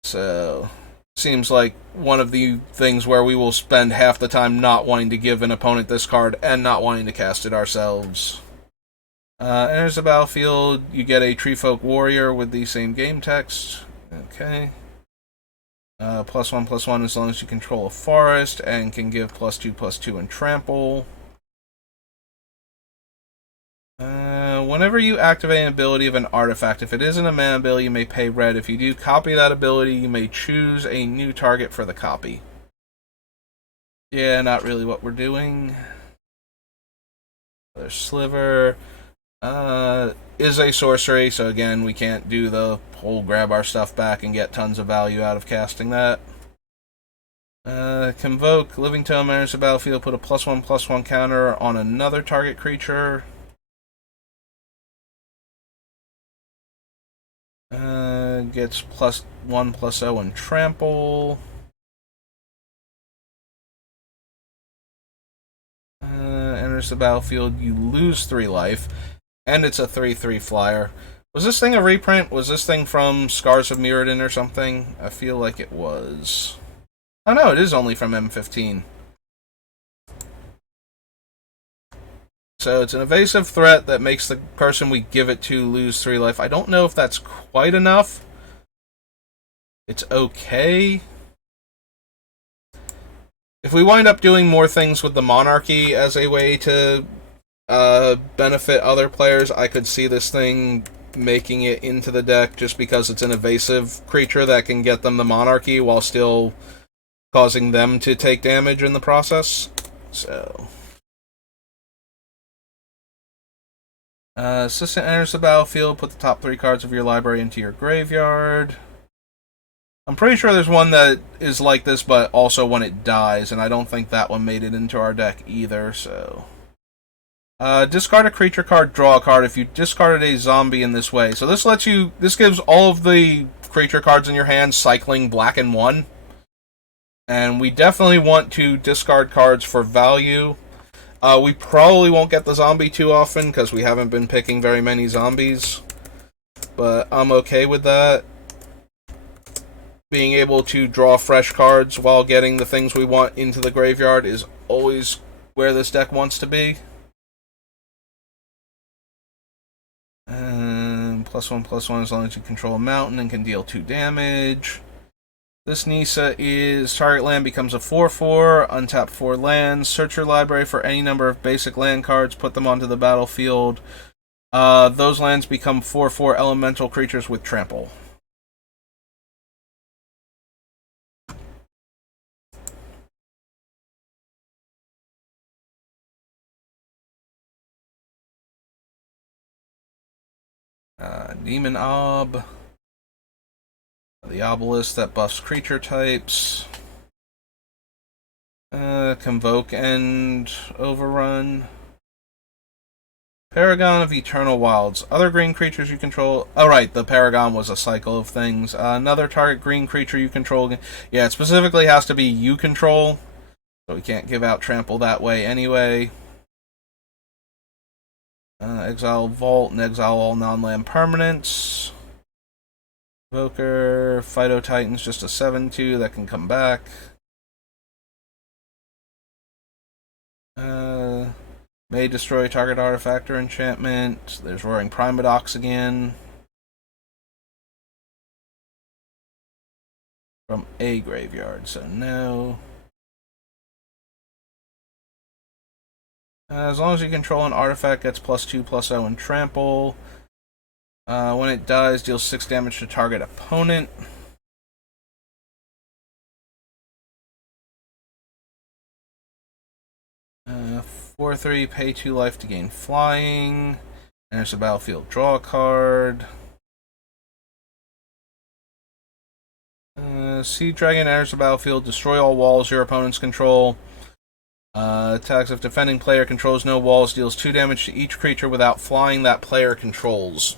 So, seems like one of the things where we will spend half the time not wanting to give an opponent this card and not wanting to cast it ourselves. Enters the battlefield, you get a Treefolk Warrior with the same game text. Okay. +1/+1 as long as you control a forest, and can give +2/+2 and trample. Whenever you activate an ability of an artifact, if it isn't a mana ability, you may pay red. If you do copy that ability, you may choose a new target for the copy. Yeah, not really what we're doing. There's Sliver. Is a sorcery, so again, we can't do the whole grab our stuff back and get tons of value out of casting that. Convoke. Living Tome enters the battlefield, put a +1/+1 counter on another target creature. Gets +1/+0 and trample. Enters the battlefield, you lose 3 life, and it's a 3/3 flyer. Was this thing a reprint? Was this thing from Scars of Mirrodin or something? I feel like it was. Oh no, it is only from M15. So it's an evasive threat that makes the person we give it to lose 3 life. I don't know if that's quite enough. It's okay. If we wind up doing more things with the Monarchy as a way to benefit other players, I could see this thing making it into the deck just because it's an evasive creature that can get them the Monarchy while still causing them to take damage in the process. So... Assistant enters the battlefield, put the top 3 cards of your library into your graveyard. I'm pretty sure there's one that is like this, but also when it dies, and I don't think that one made it into our deck either, so... discard a creature card, draw a card if you discarded a zombie in this way. So this lets you... This gives all of the creature cards in your hand cycling black and 1. And we definitely want to discard cards for value. We probably won't get the zombie too often, because we haven't been picking very many zombies. but I'm okay with that. Being able to draw fresh cards while getting the things we want into the graveyard is always where this deck wants to be. And +1/+1 as long as you control a mountain and can deal 2 damage. This Nisa is target land becomes a 4/4, untap 4 lands, search your library for any number of basic land cards, put them onto the battlefield. Those lands become 4/4 elemental creatures with trample. Demon Ob. The Obelisk that buffs creature types. Convoke and Overrun. Paragon of Eternal Wilds. Other green creatures you control. Oh, right, the Paragon was a cycle of things. Another target green creature you control. Yeah, it specifically has to be you control. So we can't give out trample that way anyway. Exile Vault and exile all non-land permanents. Evoker, Phyto Titan's just a 7/2 that can come back. May destroy target artifact or enchantment. There's Roaring Primadox again. From a graveyard, so no. As long as you control an artifact, gets +2/+0 and trample. When it dies, deals 6 damage to target opponent. Uh, 4/3, pay 2 life to gain flying. Enters the battlefield, draw a card. Sea Dragon enters the battlefield, destroy all walls your opponents control. Attacks if defending player controls no walls, deals 2 damage to each creature without flying that player controls.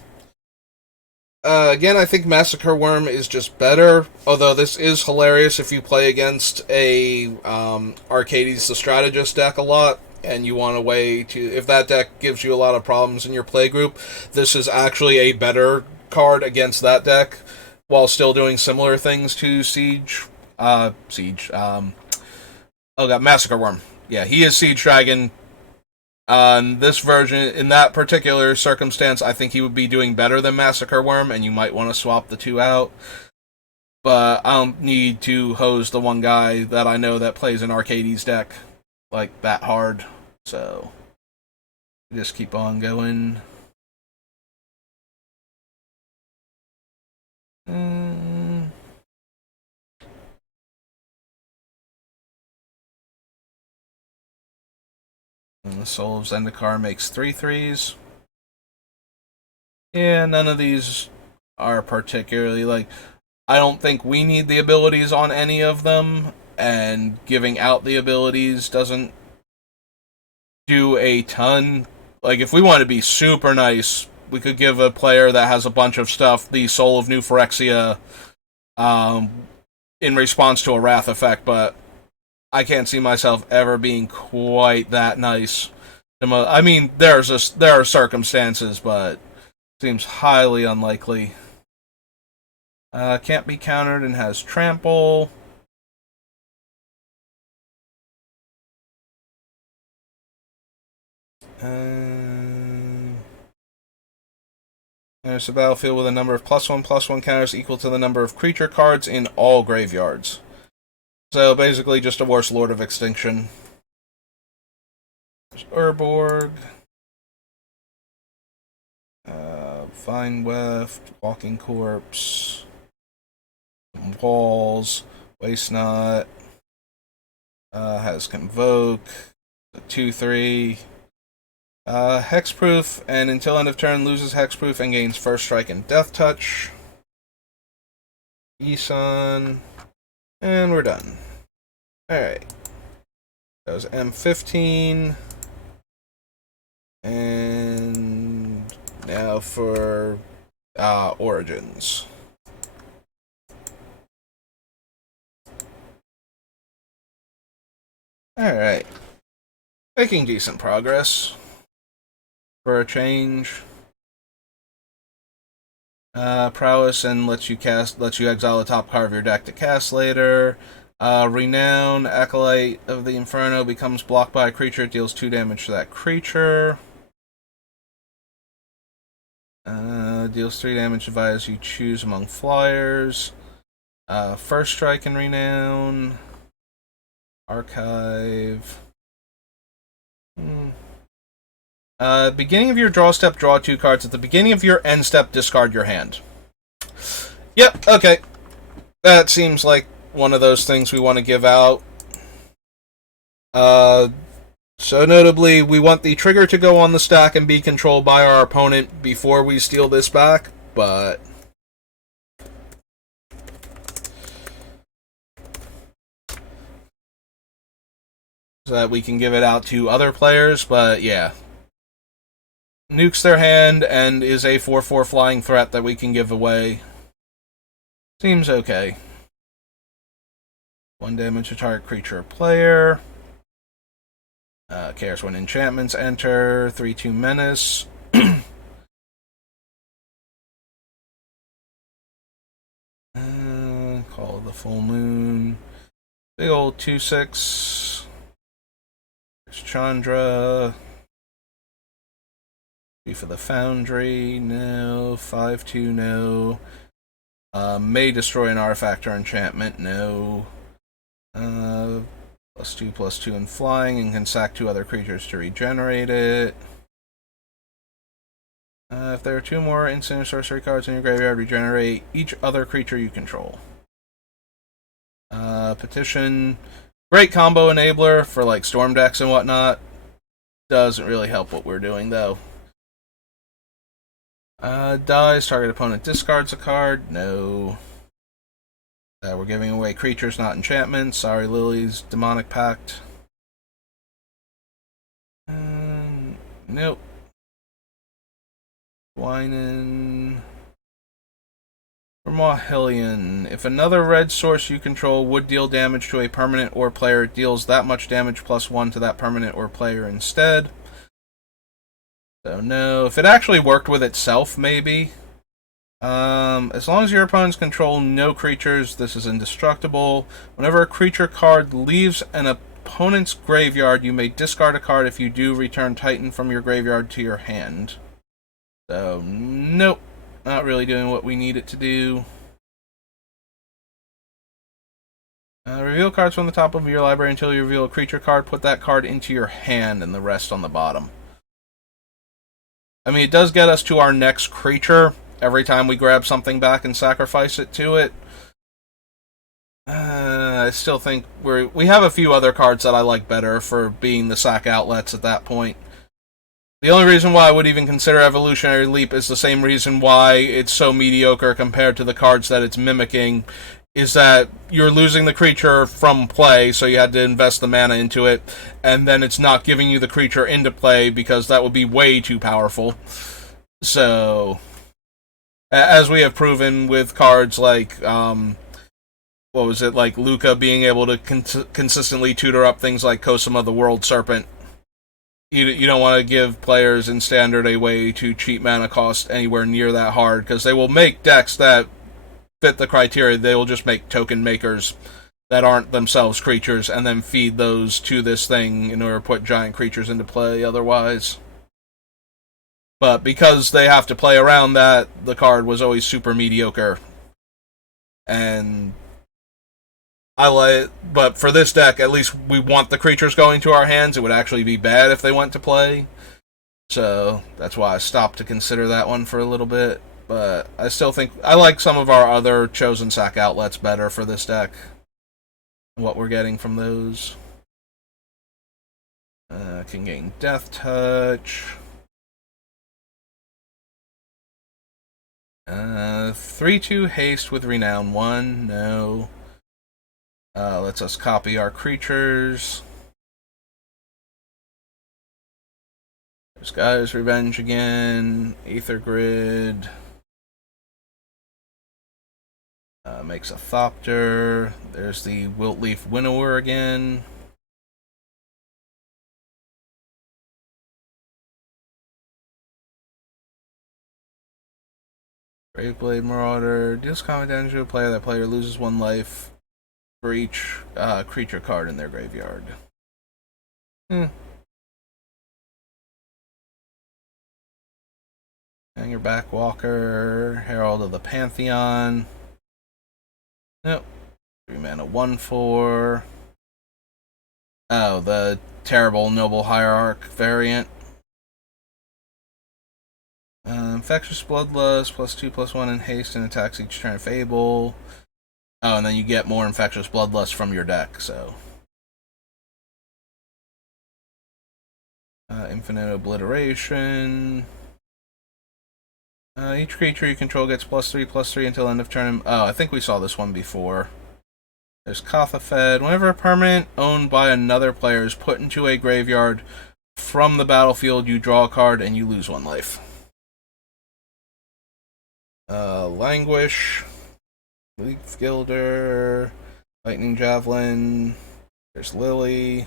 Again, I think Massacre Worm is just better, although this is hilarious if you play against a Arcades the Strategist deck a lot, and you want a way to... If that deck gives you a lot of problems in your playgroup, this is actually a better card against that deck, while still doing similar things to Massacre Worm. Yeah, he is Siege Dragon. This version, in that particular circumstance, I think he would be doing better than Massacre Worm, and you might want to swap the two out. But I don't need to hose the one guy that I know that plays an Arcades deck like that hard. So just keep on going. And the Soul of Zendikar makes 3/3s. Yeah, none of these are particularly, like, I don't think we need the abilities on any of them, and giving out the abilities doesn't do a ton. Like, if we want to be super nice, we could give a player that has a bunch of stuff the Soul of New Phyrexia in response to a Wrath effect, but I can't see myself ever being quite that nice. I mean, there are circumstances, but seems highly unlikely. Can't be countered and has trample. There's a battlefield with a number of +1/+1 counters equal to the number of creature cards in all graveyards. So basically just a worse Lord of Extinction. There's Urborg. Vine Weft, Walking Corpse, Walls, Waste Not, has Convoke, 2/3, Hexproof, and until end of turn loses Hexproof and gains First Strike and Death Touch. Isan, and we're done. Alright. That was M15. And now for Origins. Alright. Making decent progress. For a change. Prowess and lets you exile the top card of your deck to cast later. Renown, Acolyte of the Inferno, becomes blocked by a creature. It deals 2 damage to that creature. Deals 3 damage via as you choose among flyers. First Strike and Renown. Archive. Beginning of your draw step, draw 2 cards. At the beginning of your end step, discard your hand. Yep, okay. That seems like one of those things we want to give out. So notably, we want the trigger to go on the stack and be controlled by our opponent before we steal this back, but so that we can give it out to other players, but yeah. Nukes their hand and is a 4/4 flying threat that we can give away. Seems okay. 1 damage to target creature or player. Cares when enchantments enter. 3/2 menace. Call of the full moon. Big old 2/6. There's Chandra. For the Foundry, no. 5/2, no. May destroy an artifact or enchantment, no. +2/+2 in flying, and can sack 2 other creatures to regenerate it. If there are 2 more instant or sorcery cards in your graveyard, regenerate each other creature you control. Petition, great combo enabler for like storm decks and whatnot. Doesn't really help what we're doing though. Dies, target opponent discards a card. No. We're giving away creatures, not enchantments. Sorry, Lily's Demonic Pact. Nope. Wynan. Vermahillion. If another red source you control would deal damage to a permanent or player, it deals that much damage +1 to that permanent or player instead. So no. If it actually worked with itself, maybe. As long as your opponents control no creatures, this is indestructible. Whenever a creature card leaves an opponent's graveyard, you may discard a card. If you do, return Titan from your graveyard to your hand. So, nope. Not really doing what we need it to do. Reveal cards from the top of your library until you reveal a creature card. Put that card into your hand and the rest on the bottom. I mean, it does get us to our next creature every time we grab something back and sacrifice it to it. I still think we have a few other cards that I like better for being the sack outlets at that point. The only reason why I would even consider Evolutionary Leap is the same reason why it's so mediocre compared to the cards that it's mimicking, is that you're losing the creature from play, so you had to invest the mana into it, and then it's not giving you the creature into play because that would be way too powerful. So, as we have proven with cards like, like Luca being able to consistently tutor up things like Cosima the World Serpent. You don't want to give players in Standard a way to cheat mana cost anywhere near that hard, because they will make decks that fit the criteria. They will just make token makers that aren't themselves creatures, and then feed those to this thing in order to put giant creatures into play otherwise. But because they have to play around that, the card was always super mediocre. And but for this deck, at least we want the creatures going to our hands. It would actually be bad if they went to play. So that's why I stopped to consider that one for a little bit. But I still think I like some of our other chosen sack outlets better for this deck. What we're getting from those. Can gain Death Touch. 3/2 haste with Renown 1. No. Lets us copy our creatures. There's Gaia's Revenge again. Aether Grid. Makes a Thopter. There's the Wiltleaf Winnower again. Graveblade Marauder. Deals combat damage to a player. That player loses 1 life for each creature card in their graveyard. Hangerback Walker. Herald of the Pantheon. Nope. 3 mana 1/4. Oh, the terrible Noble Hierarch variant. Infectious Bloodlust, +2/+1 in haste and attacks each turn if able. Oh, and then you get more Infectious Bloodlust from your deck, so. Infinite Obliteration. Each creature you control gets +3/+3 until end of turn. Oh, I think we saw this one before. There's Kothafed. Whenever a permanent owned by another player is put into a graveyard from the battlefield, you draw a card and you lose 1 life. Languish. Leaf Gilder. Lightning Javelin. There's Lily.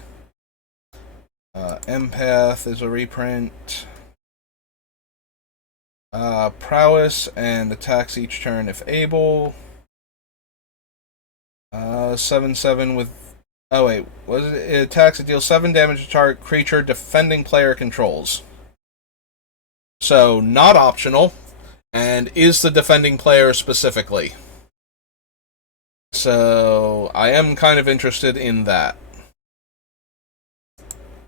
Empath is a reprint. Prowess and attacks each turn if able. 7/7 with. Oh wait, was it? It attacks and deals 7 damage to target creature defending player controls. So not optional, and is the defending player specifically. So I am kind of interested in that.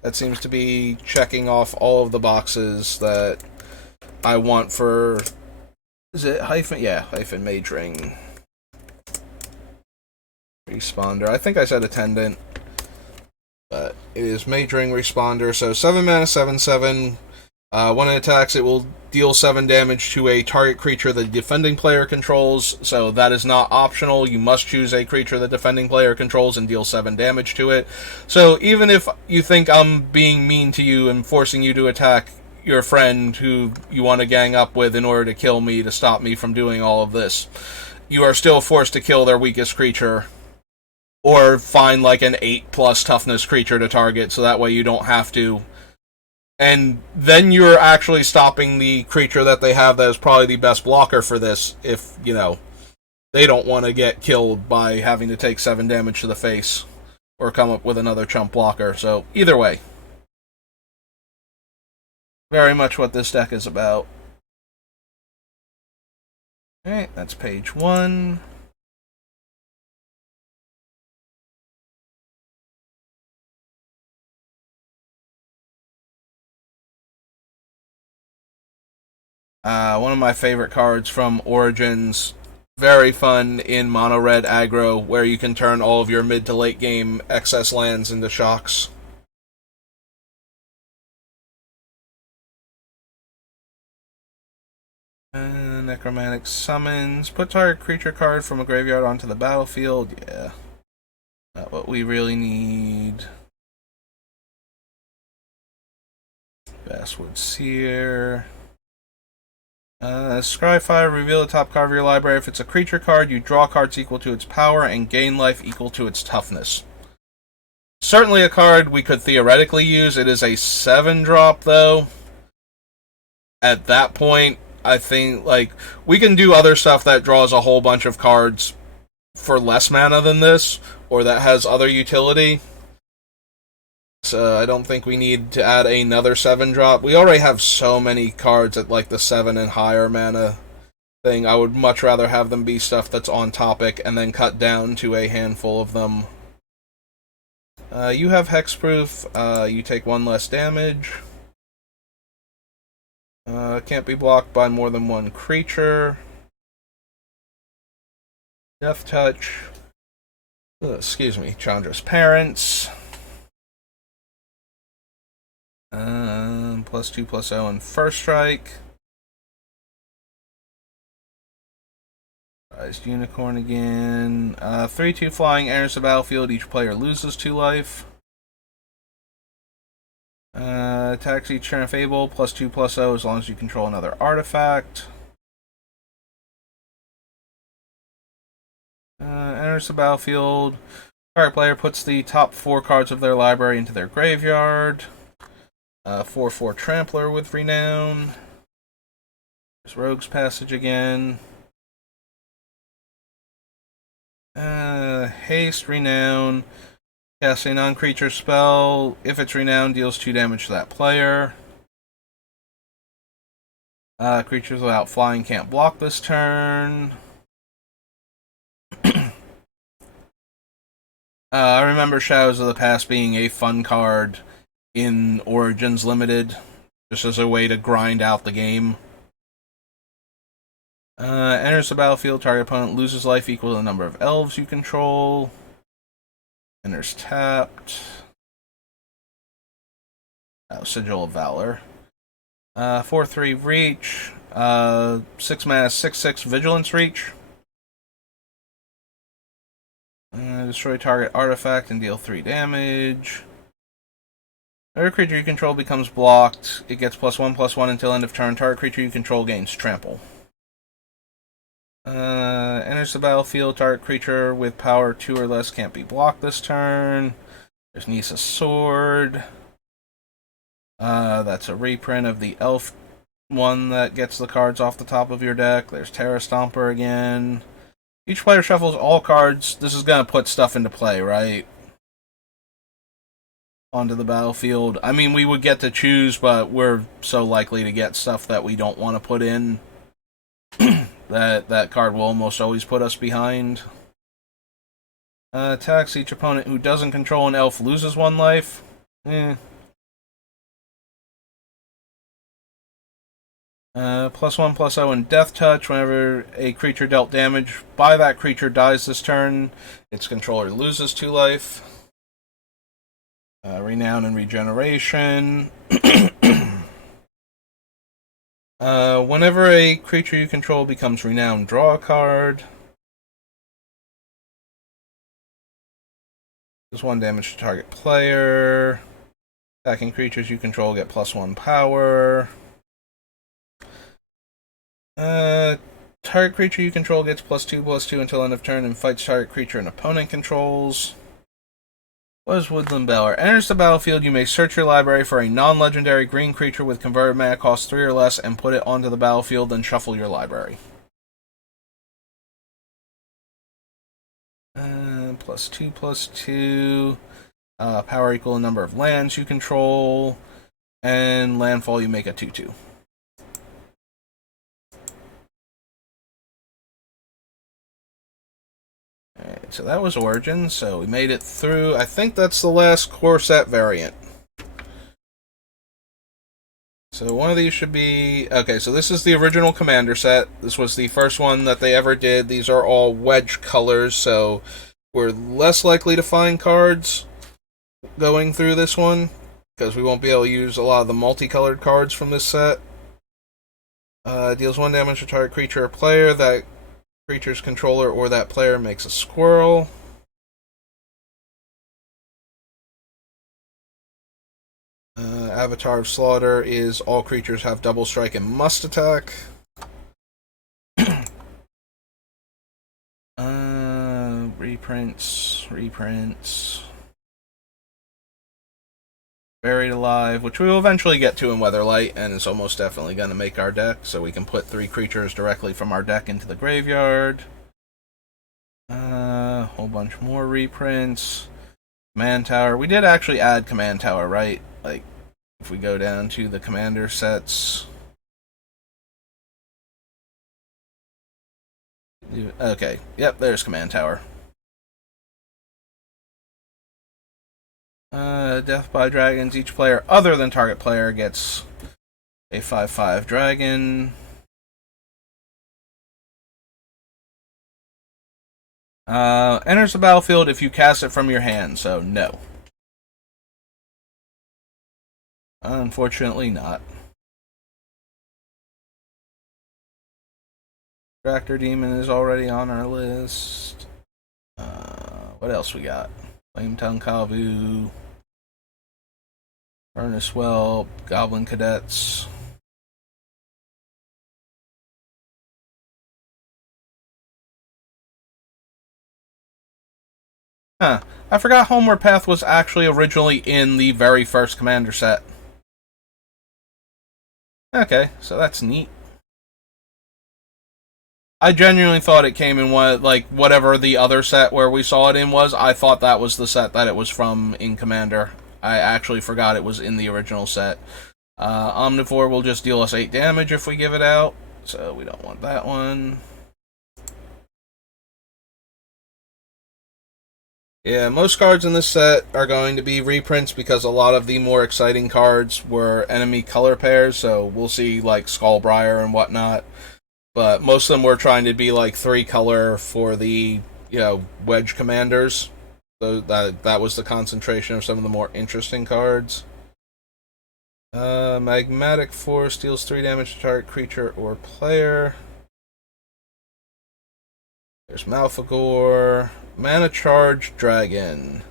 That seems to be checking off all of the boxes that I want for. Is it Hyphen? Yeah, Hyphen Mage Ring. Responder. I think I said Attendant, but it is Mage Ring Responder. So 7 mana, 7/7. When it attacks, it will deal 7 damage to a target creature the defending player controls. So that is not optional. You must choose a creature the defending player controls and deal 7 damage to it. So even if you think I'm being mean to you and forcing you to attack your friend who you want to gang up with in order to kill me to stop me from doing all of this, you are still forced to kill their weakest creature. Or find like an 8+ toughness creature to target, so that way you don't have to. And then you're actually stopping the creature that they have that is probably the best blocker for this, if, they don't want to get killed by having to take 7 damage to the face, or come up with another chump blocker. So, either way. Very much what this deck is about. Alright, that's page 1. One of my favorite cards from Origins. Very fun in mono red aggro, where you can turn all of your mid to late game excess lands into shocks. Necromantic Summons. Put target creature card from a graveyard onto the battlefield. Yeah. Not what we really need. Basswood Seer. Scryfire, reveal the top card of your library. If it's a creature card, you draw cards equal to its power and gain life equal to its toughness. Certainly a card we could theoretically use. It is a 7-drop, though. At that point, I think, we can do other stuff that draws a whole bunch of cards for less mana than this, or that has other utility. So I don't think we need to add another 7-drop. We already have so many cards at the 7 and higher mana thing. I would much rather have them be stuff that's on topic and then cut down to a handful of them. You have Hexproof. You take 1 less damage. Can't be blocked by more than 1 creature. Death Touch. Excuse me, Chandra's Parents. +2/+0 and First Strike. Prized Unicorn again. 3/2 flying enters the battlefield. Each player loses 2 life. Attacks each turn if able. +2/+0 as long as you control another artifact. Enters the battlefield. Target player puts the top 4 cards of their library into their graveyard. 4/4 Trampler with Renown. There's Rogue's Passage again. Haste, Renown. Cast a non-creature spell. If it's renowned, deals 2 damage to that player. Creatures without flying can't block this turn. I remember Shadows of the Past being a fun card in Origins Limited, just as a way to grind out the game. Enters the battlefield, target opponent loses life equal to the number of elves you control. Enters tapped. Sigil of Valor. 4/3 reach. 6 mana, 6/6 vigilance reach. Destroy target artifact and deal 3 damage. Every creature you control becomes blocked. It gets +1/+1 until end of turn. Target creature you control gains trample. Enters the battlefield. Target creature with power 2 or less can't be blocked this turn. There's Nisa's Sword. That's a reprint of the elf one that gets the cards off the top of your deck. There's Terra Stomper again. Each player shuffles all cards. This is going to put stuff into play, right? Onto the battlefield. I mean, we would get to choose, but we're so likely to get stuff that we don't want to put in that card will almost always put us behind. Attacks each opponent who doesn't control an elf loses 1 life. +1/+0 in Death Touch. Whenever a creature dealt damage by that creature dies this turn, its controller loses 2 life. Renown and Regeneration. Whenever a creature you control becomes renowned, draw a card. Does 1 damage to target player. Attacking creatures you control get +1 power. Target creature you control gets +2/+2 until end of turn and fights target creature an opponent controls. What is Woodland Beller? Enters the battlefield, you may search your library for a non-legendary green creature with converted mana cost 3 or less and put it onto the battlefield, then shuffle your library. +2/+2. Power equal to number of lands you control. And landfall, you make a 2/2. Alright, so that was Origins, so we made it through. I think that's the last core set variant. So one of these should be... Okay, so this is the original Commander set. This was the first one that they ever did. These are all wedge colors, so we're less likely to find cards going through this one, because we won't be able to use a lot of the multicolored cards from this set. Deals 1 damage to target creature or player. That creature's controller or that player makes a squirrel. Avatar of Slaughter is all creatures have double strike and must attack. Reprints. Buried Alive, which we will eventually get to in Weatherlight, and is almost definitely going to make our deck, so we can put 3 creatures directly from our deck into the graveyard. Whole bunch more reprints. Command Tower. We did actually add Command Tower, right? Like, if we go down to the Commander sets. Okay, yep, there's Command Tower. Death by Dragons. Each player other than target player gets a 5/5 dragon. Enters the battlefield if you cast it from your hand, so no. Unfortunately not. Tractor Demon is already on our list. What else we got? Beamtown Kavu. Furnace Whelp. Goblin Cadets. Huh. I forgot Homeward Path was actually originally in the very first Commander set. Okay, so that's neat. I genuinely thought it came in one, like, whatever the other set where we saw it in was. I thought that was the set that it was from in Commander. I actually forgot it was in the original set. Omnivore will just deal us 8 damage if we give it out, so we don't want that one. Yeah, most cards in this set are going to be reprints because a lot of the more exciting cards were enemy color pairs, so we'll see, like, Skullbriar and whatnot. But most of them were trying to be like 3-color for the, wedge commanders. So that was the concentration of some of the more interesting cards. Magmatic Force deals 3 damage to target creature or player. There's Malfagor. Mana Charge Dragon.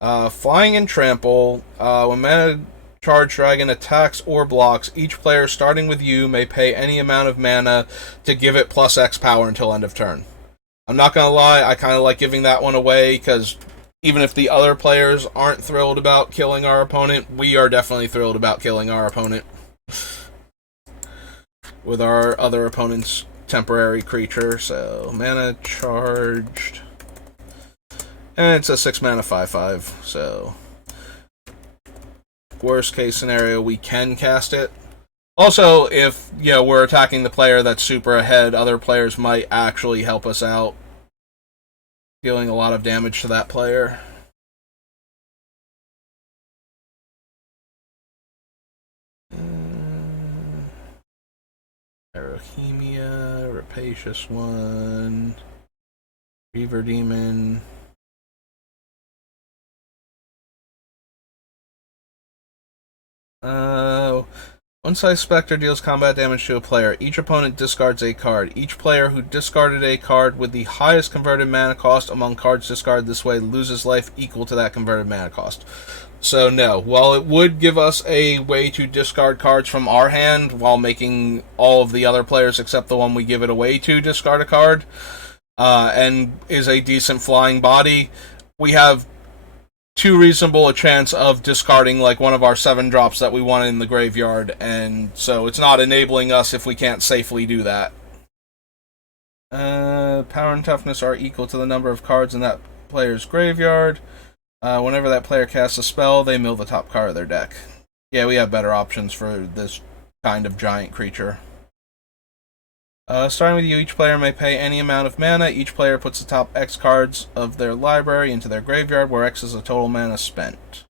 Flying and Trample. When Mana Charge Dragon attacks or blocks, each player starting with you may pay any amount of mana to give it plus X power until end of turn. I'm not gonna lie, I kind of like giving that one away, because even if the other players aren't thrilled about killing our opponent, we are definitely thrilled about killing our opponent with our other opponent's temporary creature. So, mana charged. And it's a 6 mana 5/5, so worst case scenario, we can cast it. Also, if we're attacking the player that's super ahead, other players might actually help us out, dealing a lot of damage to that player. Aerohemia, Rapacious One, Reaver Demon. One-Size Spectre deals combat damage to a player. Each opponent discards a card. Each player who discarded a card with the highest converted mana cost among cards discarded this way loses life equal to that converted mana cost. So no, while it would give us a way to discard cards from our hand while making all of the other players except the one we give it away to discard a card, and is a decent flying body, we have too reasonable a chance of discarding like one of our 7 drops that we wanted in the graveyard, and so it's not enabling us if we can't safely do that. Power and toughness are equal to the number of cards in that player's graveyard. Whenever that player casts a spell, they mill the top card of their deck. Yeah, we have better options for this kind of giant creature. Starting with you, each player may pay any amount of mana. Each player puts the top X cards of their library into their graveyard, where X is the total mana spent.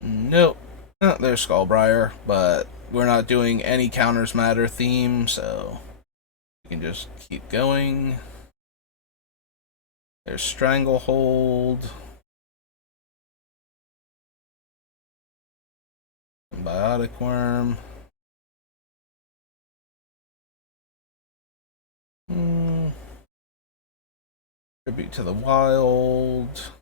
Nope. Oh, there's Skullbriar, but we're not doing any counters matter theme, so we can just keep going. There's Stranglehold. Biotic Worm. Tribute to the Wild.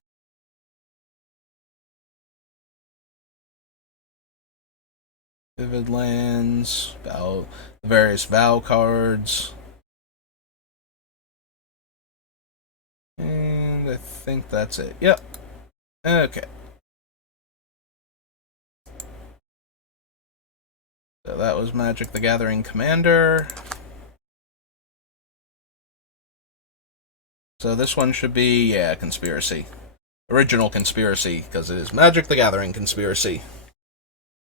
Vivid Lands. The various Vow cards. And I think that's it. Yep. Okay. So that was Magic the Gathering Commander. So this one should be, Conspiracy. Original Conspiracy, because it is Magic the Gathering Conspiracy.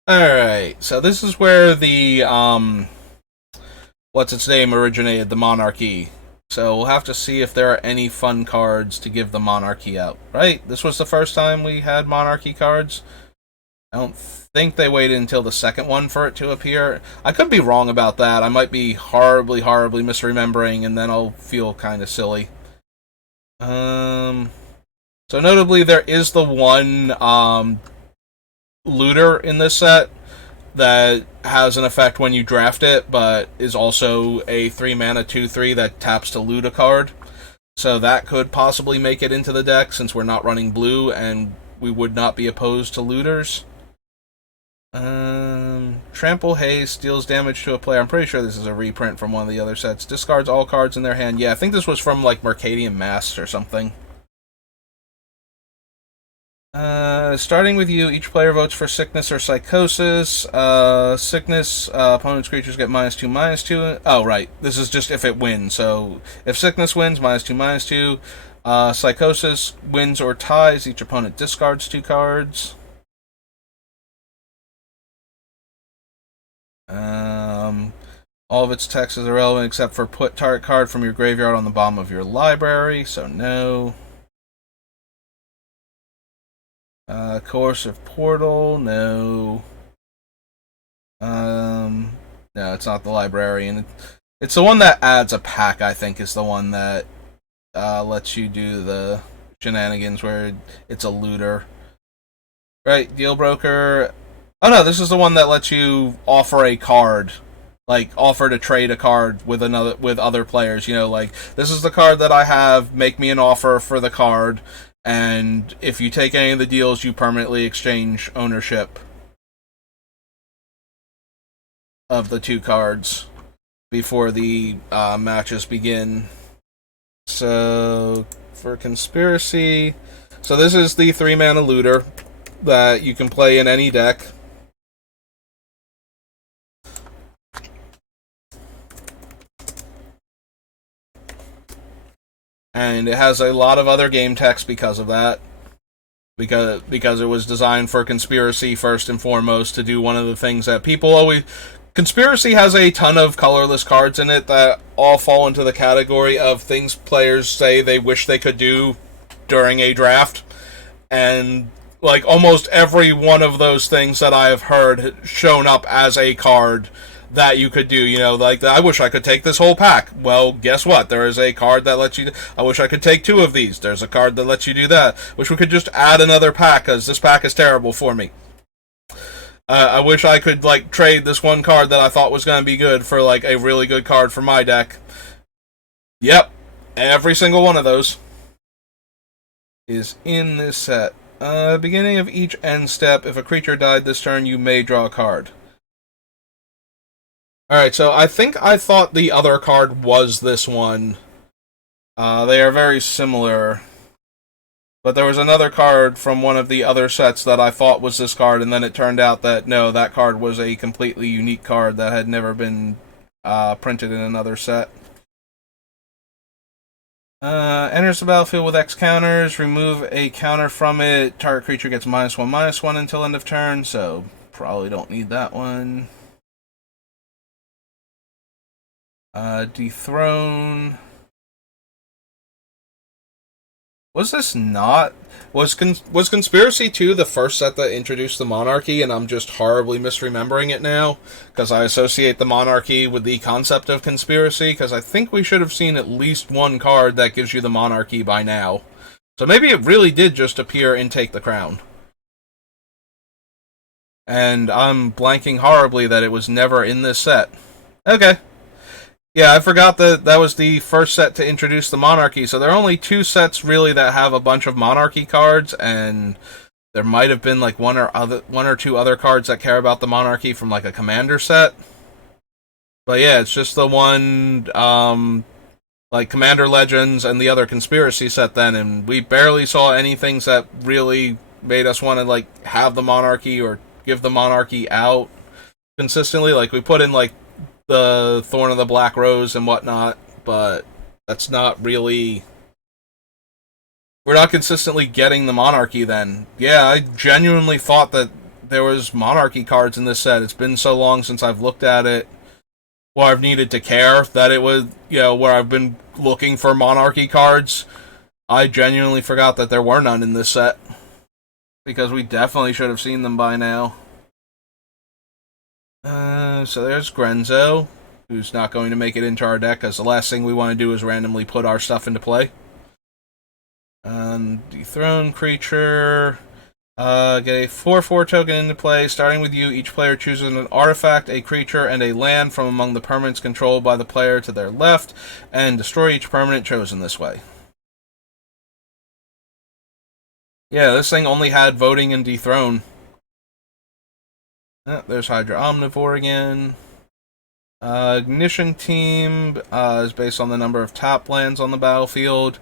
Alright, so this is where the, what's its name originated, the Monarchy. So we'll have to see if there are any fun cards to give the Monarchy out. Right? This was the first time we had Monarchy cards. I don't think they waited until the second one for it to appear. I could be wrong about that. I might be horribly misremembering, and then I'll feel kind of silly. So notably, there is the one looter in this set that has an effect when you draft it, but is also a 3 mana 2/3 that taps to loot a card. So that could possibly make it into the deck, since we're not running blue and we would not be opposed to looters. Trample Haste deals damage to a player. I'm pretty sure this is a reprint from one of the other sets. Discards all cards in their hand. Yeah, I think this was from like Mercadian Masks or something. Starting with you, each player votes for sickness or psychosis. Sickness, opponent's creatures get -2, -2. Oh, right. This is just if it wins. So if sickness wins, -2, -2. Psychosis wins or ties, each opponent discards 2 cards. All of its text is irrelevant except for put target card from your graveyard on the bottom of your library, so no. Coercive Portal, no. No, it's not the librarian. It's the one that adds a pack, I think, is the one that lets you do the shenanigans where it's a looter. Right, Deal Broker. Oh no, this is the one that lets you offer a card. Like, offer to trade a card with other players. You know, like, this is the card that I have, make me an offer for the card, and if you take any of the deals, you permanently exchange ownership of the 2 cards before the matches begin. So, for Conspiracy, so this is the 3-mana looter that you can play in any deck. And it has a lot of other game text because of that. Because it was designed for Conspiracy first and foremost to do one of the things that people always... Conspiracy has a ton of colorless cards in it that all fall into the category of things players say they wish they could do during a draft. And, like, almost every one of those things that I have heard shown up as a card that you could do. You know, like, I wish I could take this whole pack. Well, guess what? There is a card that lets you... I wish I could take 2 of these. There's a card that lets you do that. Wish we could just add another pack, because this pack is terrible for me. I wish I could, like, trade this one card that I thought was going to be good for, like, a really good card for my deck. Yep. Every single one of those is in this set. Beginning of each end step, if a creature died this turn, you may draw a card. Alright, so I think I thought the other card was this one. They are very similar. But there was another card from one of the other sets that I thought was this card, and then it turned out that, no, that card was a completely unique card that had never been printed in another set. Enters the battlefield with X counters, remove a counter from it, target creature gets -1/-1 until end of turn, so probably don't need that one. Dethrone. Was this not... Was Conspiracy 2 the first set that introduced the Monarchy, and I'm just horribly misremembering it now? Because I associate the Monarchy with the concept of Conspiracy, because I think we should have seen at least one card that gives you the Monarchy by now. So maybe it really did just appear in Take the Crown. And I'm blanking horribly that it was never in this set. Okay. Yeah, I forgot that that was the first set to introduce the Monarchy, so there are only 2 sets really that have a bunch of Monarchy cards, and there might have been like one or two other cards that care about the Monarchy from like a Commander set. But yeah, it's just the one, like Commander Legends and the other Conspiracy set then, and we barely saw any things that really made us want to like have the Monarchy or give the Monarchy out consistently. Like we put in like the Thorn of the Black Rose and whatnot, but that's not really... We're not consistently getting the Monarchy then. Yeah, I genuinely thought that there was Monarchy cards in this set. It's been so long since I've looked at it, or I've needed to care that it was, you know, where I've been looking for Monarchy cards. I genuinely forgot that there were none in this set, because we definitely should have seen them by now. So there's Grenzo, who's not going to make it into our deck, because the last thing we want to do is randomly put our stuff into play. Dethrone creature. Get a 4/4 token into play. Starting with you, each player chooses an artifact, a creature, and a land from among the permanents controlled by the player to their left, and destroy each permanent chosen this way. Yeah, this thing only had voting and dethrone. There's Hydra Omnivore again. Ignition Team is based on the number of tap lands on the battlefield.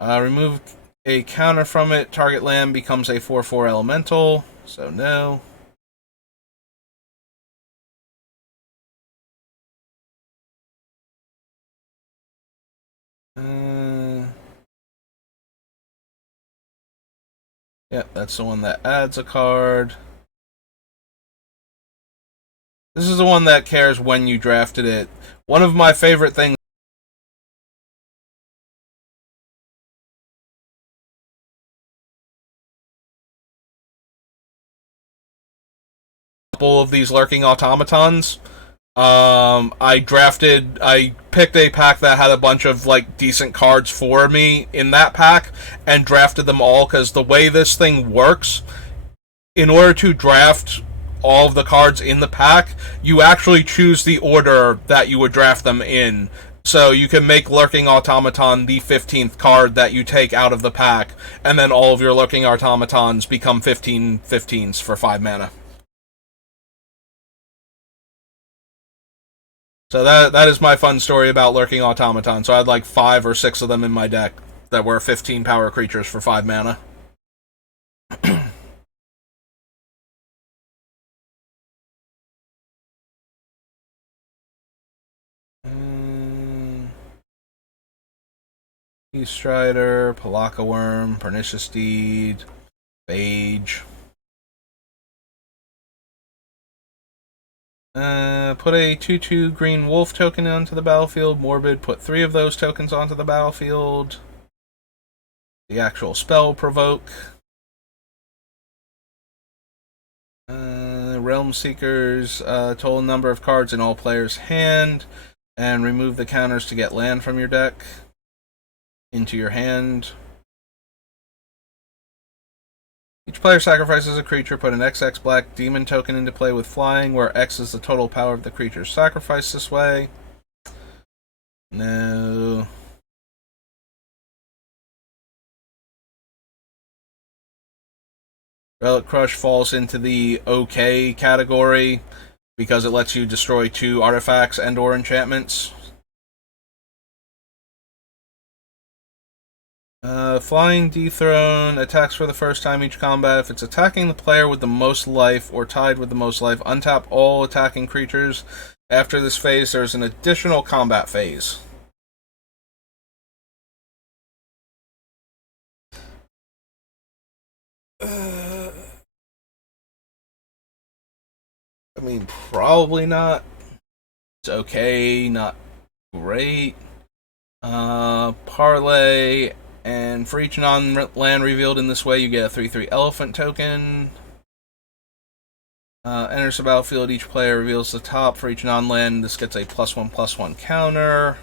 Remove a counter from it, target land becomes a 4/4 elemental, so no. Yeah, that's the one that adds a card. This is the one that cares when you drafted it. One of my favorite things of these lurking automatons. I picked a pack that had a bunch of like decent cards for me in that pack and drafted them all because the way this thing works, in order to draft all of the cards in the pack, you actually choose the order that you would draft them in. So you can make Lurking Automaton the 15th card that you take out of the pack, and then all of your Lurking Automatons become 15/15s for 5 mana. So that is my fun story about Lurking Automaton. So I had like 5 or 6 of them in my deck that were 15 power creatures for 5 mana. Beast Strider, Palaka Worm, Pernicious Steed, Phage. Put a 2/2 green wolf token onto the battlefield. Morbid, put 3 of those tokens onto the battlefield. The actual spell, Provoke. Realm Seekers, total number of cards in all players' hand. And remove the counters to get land from your deck into your hand. Each player sacrifices a creature, put an XX black demon token into play with flying, where X is the total power of the creature's sacrifice this way. No. Relic Crush falls into the OK category because it lets you destroy 2 artifacts and or enchantments. Flying Dethrone attacks for the first time each combat. If it's attacking the player with the most life or tied with the most life, untap all attacking creatures. After this phase, there's an additional combat phase. I mean, probably not. It's okay, not great. Parlay, and for each non-land revealed in this way, you get a 3/3 elephant token. Enters the battlefield, each player reveals the top for each non-land. This gets a +1/+1 counter.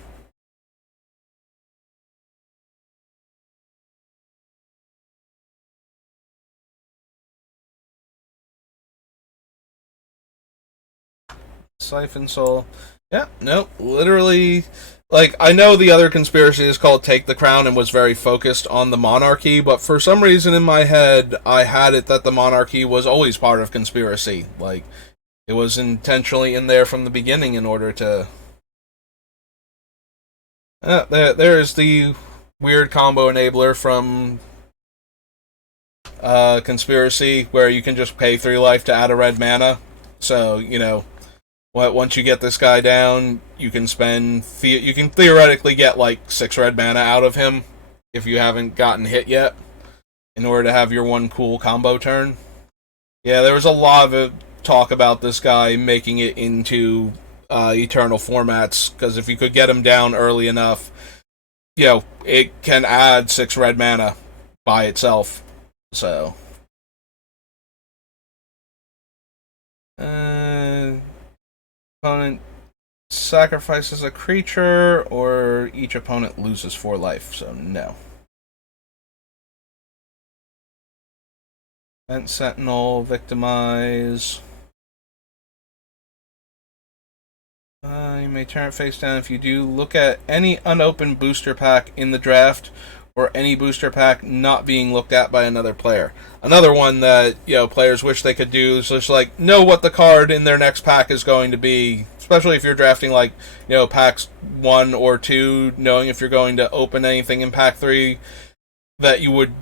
Siphon Soul. Yeah, no, literally. Like, I know the other conspiracy is called Take the Crown and was very focused on the monarchy, but for some reason in my head, I had it that the monarchy was always part of conspiracy. Like, it was intentionally in there from the beginning in order to. There's the weird combo enabler from Conspiracy, where you can just pay 3 life to add a red mana. So, once you get this guy down, you can you can theoretically get like 6 red mana out of him if you haven't gotten hit yet, in order to have your one cool combo turn. Yeah, there was a lot of talk about this guy making it into eternal formats, because if you could get him down early enough, it can add 6 red mana by itself. So, opponent sacrifices a creature, or each opponent loses 4 life, so no. Vent Sentinel, Victimize. You may turn it face down. If you do, look at any unopened booster pack in the draft, or any booster pack not being looked at by another player. Another one that, players wish they could do is just like know what the card in their next pack is going to be, especially if you're drafting like, packs 1 or 2, knowing if you're going to open anything in pack 3. that you would,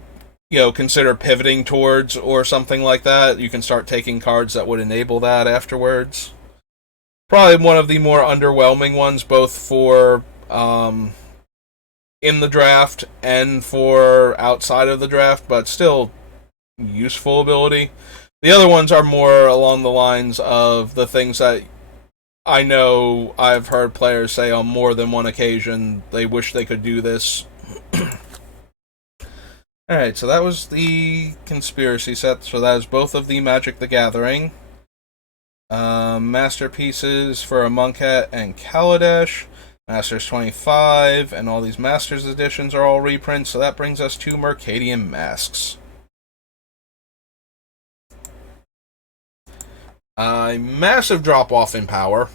consider pivoting towards or something like that. You can start taking cards that would enable that afterwards. Probably one of the more underwhelming ones, both for in the draft and for outside of the draft, but still useful ability. The other ones are more along the lines of the things that I know I've heard players say on more than one occasion they wish they could do this. Alright, so that was the conspiracy set. So that is both of the Magic the Gathering. Masterpieces for Amonkhet and Kaladesh. Masters 25, and all these Masters editions are all reprints, so that brings us to Mercadian Masks. A massive drop off in power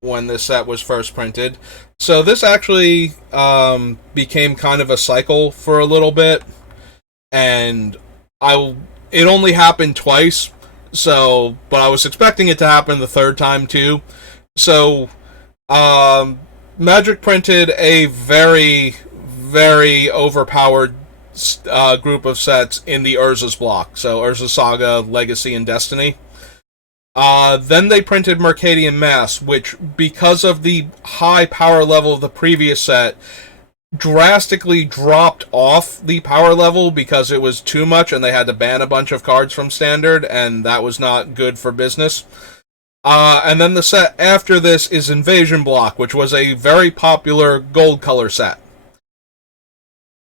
when this set was first printed. So this actually became kind of a cycle for a little bit, and it only happened twice. So, but I was expecting it to happen the third time too. So, Magic printed a very, very overpowered group of sets in the Urza's block. So Urza Saga, Legacy, and Destiny. Then they printed Mercadian Mass, which, because of the high power level of the previous set, drastically dropped off the power level because it was too much and they had to ban a bunch of cards from Standard, and that was not good for business. And then the set after this is Invasion Block, which was a very popular gold color set.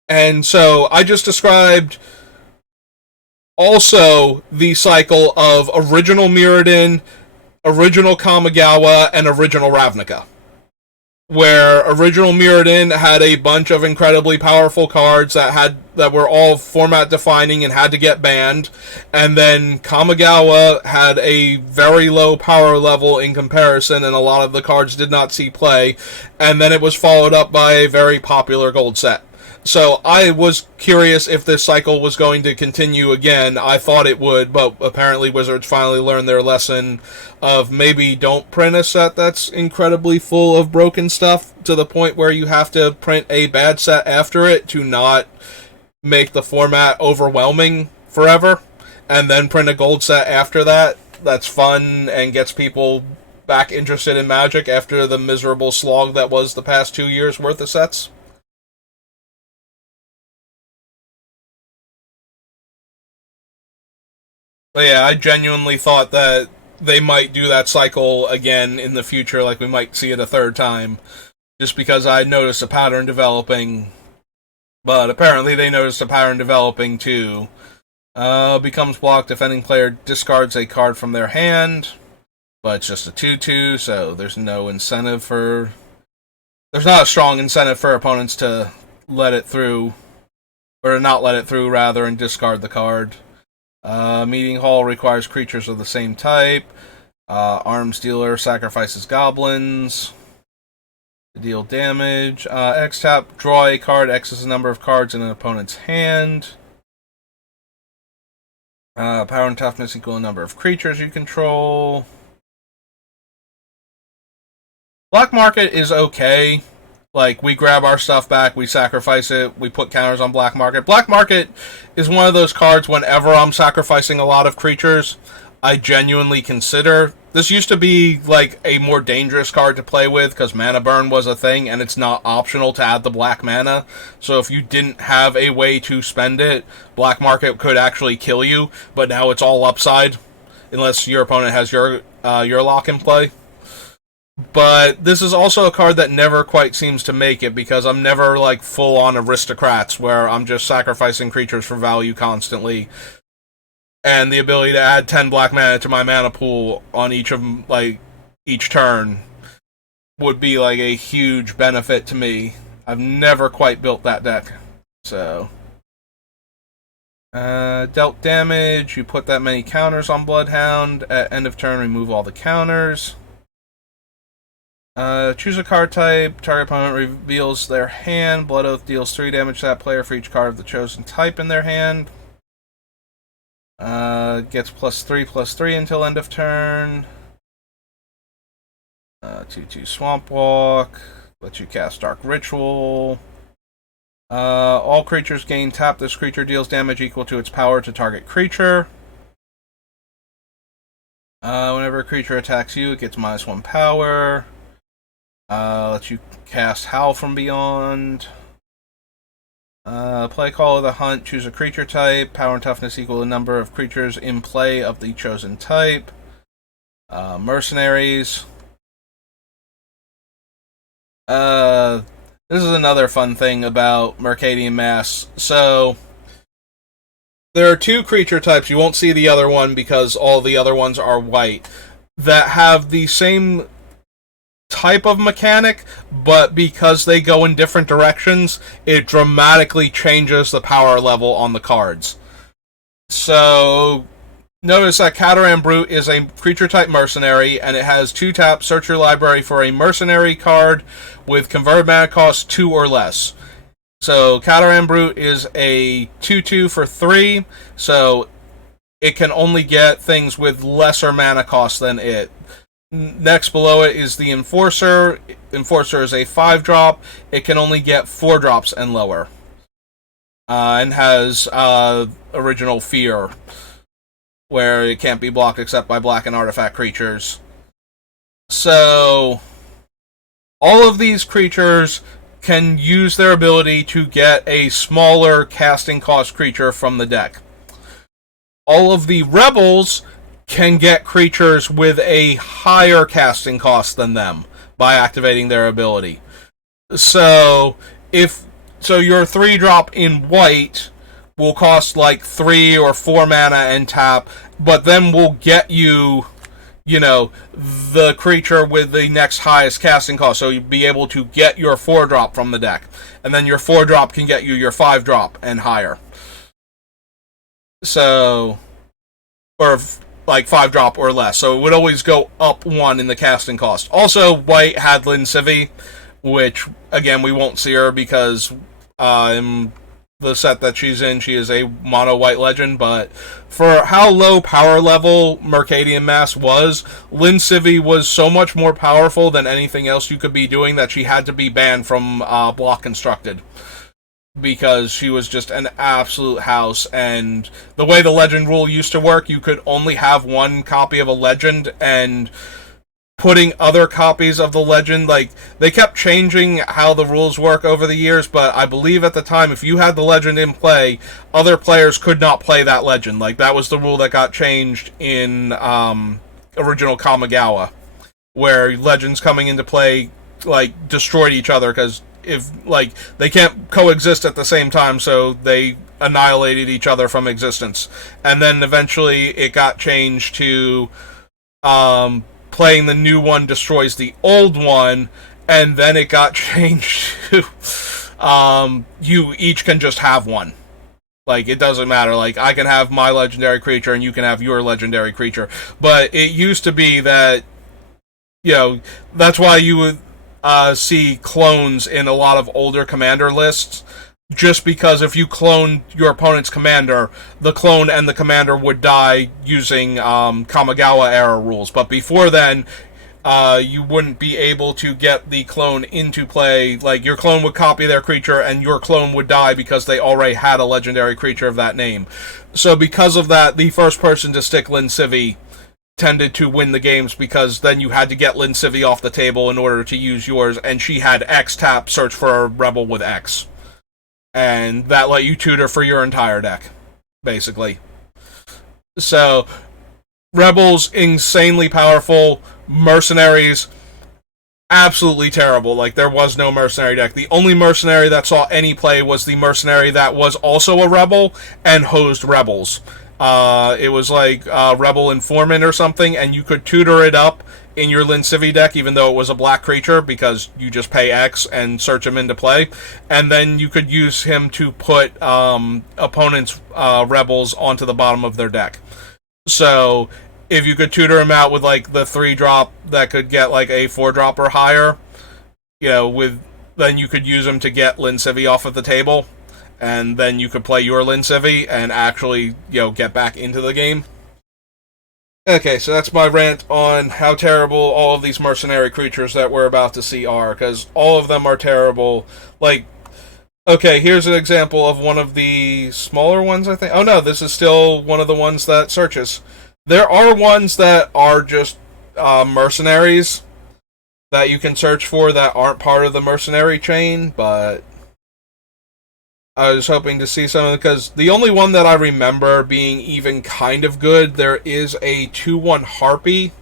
And so I just described also the cycle of original Mirrodin, original Kamigawa, and original Ravnica, where original Mirrodin had a bunch of incredibly powerful cards that were all format defining and had to get banned, and then Kamigawa had a very low power level in comparison, and a lot of the cards did not see play, and then it was followed up by a very popular gold set. So I was curious if this cycle was going to continue again. I thought it would, but apparently Wizards finally learned their lesson of maybe don't print a set that's incredibly full of broken stuff to the point where you have to print a bad set after it to not make the format overwhelming forever, and then print a gold set after that that's fun and gets people back interested in Magic after the miserable slog that was the past 2 years worth of sets. But yeah, I genuinely thought that they might do that cycle again in the future, like we might see it a third time, just because I noticed a pattern developing. But apparently they noticed a pattern developing too. Becomes blocked. Defending player discards a card from their hand, but it's just a 2/2, so there's no incentive for. There's not a strong incentive for opponents to let it through, or not let it through rather, and discard the card. Meeting Hall requires creatures of the same type. Arms Dealer sacrifices goblins to deal damage. X tap, draw a card. X is the number of cards in an opponent's hand. Power and toughness equal the number of creatures you control. Black Market is okay. Like, we grab our stuff back, we sacrifice it, we put counters on Black Market. Black Market is one of those cards whenever I'm sacrificing a lot of creatures, I genuinely consider. This used to be, like, a more dangerous card to play with, because mana burn was a thing, and it's not optional to add the black mana. So if you didn't have a way to spend it, Black Market could actually kill you, but now it's all upside, unless your opponent has your lock in play. But this is also a card that never quite seems to make it, because I'm never like full on aristocrats where I'm just sacrificing creatures for value constantly. And the ability to add 10 black mana to my mana pool on each turn would be like a huge benefit to me. I've never quite built that deck. So dealt damage, you put that many counters on Bloodhound. At end of turn, remove all the counters. Choose a card type. Target opponent reveals their hand. Blood Oath deals 3 damage to that player for each card of the chosen type in their hand. Gets +3/+3 until end of turn. 2/2 Swamp Walk. Lets you cast Dark Ritual. All creatures gain tap. This creature deals damage equal to its power to target creature. Whenever a creature attacks you, it gets -1 power. Lets you cast Howl from Beyond. Play Call of the Hunt. Choose a creature type. Power and toughness equal the number of creatures in play of the chosen type. Mercenaries. This is another fun thing about Mercadian Mass. So, there are 2 creature types, you won't see the other one because all the other ones are white, that have the same type of mechanic, but because they go in different directions, it dramatically changes the power level on the cards. So, notice that Cataran Brute is a creature type mercenary, and it has 2 taps. Search your library for a mercenary card with converted mana cost 2 or less. So, Cataran Brute is a 2/2 for 3, so it can only get things with lesser mana cost than it. Next below it is the Enforcer. Enforcer is a 5-drop. It can only get 4 drops and lower. And has original Fear, where it can't be blocked except by black and artifact creatures. So, all of these creatures can use their ability to get a smaller casting cost creature from the deck. All of the rebels can get creatures with a higher casting cost than them by activating their ability. So, your 3-drop in white will cost like 3 or 4 mana and tap, but then will get you, the creature with the next highest casting cost. So you'll be able to get your 4-drop from the deck. And then your 4-drop can get you your 5-drop and higher. So, or like 5-drop or less. So it would always go up 1 in the casting cost. Also, white had Lyn Sivy, which, again, we won't see her because in the set that she's in, she is a mono white legend, but for how low power level Mercadian Mass was, Lyn Sivy was so much more powerful than anything else you could be doing that she had to be banned from Block Constructed, because she was just an absolute house. And the way the legend rule used to work, you could only have 1 copy of a legend, and putting other copies of the legend, like, they kept changing how the rules work over the years, but I believe at the time, if you had the legend in play, other players could not play that legend. Like, that was the rule that got changed in original Kamigawa, where legends coming into play, like, destroyed each other, because if, like, they can't coexist at the same time, so they annihilated each other from existence. And then eventually it got changed to playing the new one destroys the old one, and then it got changed to you each can just have one. Like, it doesn't matter. Like, I can have my legendary creature and you can have your legendary creature. But it used to be that, that's why you would see clones in a lot of older commander lists, just because if you cloned your opponent's commander, the clone and the commander would die using Kamigawa era rules. But before then, you wouldn't be able to get the clone into play. Like, your clone would copy their creature and your clone would die because they already had a legendary creature of that name. So because of that, the first person to stick Lyn Sivy tended to win the games, because then you had to get Lyn Sivy off the table in order to use yours, and she had X tap, search for a rebel with X. And that let you tutor for your entire deck, basically. So, rebels, insanely powerful. Mercenaries, absolutely terrible. Like, there was no mercenary deck. The only mercenary that saw any play was the mercenary that was also a rebel and hosed rebels. It was like Rebel Informant or something, and you could tutor it up in your Lyn Sivy deck, even though it was a black creature, because you just pay X and search him into play. And then you could use him to put opponents' rebels onto the bottom of their deck. So, if you could tutor him out with, like, the 3-drop that could get, like, a 4-drop or higher, then you could use him to get Lyn Sivy off of the table. And then you could play your Lyn Sivy and actually, get back into the game. Okay, so that's my rant on how terrible all of these mercenary creatures that we're about to see are, because all of them are terrible. Like, Okay, here's an example of one of the smaller ones, I think. Oh no, this is still one of the ones that searches. There are ones that are just mercenaries that you can search for that aren't part of the mercenary chain, but I was hoping to see some because the only one that I remember being even kind of good, there is a 2/1 Harpy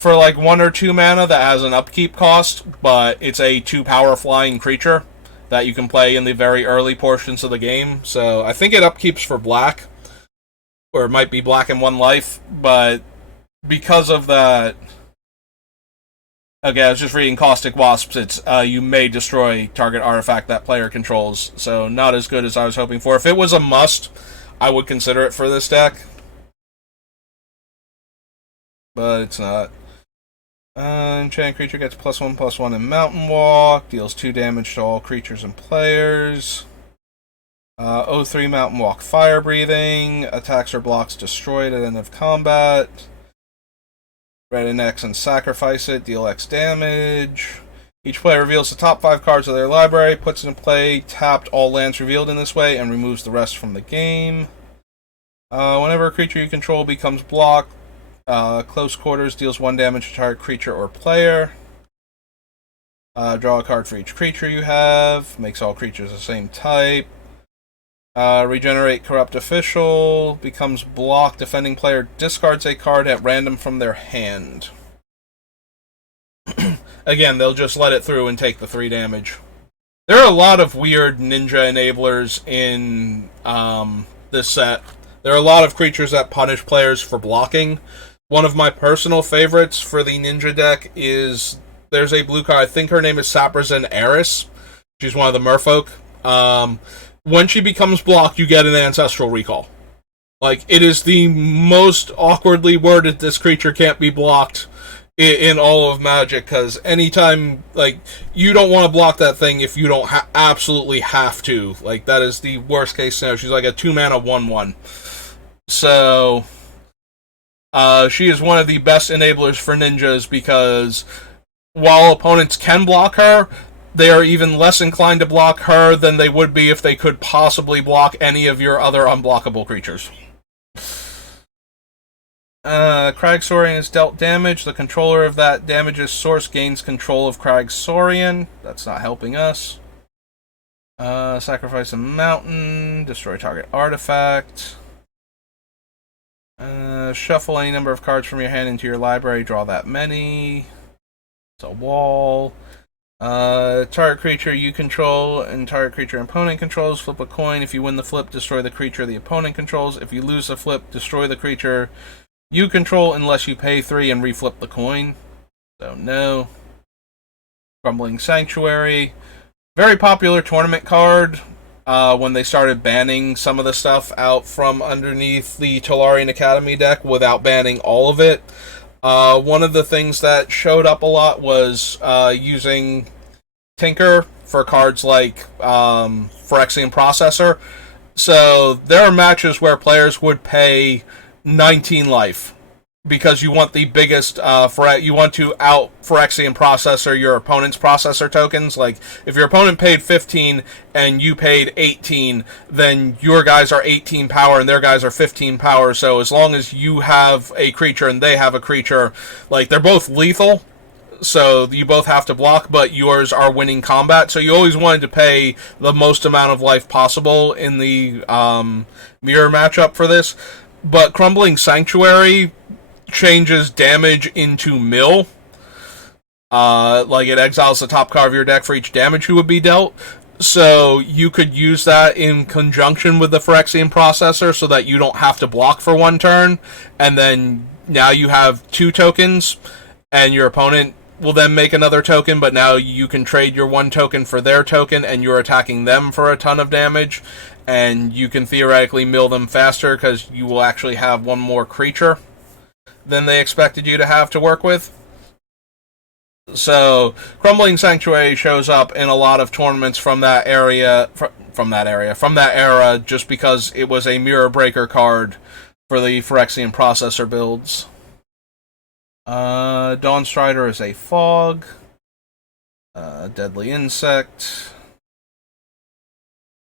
for like 1 or 2 mana that has an upkeep cost, but it's a 2 power flying creature that you can play in the very early portions of the game. So I think it upkeeps for black, or it might be black and 1 life, but because of that. Okay, I was just reading Caustic Wasps. It's you may destroy target artifact that player controls, so not as good as I was hoping for. If it was a must, I would consider it for this deck, but it's not. Enchanted creature gets +1/+1 in Mountain Walk, deals 2 damage to all creatures and players. 03 Mountain Walk Fire Breathing, attacks or blocks destroyed at end of combat. Red an X and sacrifice it, deal X damage. Each player reveals the top 5 cards of their library, puts into play, tapped all lands revealed in this way, and removes the rest from the game. Whenever a creature you control becomes blocked, close quarters deals 1 damage to target creature or player. Draw a card for each creature you have, makes all creatures the same type. Regenerate Corrupt Official, becomes blocked. Defending player discards a card at random from their hand. Again, they'll just let it through and take the 3 damage. There are a lot of weird ninja enablers in this set. There are a lot of creatures that punish players for blocking. One of my personal favorites for the ninja deck is there's a blue card. I think her name is Saprazan Eris. She's one of the merfolk. When she becomes blocked, you get an ancestral recall. Like, it is the most awkwardly worded this creature can't be blocked in all of Magic, because anytime, like, you don't want to block that thing if you don't absolutely have to. Like, that is the worst case scenario. She's like a 2 mana 1/1. So, she is one of the best enablers for ninjas because while opponents can block her, they are even less inclined to block her than they would be if they could possibly block any of your other unblockable creatures. Crag Saurian is dealt damage. The controller of that damage's source gains control of Crag Saurian. That's not helping us. Sacrifice a mountain. Destroy target artifact. Shuffle any number of cards from your hand into your library. Draw that many. It's a wall. Target creature you control and target creature opponent controls. Flip a coin. If you win the flip, destroy the creature the opponent controls. If you lose the flip, destroy the creature you control unless you pay 3 and reflip the coin. So no. Crumbling Sanctuary. Very popular tournament card. When they started banning some of the stuff out from underneath the Tolarian Academy deck without banning all of it. One of the things that showed up a lot was using Tinker for cards like Phyrexian Processor. So there are matches where players would pay 19 life because you want the biggest you want to out Phyrexian Processor your opponent's processor tokens. Like, if your opponent paid 15 and you paid 18, then your guys are 18 power and their guys are 15 power. So as long as you have a creature and they have a creature, like, they're both lethal, so you both have to block, but yours are winning combat. So you always wanted to pay the most amount of life possible in the mirror matchup for this. But Crumbling Sanctuary changes damage into mill. Like, it exiles the top card of your deck for each damage you would be dealt. So you could use that in conjunction with the Phyrexian Processor so that you don't have to block for 1 turn. And then now you have 2 tokens, and your opponent will then make another token, but now you can trade your 1 token for their token, and you're attacking them for a ton of damage. And you can theoretically mill them faster because you will actually have 1 more creature than they expected you to have to work with. So, Crumbling Sanctuary shows up in a lot of tournaments from that area, from that era, just because it was a mirror breaker card for the Phyrexian Processor builds. Dawnstrider is a fog. Deadly Insect.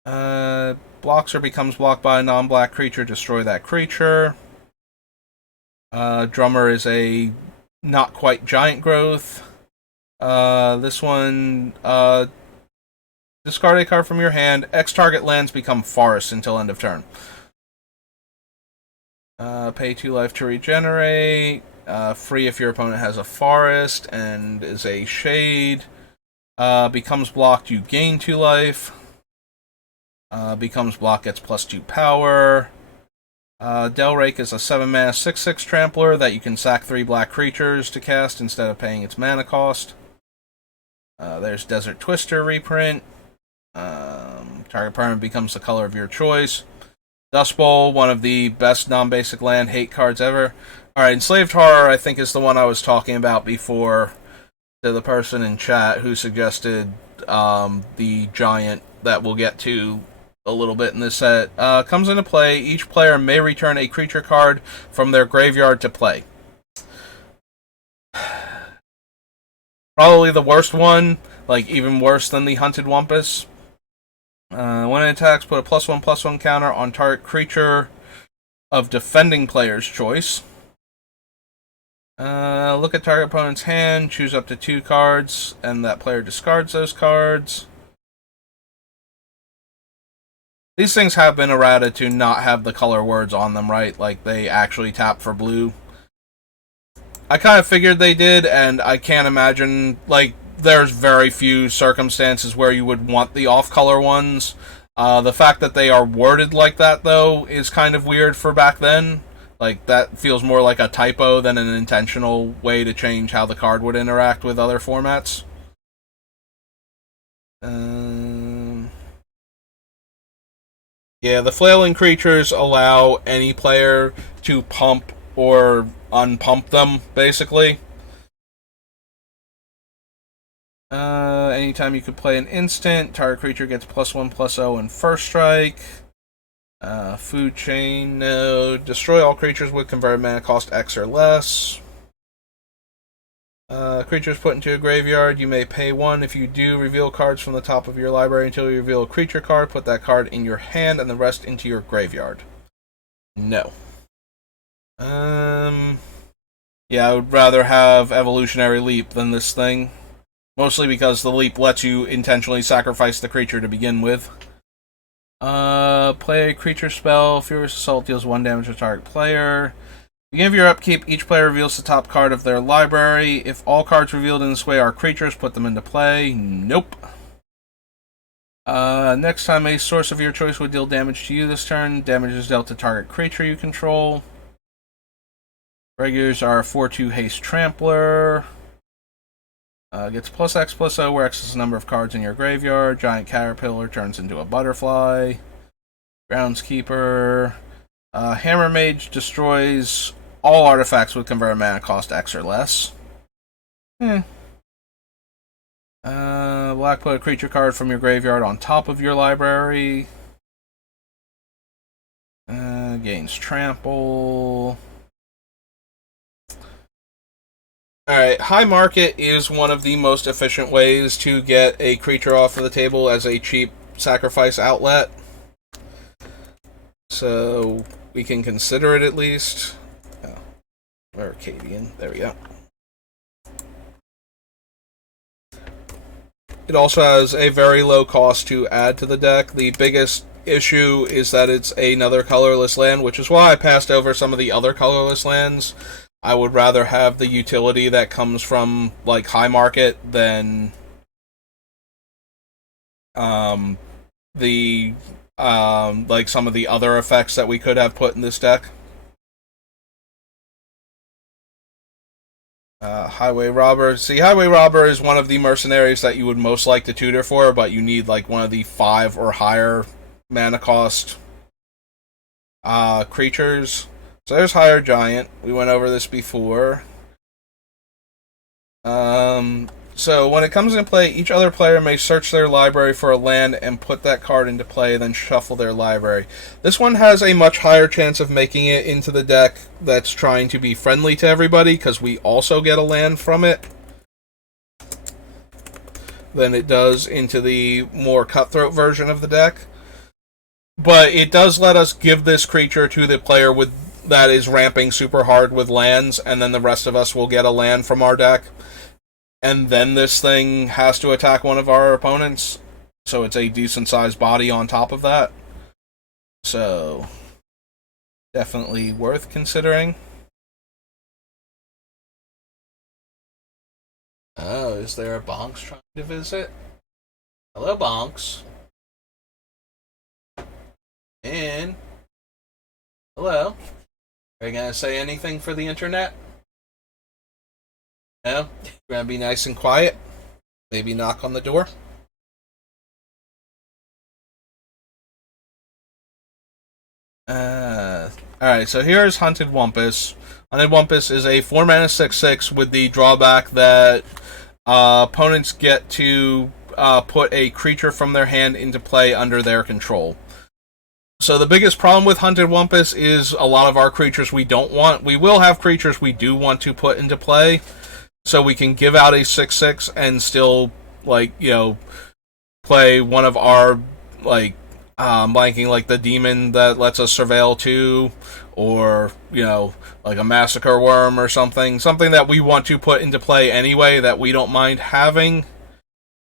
Blocks or becomes blocked by a non-black creature, destroy that creature. Drummer is a not quite giant growth. This one, discard a card from your hand. X target lands become forest until end of turn. Pay 2 life to regenerate. Free if your opponent has a forest and is a shade. Becomes blocked, you gain 2 life. Becomes blocked, gets +2 power. Delrake is a 7-mana 6/6 trampler that you can sack 3 black creatures to cast instead of paying its mana cost. There's Desert Twister reprint. Target permanent becomes the color of your choice. Dust Bowl, one of the best non-basic land hate cards ever. Alright, Enslaved Horror, I think, is the one I was talking about before to the person in chat who suggested the giant that we'll get to a little bit in this set. Comes into play, each player may return a creature card from their graveyard to play. Probably the worst one, like even worse than the Hunted Wumpus. When it attacks, put a +1/+1 counter on target creature of defending player's choice. Look at target opponent's hand, choose up to 2 cards, and that player discards those cards. These things have been errata to not have the color words on them, right? Like, they actually tap for blue. I kind of figured they did, and I can't imagine, like, there's very few circumstances where you would want the off-color ones. The fact that they are worded like that, though, is kind of weird for back then. Like, that feels more like a typo than an intentional way to change how the card would interact with other formats. Yeah, the flailing creatures allow any player to pump or unpump them, basically. Anytime you could play an instant, target creature gets +1/+0 in first strike. Food chain, no. Destroy all creatures with converted mana cost X or less. Creatures put into a graveyard, you may pay 1. If you do, reveal cards from the top of your library until you reveal a creature card. Put that card in your hand and the rest into your graveyard. No. Yeah, I would rather have Evolutionary Leap than this thing. Mostly because the leap lets you intentionally sacrifice the creature to begin with. Play a creature spell. Furious Assault deals 1 damage to target player. Beginning of your upkeep, each player reveals the top card of their library. If all cards revealed in this way are creatures, put them into play. Nope. Next time a source of your choice would deal damage to you this turn, damage is dealt to target creature you control. Regulars are 4/2 haste trampler. Gets +X/+0, where X is the number of cards in your graveyard. Giant caterpillar turns into a butterfly. Groundskeeper. Hammer Mage destroys all artifacts with converted mana cost X or less. Black, put a creature card from your graveyard on top of your library. Gains trample. Alright, High Market is one of the most efficient ways to get a creature off of the table as a cheap sacrifice outlet. So, we can consider it at least. Oh, Arcadian, there we go. It also has a very low cost to add to the deck. The biggest issue is that it's another colorless land, which is why I passed over some of the other colorless lands. I would rather have the utility that comes from, like, High Market than like some of the other effects that we could have put in this deck. Highway Robber. See, Highway Robber is one of the mercenaries that you would most like to tutor for, but you need, like, one of the 5 or higher mana cost creatures. So there's Higher Giant. We went over this before. So when it comes into play, each other player may search their library for a land and put that card into play, then shuffle their library. This one has a much higher chance of making it into the deck that's trying to be friendly to everybody, because we also get a land from it, than it does into the more cutthroat version of the deck. but it does let us give this creature to the player with that is ramping super hard with lands, and then the rest of us will get a land from our deck, and then this thing has to attack one of our opponents. So it's a decent sized body on top of that. So definitely worth considering. Oh, is there a Bonks trying to visit? Hello, Bonks. And hello. Are you gonna say anything for the internet? No? You're gonna be nice and quiet? Maybe knock on the door? Alright, so here's Hunted Wumpus. Hunted Wumpus is a 4 mana 6/6 with the drawback that opponents get to put a creature from their hand into play under their control. So the biggest problem with Hunted Wumpus is a lot of our creatures we don't want. We will have creatures we do want to put into play, so we can give out a 6/6 and still, like, you know, play one of our, like, blanking, like the demon that lets us surveil too, or, you know, like a massacre worm or something that we want to put into play anyway that we don't mind having.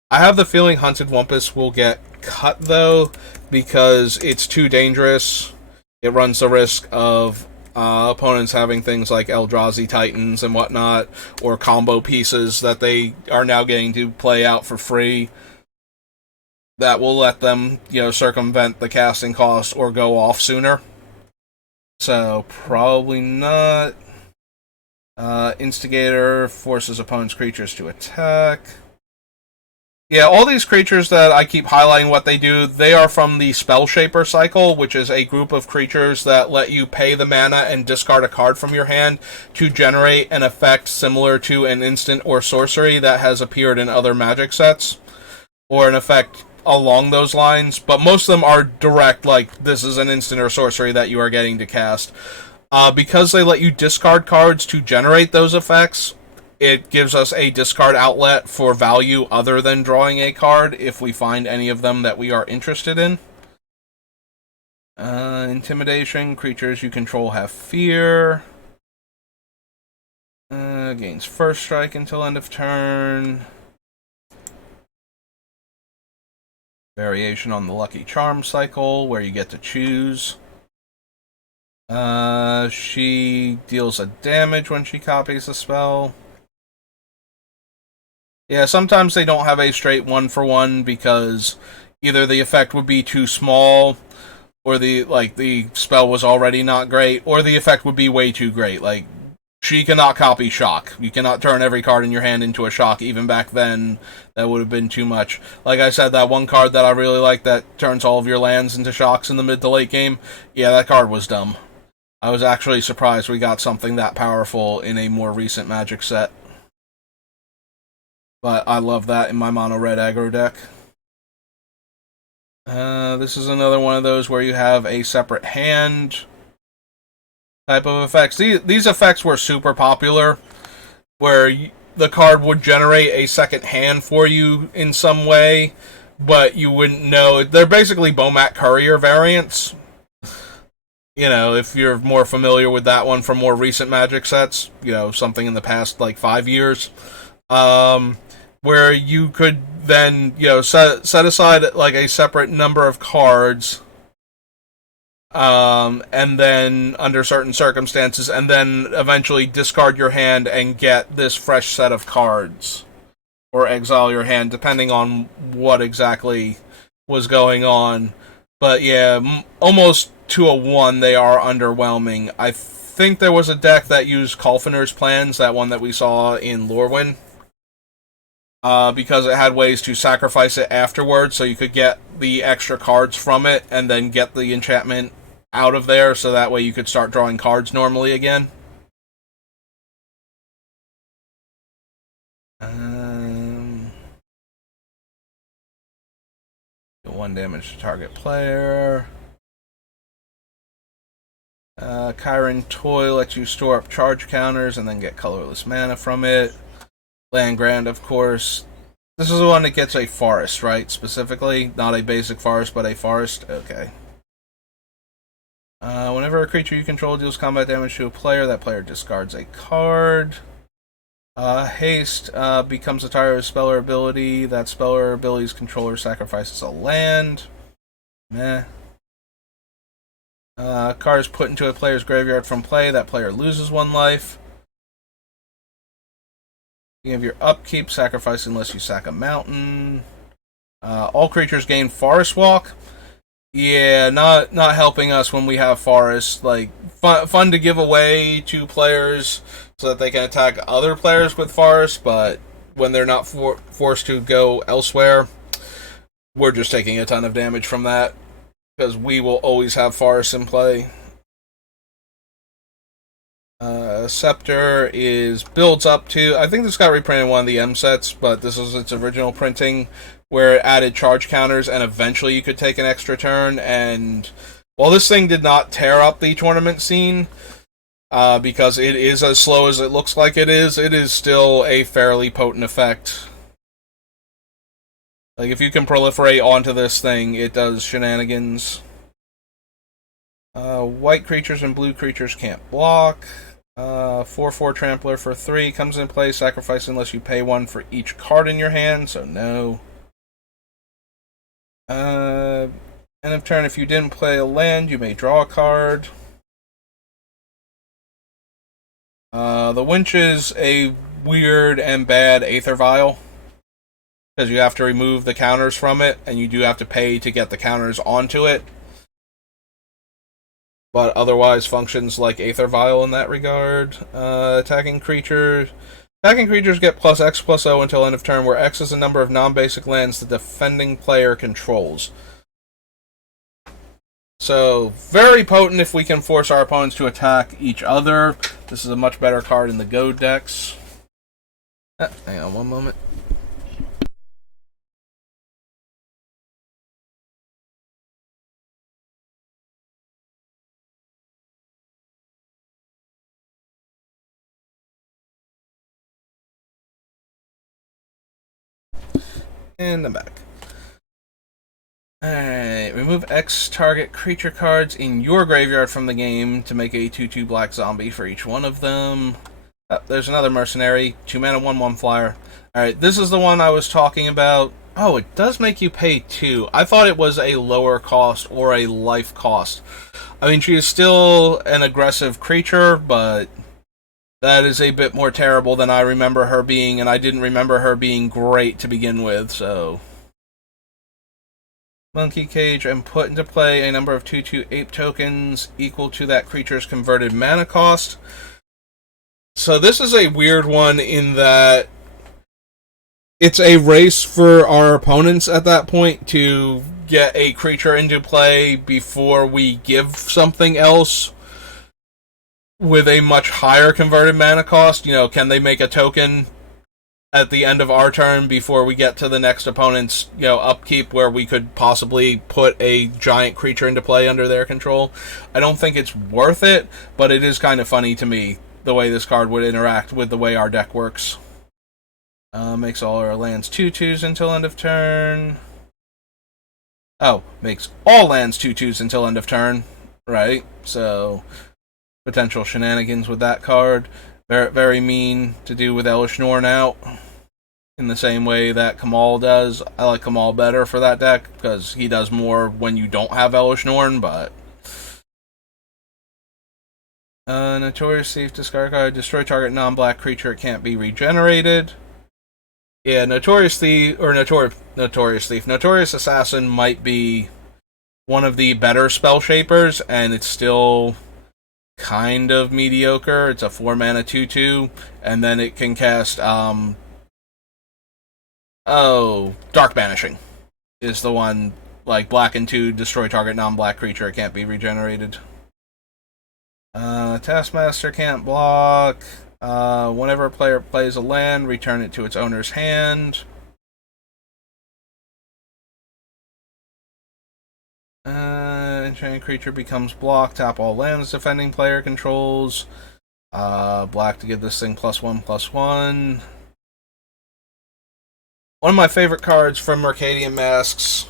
I have the feeling Hunted Wumpus will get cut though, because it's too dangerous. It runs the risk of opponents having things like Eldrazi Titans and whatnot, or combo pieces that they are now getting to play out for free that will let them, you know, circumvent the casting cost or go off sooner. So probably not. Instigator forces opponent's creatures to attack. Yeah, all these creatures that I keep highlighting what they do, they are from the Spell Shaper cycle, which is a group of creatures that let you pay the mana and discard a card from your hand to generate an effect similar to an instant or sorcery that has appeared in other Magic sets, or an effect along those lines, but most of them are direct, like, this is an instant or sorcery that you are getting to cast. Because they let you discard cards to generate those effects, it gives us a discard outlet for value other than drawing a card if we find any of them that we are interested in. Intimidation. Creatures you control have fear. Gains first strike until end of turn. Variation on the Lucky Charm cycle, where you get to choose. She deals a damage when she copies a spell. Yeah, sometimes they don't have a straight 1-for-1 because either the effect would be too small, or the spell was already not great, or the effect would be way too great. Like, she cannot copy shock. You cannot turn every card in your hand into a shock. Even back then, that would have been too much. Like I said, that one card that I really like that turns all of your lands into shocks in the mid to late game, yeah, that card was dumb. I was actually surprised we got something that powerful in a more recent Magic set. But I love that in my mono red aggro deck. This is another one of those where you have a separate hand type of effects. These effects were super popular, where the card would generate a second hand for you in some way, but you wouldn't know. They're basically Bomat Courier variants. You know, if you're more familiar with that one from more recent Magic sets, you know, something in the past, like, 5 years. Where you could then, you know, set aside, like, a separate number of cards, and then, under certain circumstances, and then eventually discard your hand and get this fresh set of cards. Or exile your hand, depending on what exactly was going on. But yeah, almost to a 1, they are underwhelming. I think there was a deck that used Colfiner's Plans, that one that we saw in Lorwyn, because it had ways to sacrifice it afterwards, so you could get the extra cards from it, and then get the enchantment out of there, so that way you could start drawing cards normally again. 1 damage to target player. Chiron Toy lets you store up charge counters and then get colorless mana from it. Land Grant, of course. This is the one that gets a forest, right? Specifically, not a basic forest, but a forest. Okay. Whenever a creature you control deals combat damage to a player, that player discards a card. Haste becomes a target of spell or ability. That spell or ability's controller sacrifices a land. Meh. Card is put into a player's graveyard from play. That player loses 1 life. You have your upkeep, sacrifice unless you sack a mountain. All creatures gain Forest Walk. Yeah, not helping us when we have Forest. Like, fun to give away to players so that they can attack other players with Forest, but when they're not forced to go elsewhere, we're just taking a ton of damage from that, because we will always have Forest in play. Scepter builds up to, I think this got reprinted in one of the M sets, but this was its original printing, where it added charge counters, and eventually you could take an extra turn. And while this thing did not tear up the tournament scene, because it is as slow as it looks like it is still a fairly potent effect. Like, if you can proliferate onto this thing, it does shenanigans. White creatures and blue creatures can't block. 4/4 Trampler for 3 comes in play. Sacrifice unless you pay 1 for each card in your hand, so no. End of turn, if you didn't play a land, you may draw a card. The Winch is a weird and bad Aether Vial, because you have to remove the counters from it, and you do have to pay to get the counters onto it. But otherwise functions like Aether Vial in that regard. Attacking creatures get plus X plus O until end of turn, where X is the number of non-basic lands the defending player controls. So, very potent if we can force our opponents to attack each other. This is a much better card in the Goad decks. Hang on one moment. And I'm back. Alright, remove X target creature cards in your graveyard from the game to make a 2/2 black zombie for each one of them. There's another mercenary, 2 mana, 1/1 flyer. Alright, this is the one I was talking about. Oh, it does make you pay 2. I thought it was a lower cost or a life cost. I mean, she is still an aggressive creature, but that is a bit more terrible than I remember her being, and I didn't remember her being great to begin with, so... Monkey Cage, and put into play a number of 2/2 ape tokens equal to that creature's converted mana cost. So this is a weird one in that it's a race for our opponents at that point to get a creature into play before we give something else with a much higher converted mana cost. You know, can they make a token at the end of our turn before we get to the next opponent's, upkeep, where we could possibly put a giant creature into play under their control? I don't think it's worth it, but it is kind of funny to me the way this card would interact with the way our deck works. Makes all our lands 2/2s until end of turn. Oh, makes all lands 2/2s until end of turn. Right, so potential shenanigans with that card. Very, very mean to do with Elish Norn out, in the same way that Kamal does. I like Kamal better for that deck, because he does more when you don't have Elish Norn, but... Notorious Thief, discard card, destroy target non-black creature, it can't be regenerated. Yeah, Notorious Thief, or Notorious Thief, Notorious Assassin might be one of the better spell shapers, and it's still kind of mediocre. It's a 4 mana 2/2, and then it can cast Dark Banishing is the one, like, black and 2, destroy target non-black creature, it can't be regenerated. Taskmaster can't block. Whenever a player plays a land, return it to its owner's hand. Enchanted creature becomes blocked. Tap all lands defending player controls. Black to give this thing +1/+1. One of my favorite cards from Mercadian Masks.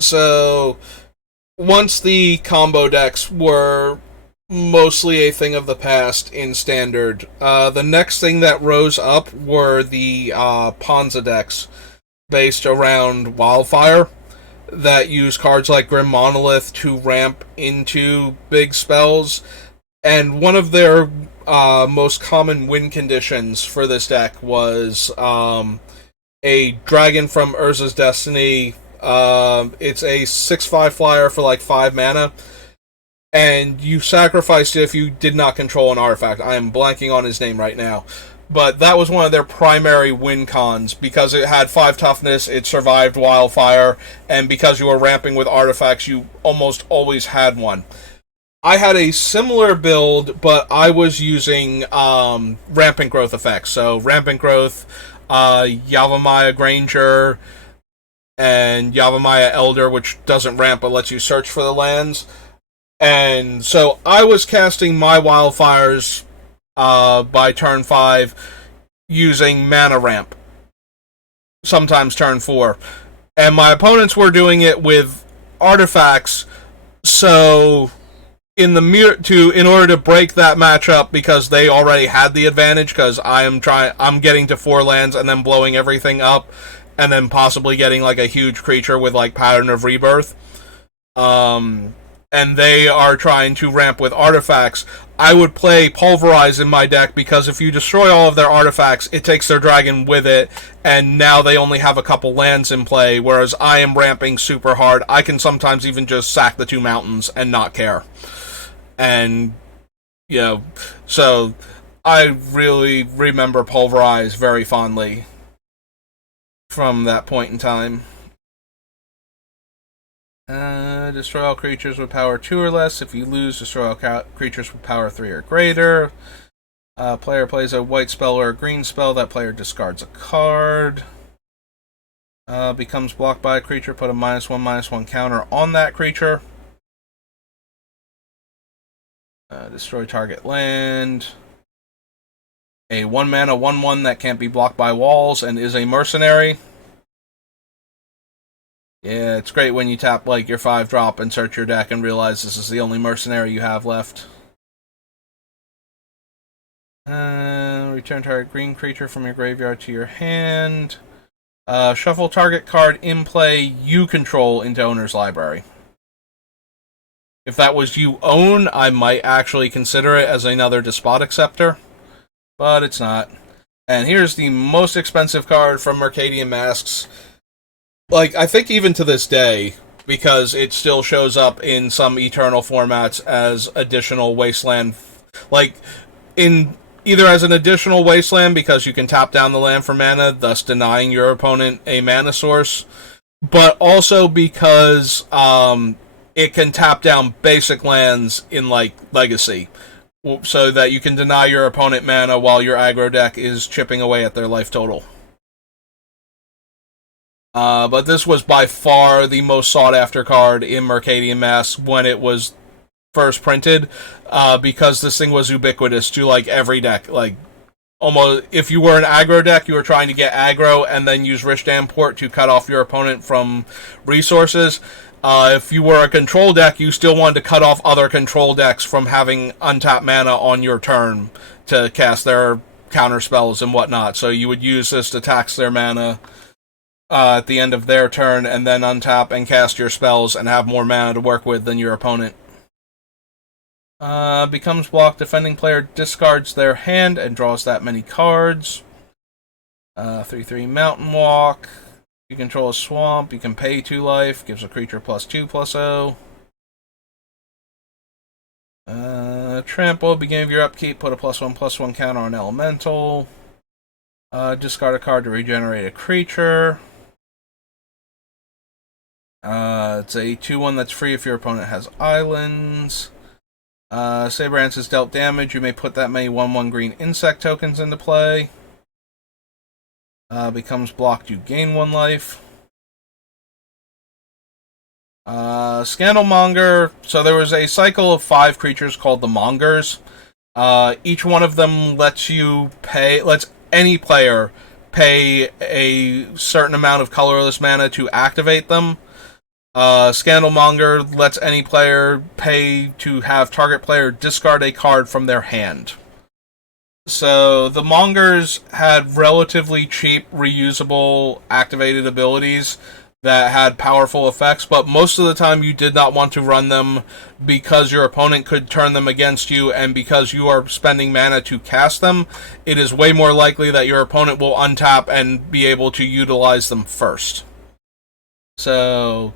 So, once the combo decks were mostly a thing of the past in Standard, the next thing that rose up were the Ponza decks based around Wildfire that use cards like Grim Monolith to ramp into big spells. And one of their most common win conditions for this deck was a Dragon from Urza's Destiny. It's a 6/5 flyer for like 5 mana, and you sacrificed it if you did not control an artifact. I am blanking on his name right now. But that was one of their primary win cons, because it had 5 toughness, it survived Wildfire, and because you were ramping with artifacts, you almost always had one. I had a similar build, but I was using Rampant Growth effects. So Rampant Growth, Yavimaya Granger, and Yavimaya Elder, which doesn't ramp but lets you search for the lands. And so I was casting my Wildfires by turn 5 using Mana Ramp, sometimes turn 4. And my opponents were doing it with artifacts, so in order to break that matchup, because they already had the advantage, because I'm getting to 4 lands and then blowing everything up, and then possibly getting like a huge creature with like Pattern of Rebirth. And they are trying to ramp with artifacts. I would play Pulverize in my deck, because if you destroy all of their artifacts, it takes their dragon with it, and now they only have a couple lands in play, whereas I am ramping super hard. I can sometimes even just sack the 2 mountains and not care. And, so I really remember Pulverize very fondly from that point in time. Destroy all creatures with power 2 or less. If you lose, destroy all creatures with power 3 or greater. Player plays a white spell or a green spell. That player discards a card. Becomes blocked by a creature. Put a -1/-1 counter on that creature. Destroy target land. A 1-mana 1/1 that can't be blocked by walls and is a mercenary. Yeah, it's great when you tap like your 5-drop and search your deck and realize this is the only mercenary you have left. Return target green creature from your graveyard to your hand. Shuffle target card in play you control into owner's library. If that was you own, I might actually consider it as another Despotic Scepter, but it's not. And here's the most expensive card from Mercadian Masks. Like, I think even to this day, because it still shows up in some Eternal formats as additional Wasteland, like, in either as an additional Wasteland because you can tap down the land for mana, thus denying your opponent a mana source, but also because it can tap down basic lands in, like, Legacy, so that you can deny your opponent mana while your aggro deck is chipping away at their life total. But this was by far the most sought-after card in Mercadian Masks when it was first printed, because this thing was ubiquitous to, like, every deck. Like, almost, if you were an aggro deck, you were trying to get aggro and then use Rishdam Port to cut off your opponent from resources. If you were a control deck, you still wanted to cut off other control decks from having untapped mana on your turn to cast their counter spells and whatnot. So you would use this to tax their mana at the end of their turn, and then untap and cast your spells and have more mana to work with than your opponent. Becomes blocked. Defending player discards their hand and draws that many cards. 3/3 Mountain Walk. You control a swamp. You can pay 2 life. Gives a creature +2/+0. Trample. Beginning of your upkeep. Put a +1/+1 counter on Elemental. Discard a card to regenerate a creature. It's a 2/1 that's free if your opponent has islands. Sabrance has dealt damage. You may put that many 1/1 green insect tokens into play. Becomes blocked. You gain 1 life. Scandalmonger. So there was a cycle of 5 creatures called the Mongers. Each one of them lets any player pay a certain amount of colorless mana to activate them. Scandalmonger lets any player pay to have target player discard a card from their hand. So the Mongers had relatively cheap, reusable, activated abilities that had powerful effects, but most of the time you did not want to run them because your opponent could turn them against you, and because you are spending mana to cast them, it is way more likely that your opponent will untap and be able to utilize them first. So,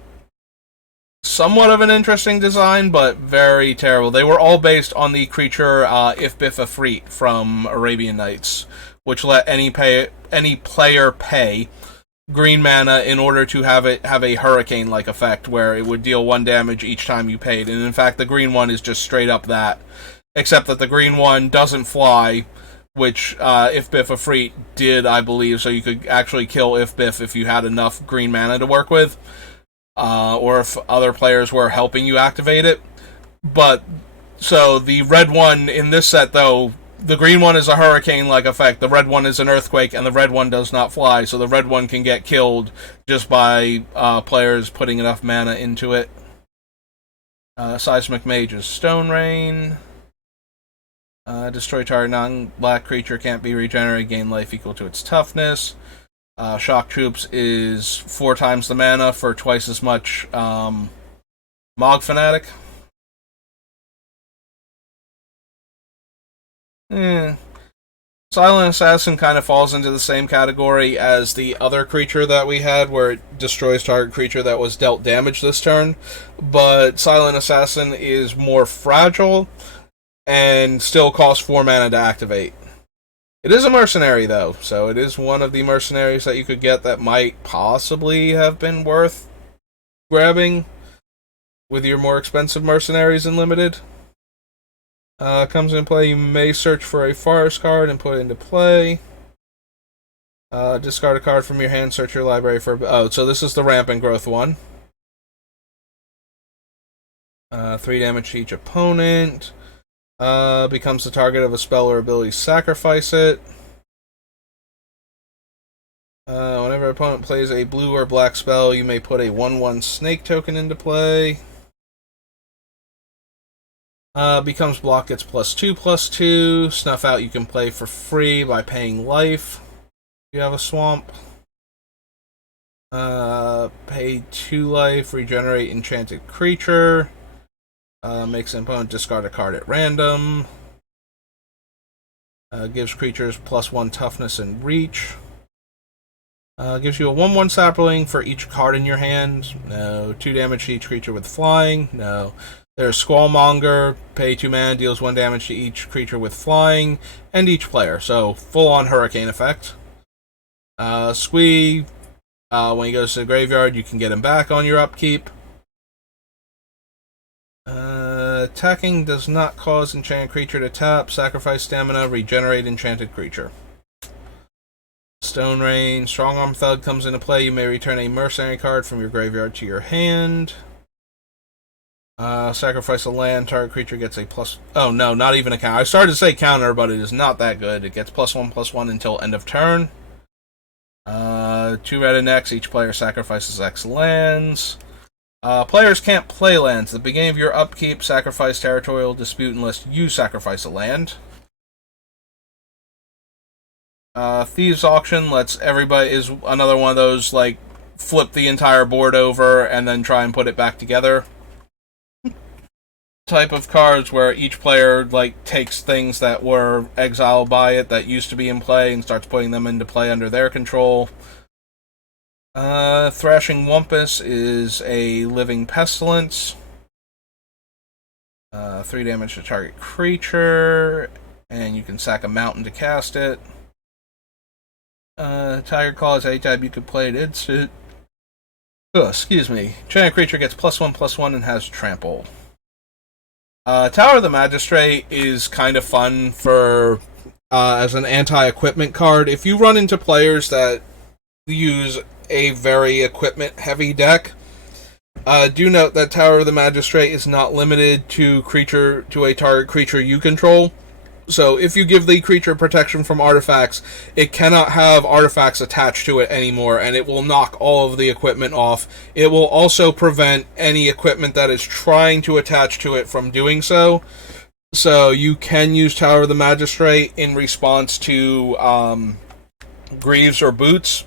somewhat of an interesting design, but very terrible. They were all based on the creature If Biff Afreet from Arabian Nights, which let any player pay green mana in order to have it have a hurricane-like effect, where it would deal 1 damage each time you paid. And in fact, the green one is just straight up that, except that the green one doesn't fly, which If Biff Afreet did, I believe, so you could actually kill If Biff if you had enough green mana to work with. Or if other players were helping you activate it. But, so the red one in this set, though, the green one is a hurricane-like effect, the red one is an earthquake, and the red one does not fly, so the red one can get killed just by players putting enough mana into it. Seismic Mage's Stone Rain. Destroy target non-black creature, can't be regenerated, gain life equal to its toughness. Shock Troops is 4 times the mana for twice as much Mog Fanatic. Silent Assassin kind of falls into the same category as the other creature that we had, where it destroys target creature that was dealt damage this turn. But Silent Assassin is more fragile and still costs 4 mana to activate. It is a mercenary, though, so it is one of the mercenaries that you could get that might possibly have been worth grabbing with your more expensive mercenaries in Limited. Comes into play, you may search for a forest card and put it into play. Discard a card from your hand, search your library for... Oh, so this is the Rampant Growth one. 3 damage to each opponent. Becomes the target of a spell or ability, sacrifice it. Whenever an opponent plays a blue or black spell, you may put a 1/1 snake token into play. Becomes block, gets +2/+2. Snuff Out you can play for free by paying life. You have a swamp. Pay 2 life, regenerate enchanted creature. Makes an opponent discard a card at random. Gives creatures +1 toughness and reach. Gives you a 1/1 sapling for each card in your hand. No. 2 damage to each creature with flying. No. There's Squallmonger. Pay 2 mana, deals 1 damage to each creature with flying, and each player. So, full-on hurricane effect. Squee. When he goes to the graveyard, you can get him back on your upkeep. Attacking does not cause enchanted creature to tap. Sacrifice stamina, regenerate enchanted creature. Stone Rain. Strongarm Thug comes into play. You may return a mercenary card from your graveyard to your hand. Sacrifice a land. Target creature gets a plus... Oh, no, not even a counter. I started to say counter, but it is not that good. It gets +1/+1 until end of turn. 2 red and X. Each player sacrifices X lands. Players can't play lands. At the beginning of your upkeep, sacrifice Territorial Dispute unless you sacrifice a land. Thieves Auction lets everybody... is another one of those, like, flip the entire board over and then try and put it back together type of cards, where each player, like, takes things that were exiled by it that used to be in play and starts putting them into play under their control. Thrashing Wumpus is a living pestilence. 3 damage to target creature, and you can sack a mountain to cast it. Tiger Claw is anytime you can play it instant. Oh, excuse me. Giant creature gets +1/+1 and has trample. Tower of the Magistrate is kind of fun for as an anti-equipment card. If you run into players that use a very equipment-heavy deck, do note that Tower of the Magistrate is not limited to a target creature you control. So if you give the creature protection from artifacts, it cannot have artifacts attached to it anymore, and it will knock all of the equipment off. It will also prevent any equipment that is trying to attach to it from doing so. So you can use Tower of the Magistrate in response to Greaves or Boots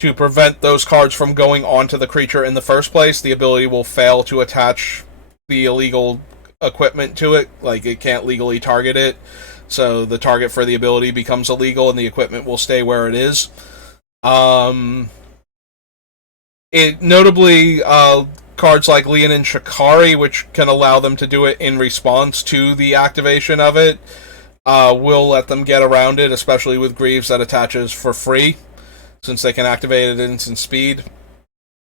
to prevent those cards from going onto the creature in the first place. The ability will fail to attach the illegal equipment to it, like it can't legally target it, so the target for the ability becomes illegal and the equipment will stay where it is. It notably cards like Leonin Shikari, which can allow them to do it in response to the activation of it, will let them get around it, especially with Greaves that attaches for free, since they can activate it at instant speed.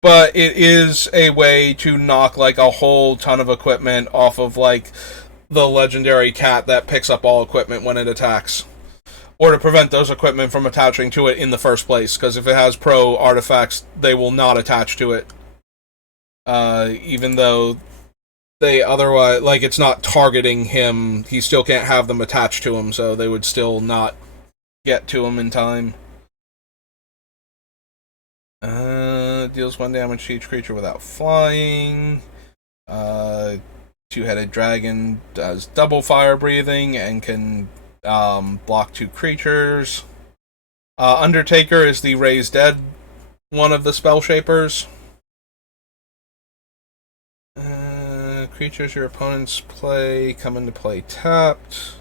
But it is a way to knock like a whole ton of equipment off of like the legendary cat that picks up all equipment when it attacks, or to prevent those equipment from attaching to it in the first place, because if it has pro artifacts, they will not attach to it, even though they otherwise, like, it's not targeting him, he still can't have them attached to him, so they would still not get to him in time. Deals 1 damage to each creature without flying. Two-headed dragon does double fire breathing and can block 2 creatures. Undertaker is the Raise Dead one of the spell shapers. Creatures your opponents play come into play tapped.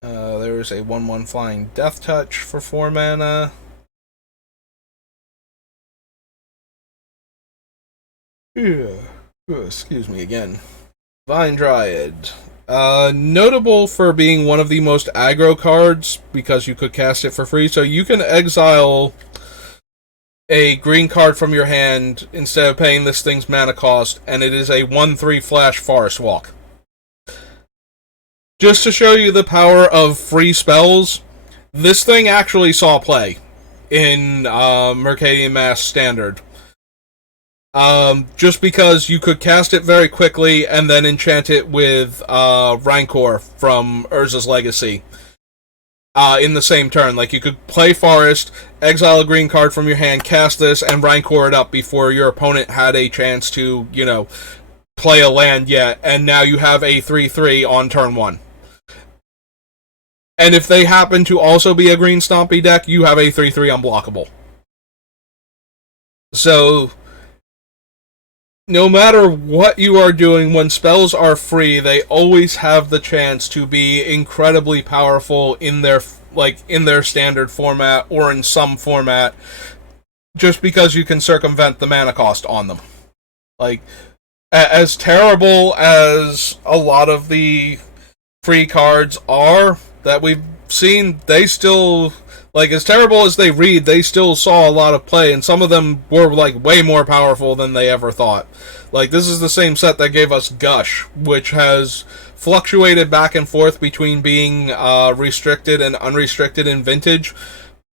There is a 1/1 flying Death Touch for 4 mana. Excuse me again. Vine Dryad. Notable for being one of the most aggro cards, because you could cast it for free, so you can exile a green card from your hand instead of paying this thing's mana cost, and it is a 1/3 flash Forest Walk. Just to show you the power of free spells, this thing actually saw play in Mercadian Mass Standard. Just because you could cast it very quickly and then enchant it with Rancor from Urza's Legacy in the same turn. Like, you could play Forest, exile a green card from your hand, cast this, and Rancor it up before your opponent had a chance to, play a land yet, and now you have a 3/3 on turn 1. And if they happen to also be a green Stompy deck, you have a 3/3 unblockable. So, no matter what you are doing, when spells are free, they always have the chance to be incredibly powerful in their standard format or in some format, just because you can circumvent the mana cost on them. Like, as terrible as a lot of the free cards are that we've seen, they still, as terrible as they read, they still saw a lot of play, and some of them were, way more powerful than they ever thought. This is the same set that gave us Gush, which has fluctuated back and forth between being restricted and unrestricted in Vintage,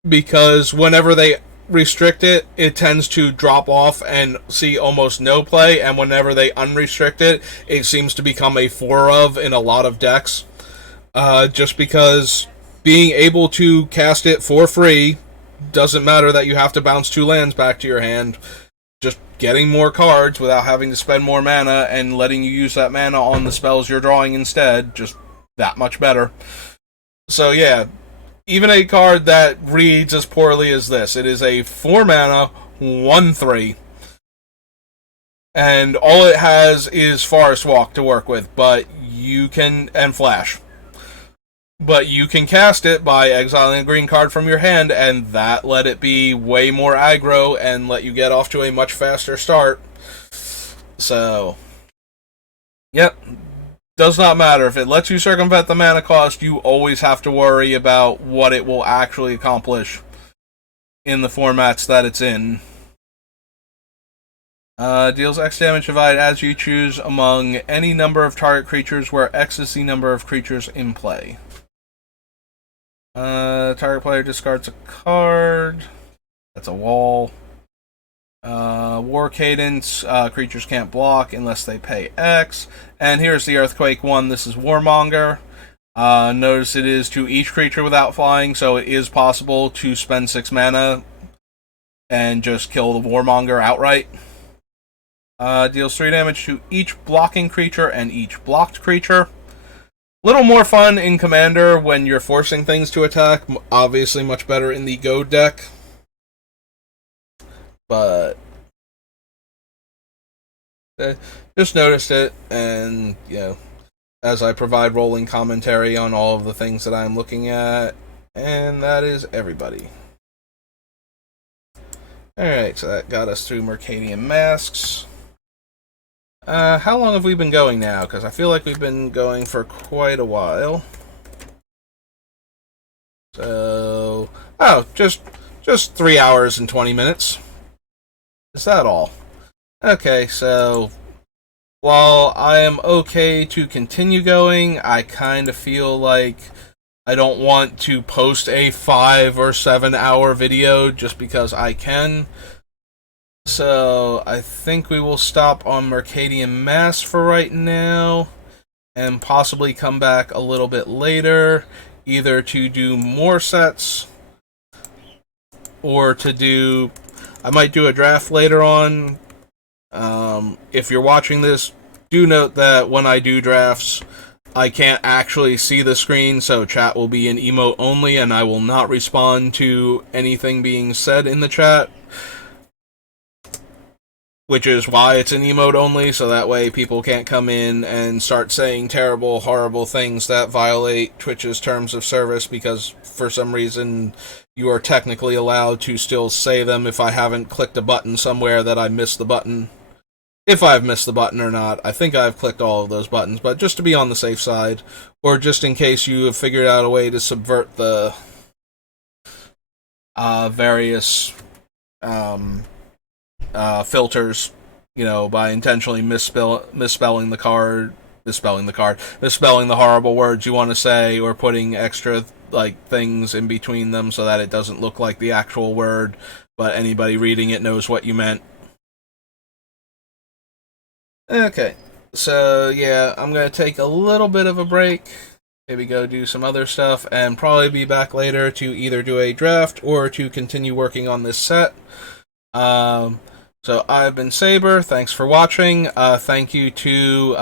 because whenever they restrict it, it tends to drop off and see almost no play, and whenever they unrestrict it, it seems to become a 4 in a lot of decks. Just because being able to cast it for free doesn't matter that you have to bounce 2 lands back to your hand. Just getting more cards without having to spend more mana and letting you use that mana on the spells you're drawing instead, just that much better. So yeah, even a card that reads as poorly as this, it is a 4 mana, 1/3. And all it has is Forest Walk to work with, and Flash. But you can cast it by exiling a green card from your hand, and that let it be way more aggro and let you get off to a much faster start. So, yep. Does not matter. If it lets you circumvent the mana cost, you always have to worry about what it will actually accomplish in the formats that it's in. Deals X damage divided as you choose among any number of target creatures, where X is the number of creatures in play. Target player discards a card. That's a wall. War Cadence, creatures can't block unless they pay X. And here's the Earthquake one. This is Warmonger. Notice it is to each creature without flying, so it is possible to spend 6 mana and just kill the Warmonger outright. Deals 3 damage to each blocking creature and each blocked creature. Little more fun in Commander when you're forcing things to attack. Obviously much better in the Go deck. But just noticed it, and as I provide rolling commentary on all of the things that I'm looking at, and that is everybody. Alright, so that got us through Mercadian Masks. How long have we been going now? Because I feel like we've been going for quite a while. So, just 3 hours and 20 minutes. Is that all? Okay, so while I am okay to continue going, I kind of feel like I don't want to post a 5 or 7 hour video just because I can. So I think we will stop on Mercadian Mass for right now and possibly come back a little bit later, either to do more sets or to do... I might do a draft later on. If you're watching this, do note that when I do drafts, I can't actually see the screen, so chat will be in emote only, and I will not respond to anything being said in the chat, which is why it's in emote only, so that way people can't come in and start saying terrible, horrible things that violate Twitch's terms of service, because for some reason you are technically allowed to still say them if I haven't clicked a button somewhere that I missed the button. If I've missed the button or not. I think I've clicked all of those buttons, but just to be on the safe side, or just in case you have figured out a way to subvert the various filters, by intentionally misspelling the horrible words you want to say, or putting extra things in between them so that it doesn't look like the actual word, but anybody reading it knows what you meant. Okay, so yeah, I'm going to take a little bit of a break, maybe go do some other stuff, and probably be back later to either do a draft or to continue working on this set. So I've been Saber, thanks for watching. Thank you to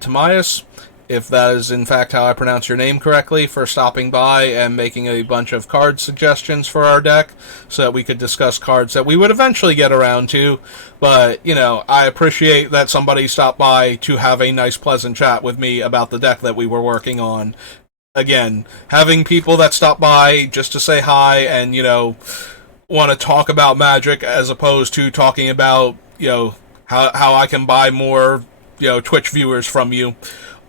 Tamias, if that is in fact how I pronounce your name correctly, for stopping by and making a bunch of card suggestions for our deck so that we could discuss cards that we would eventually get around to. But, I appreciate that somebody stopped by to have a nice, pleasant chat with me about the deck that we were working on. Again, having people that stop by just to say hi and, want to talk about Magic as opposed to talking about, how I can buy more, Twitch viewers from you.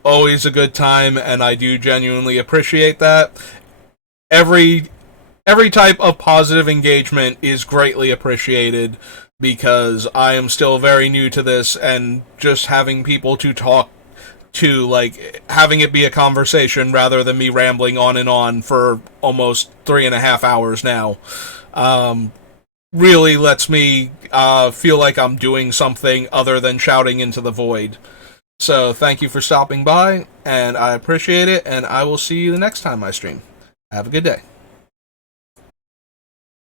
Always a good time, and I do genuinely appreciate that. Every type of positive engagement is greatly appreciated, because I am still very new to this, and just having people to talk to, having it be a conversation rather than me rambling on and on for almost 3.5 hours now, really lets me feel like I'm doing something other than shouting into the void. So thank you for stopping by, and I appreciate it, and I will see you the next time I stream. Have a good day.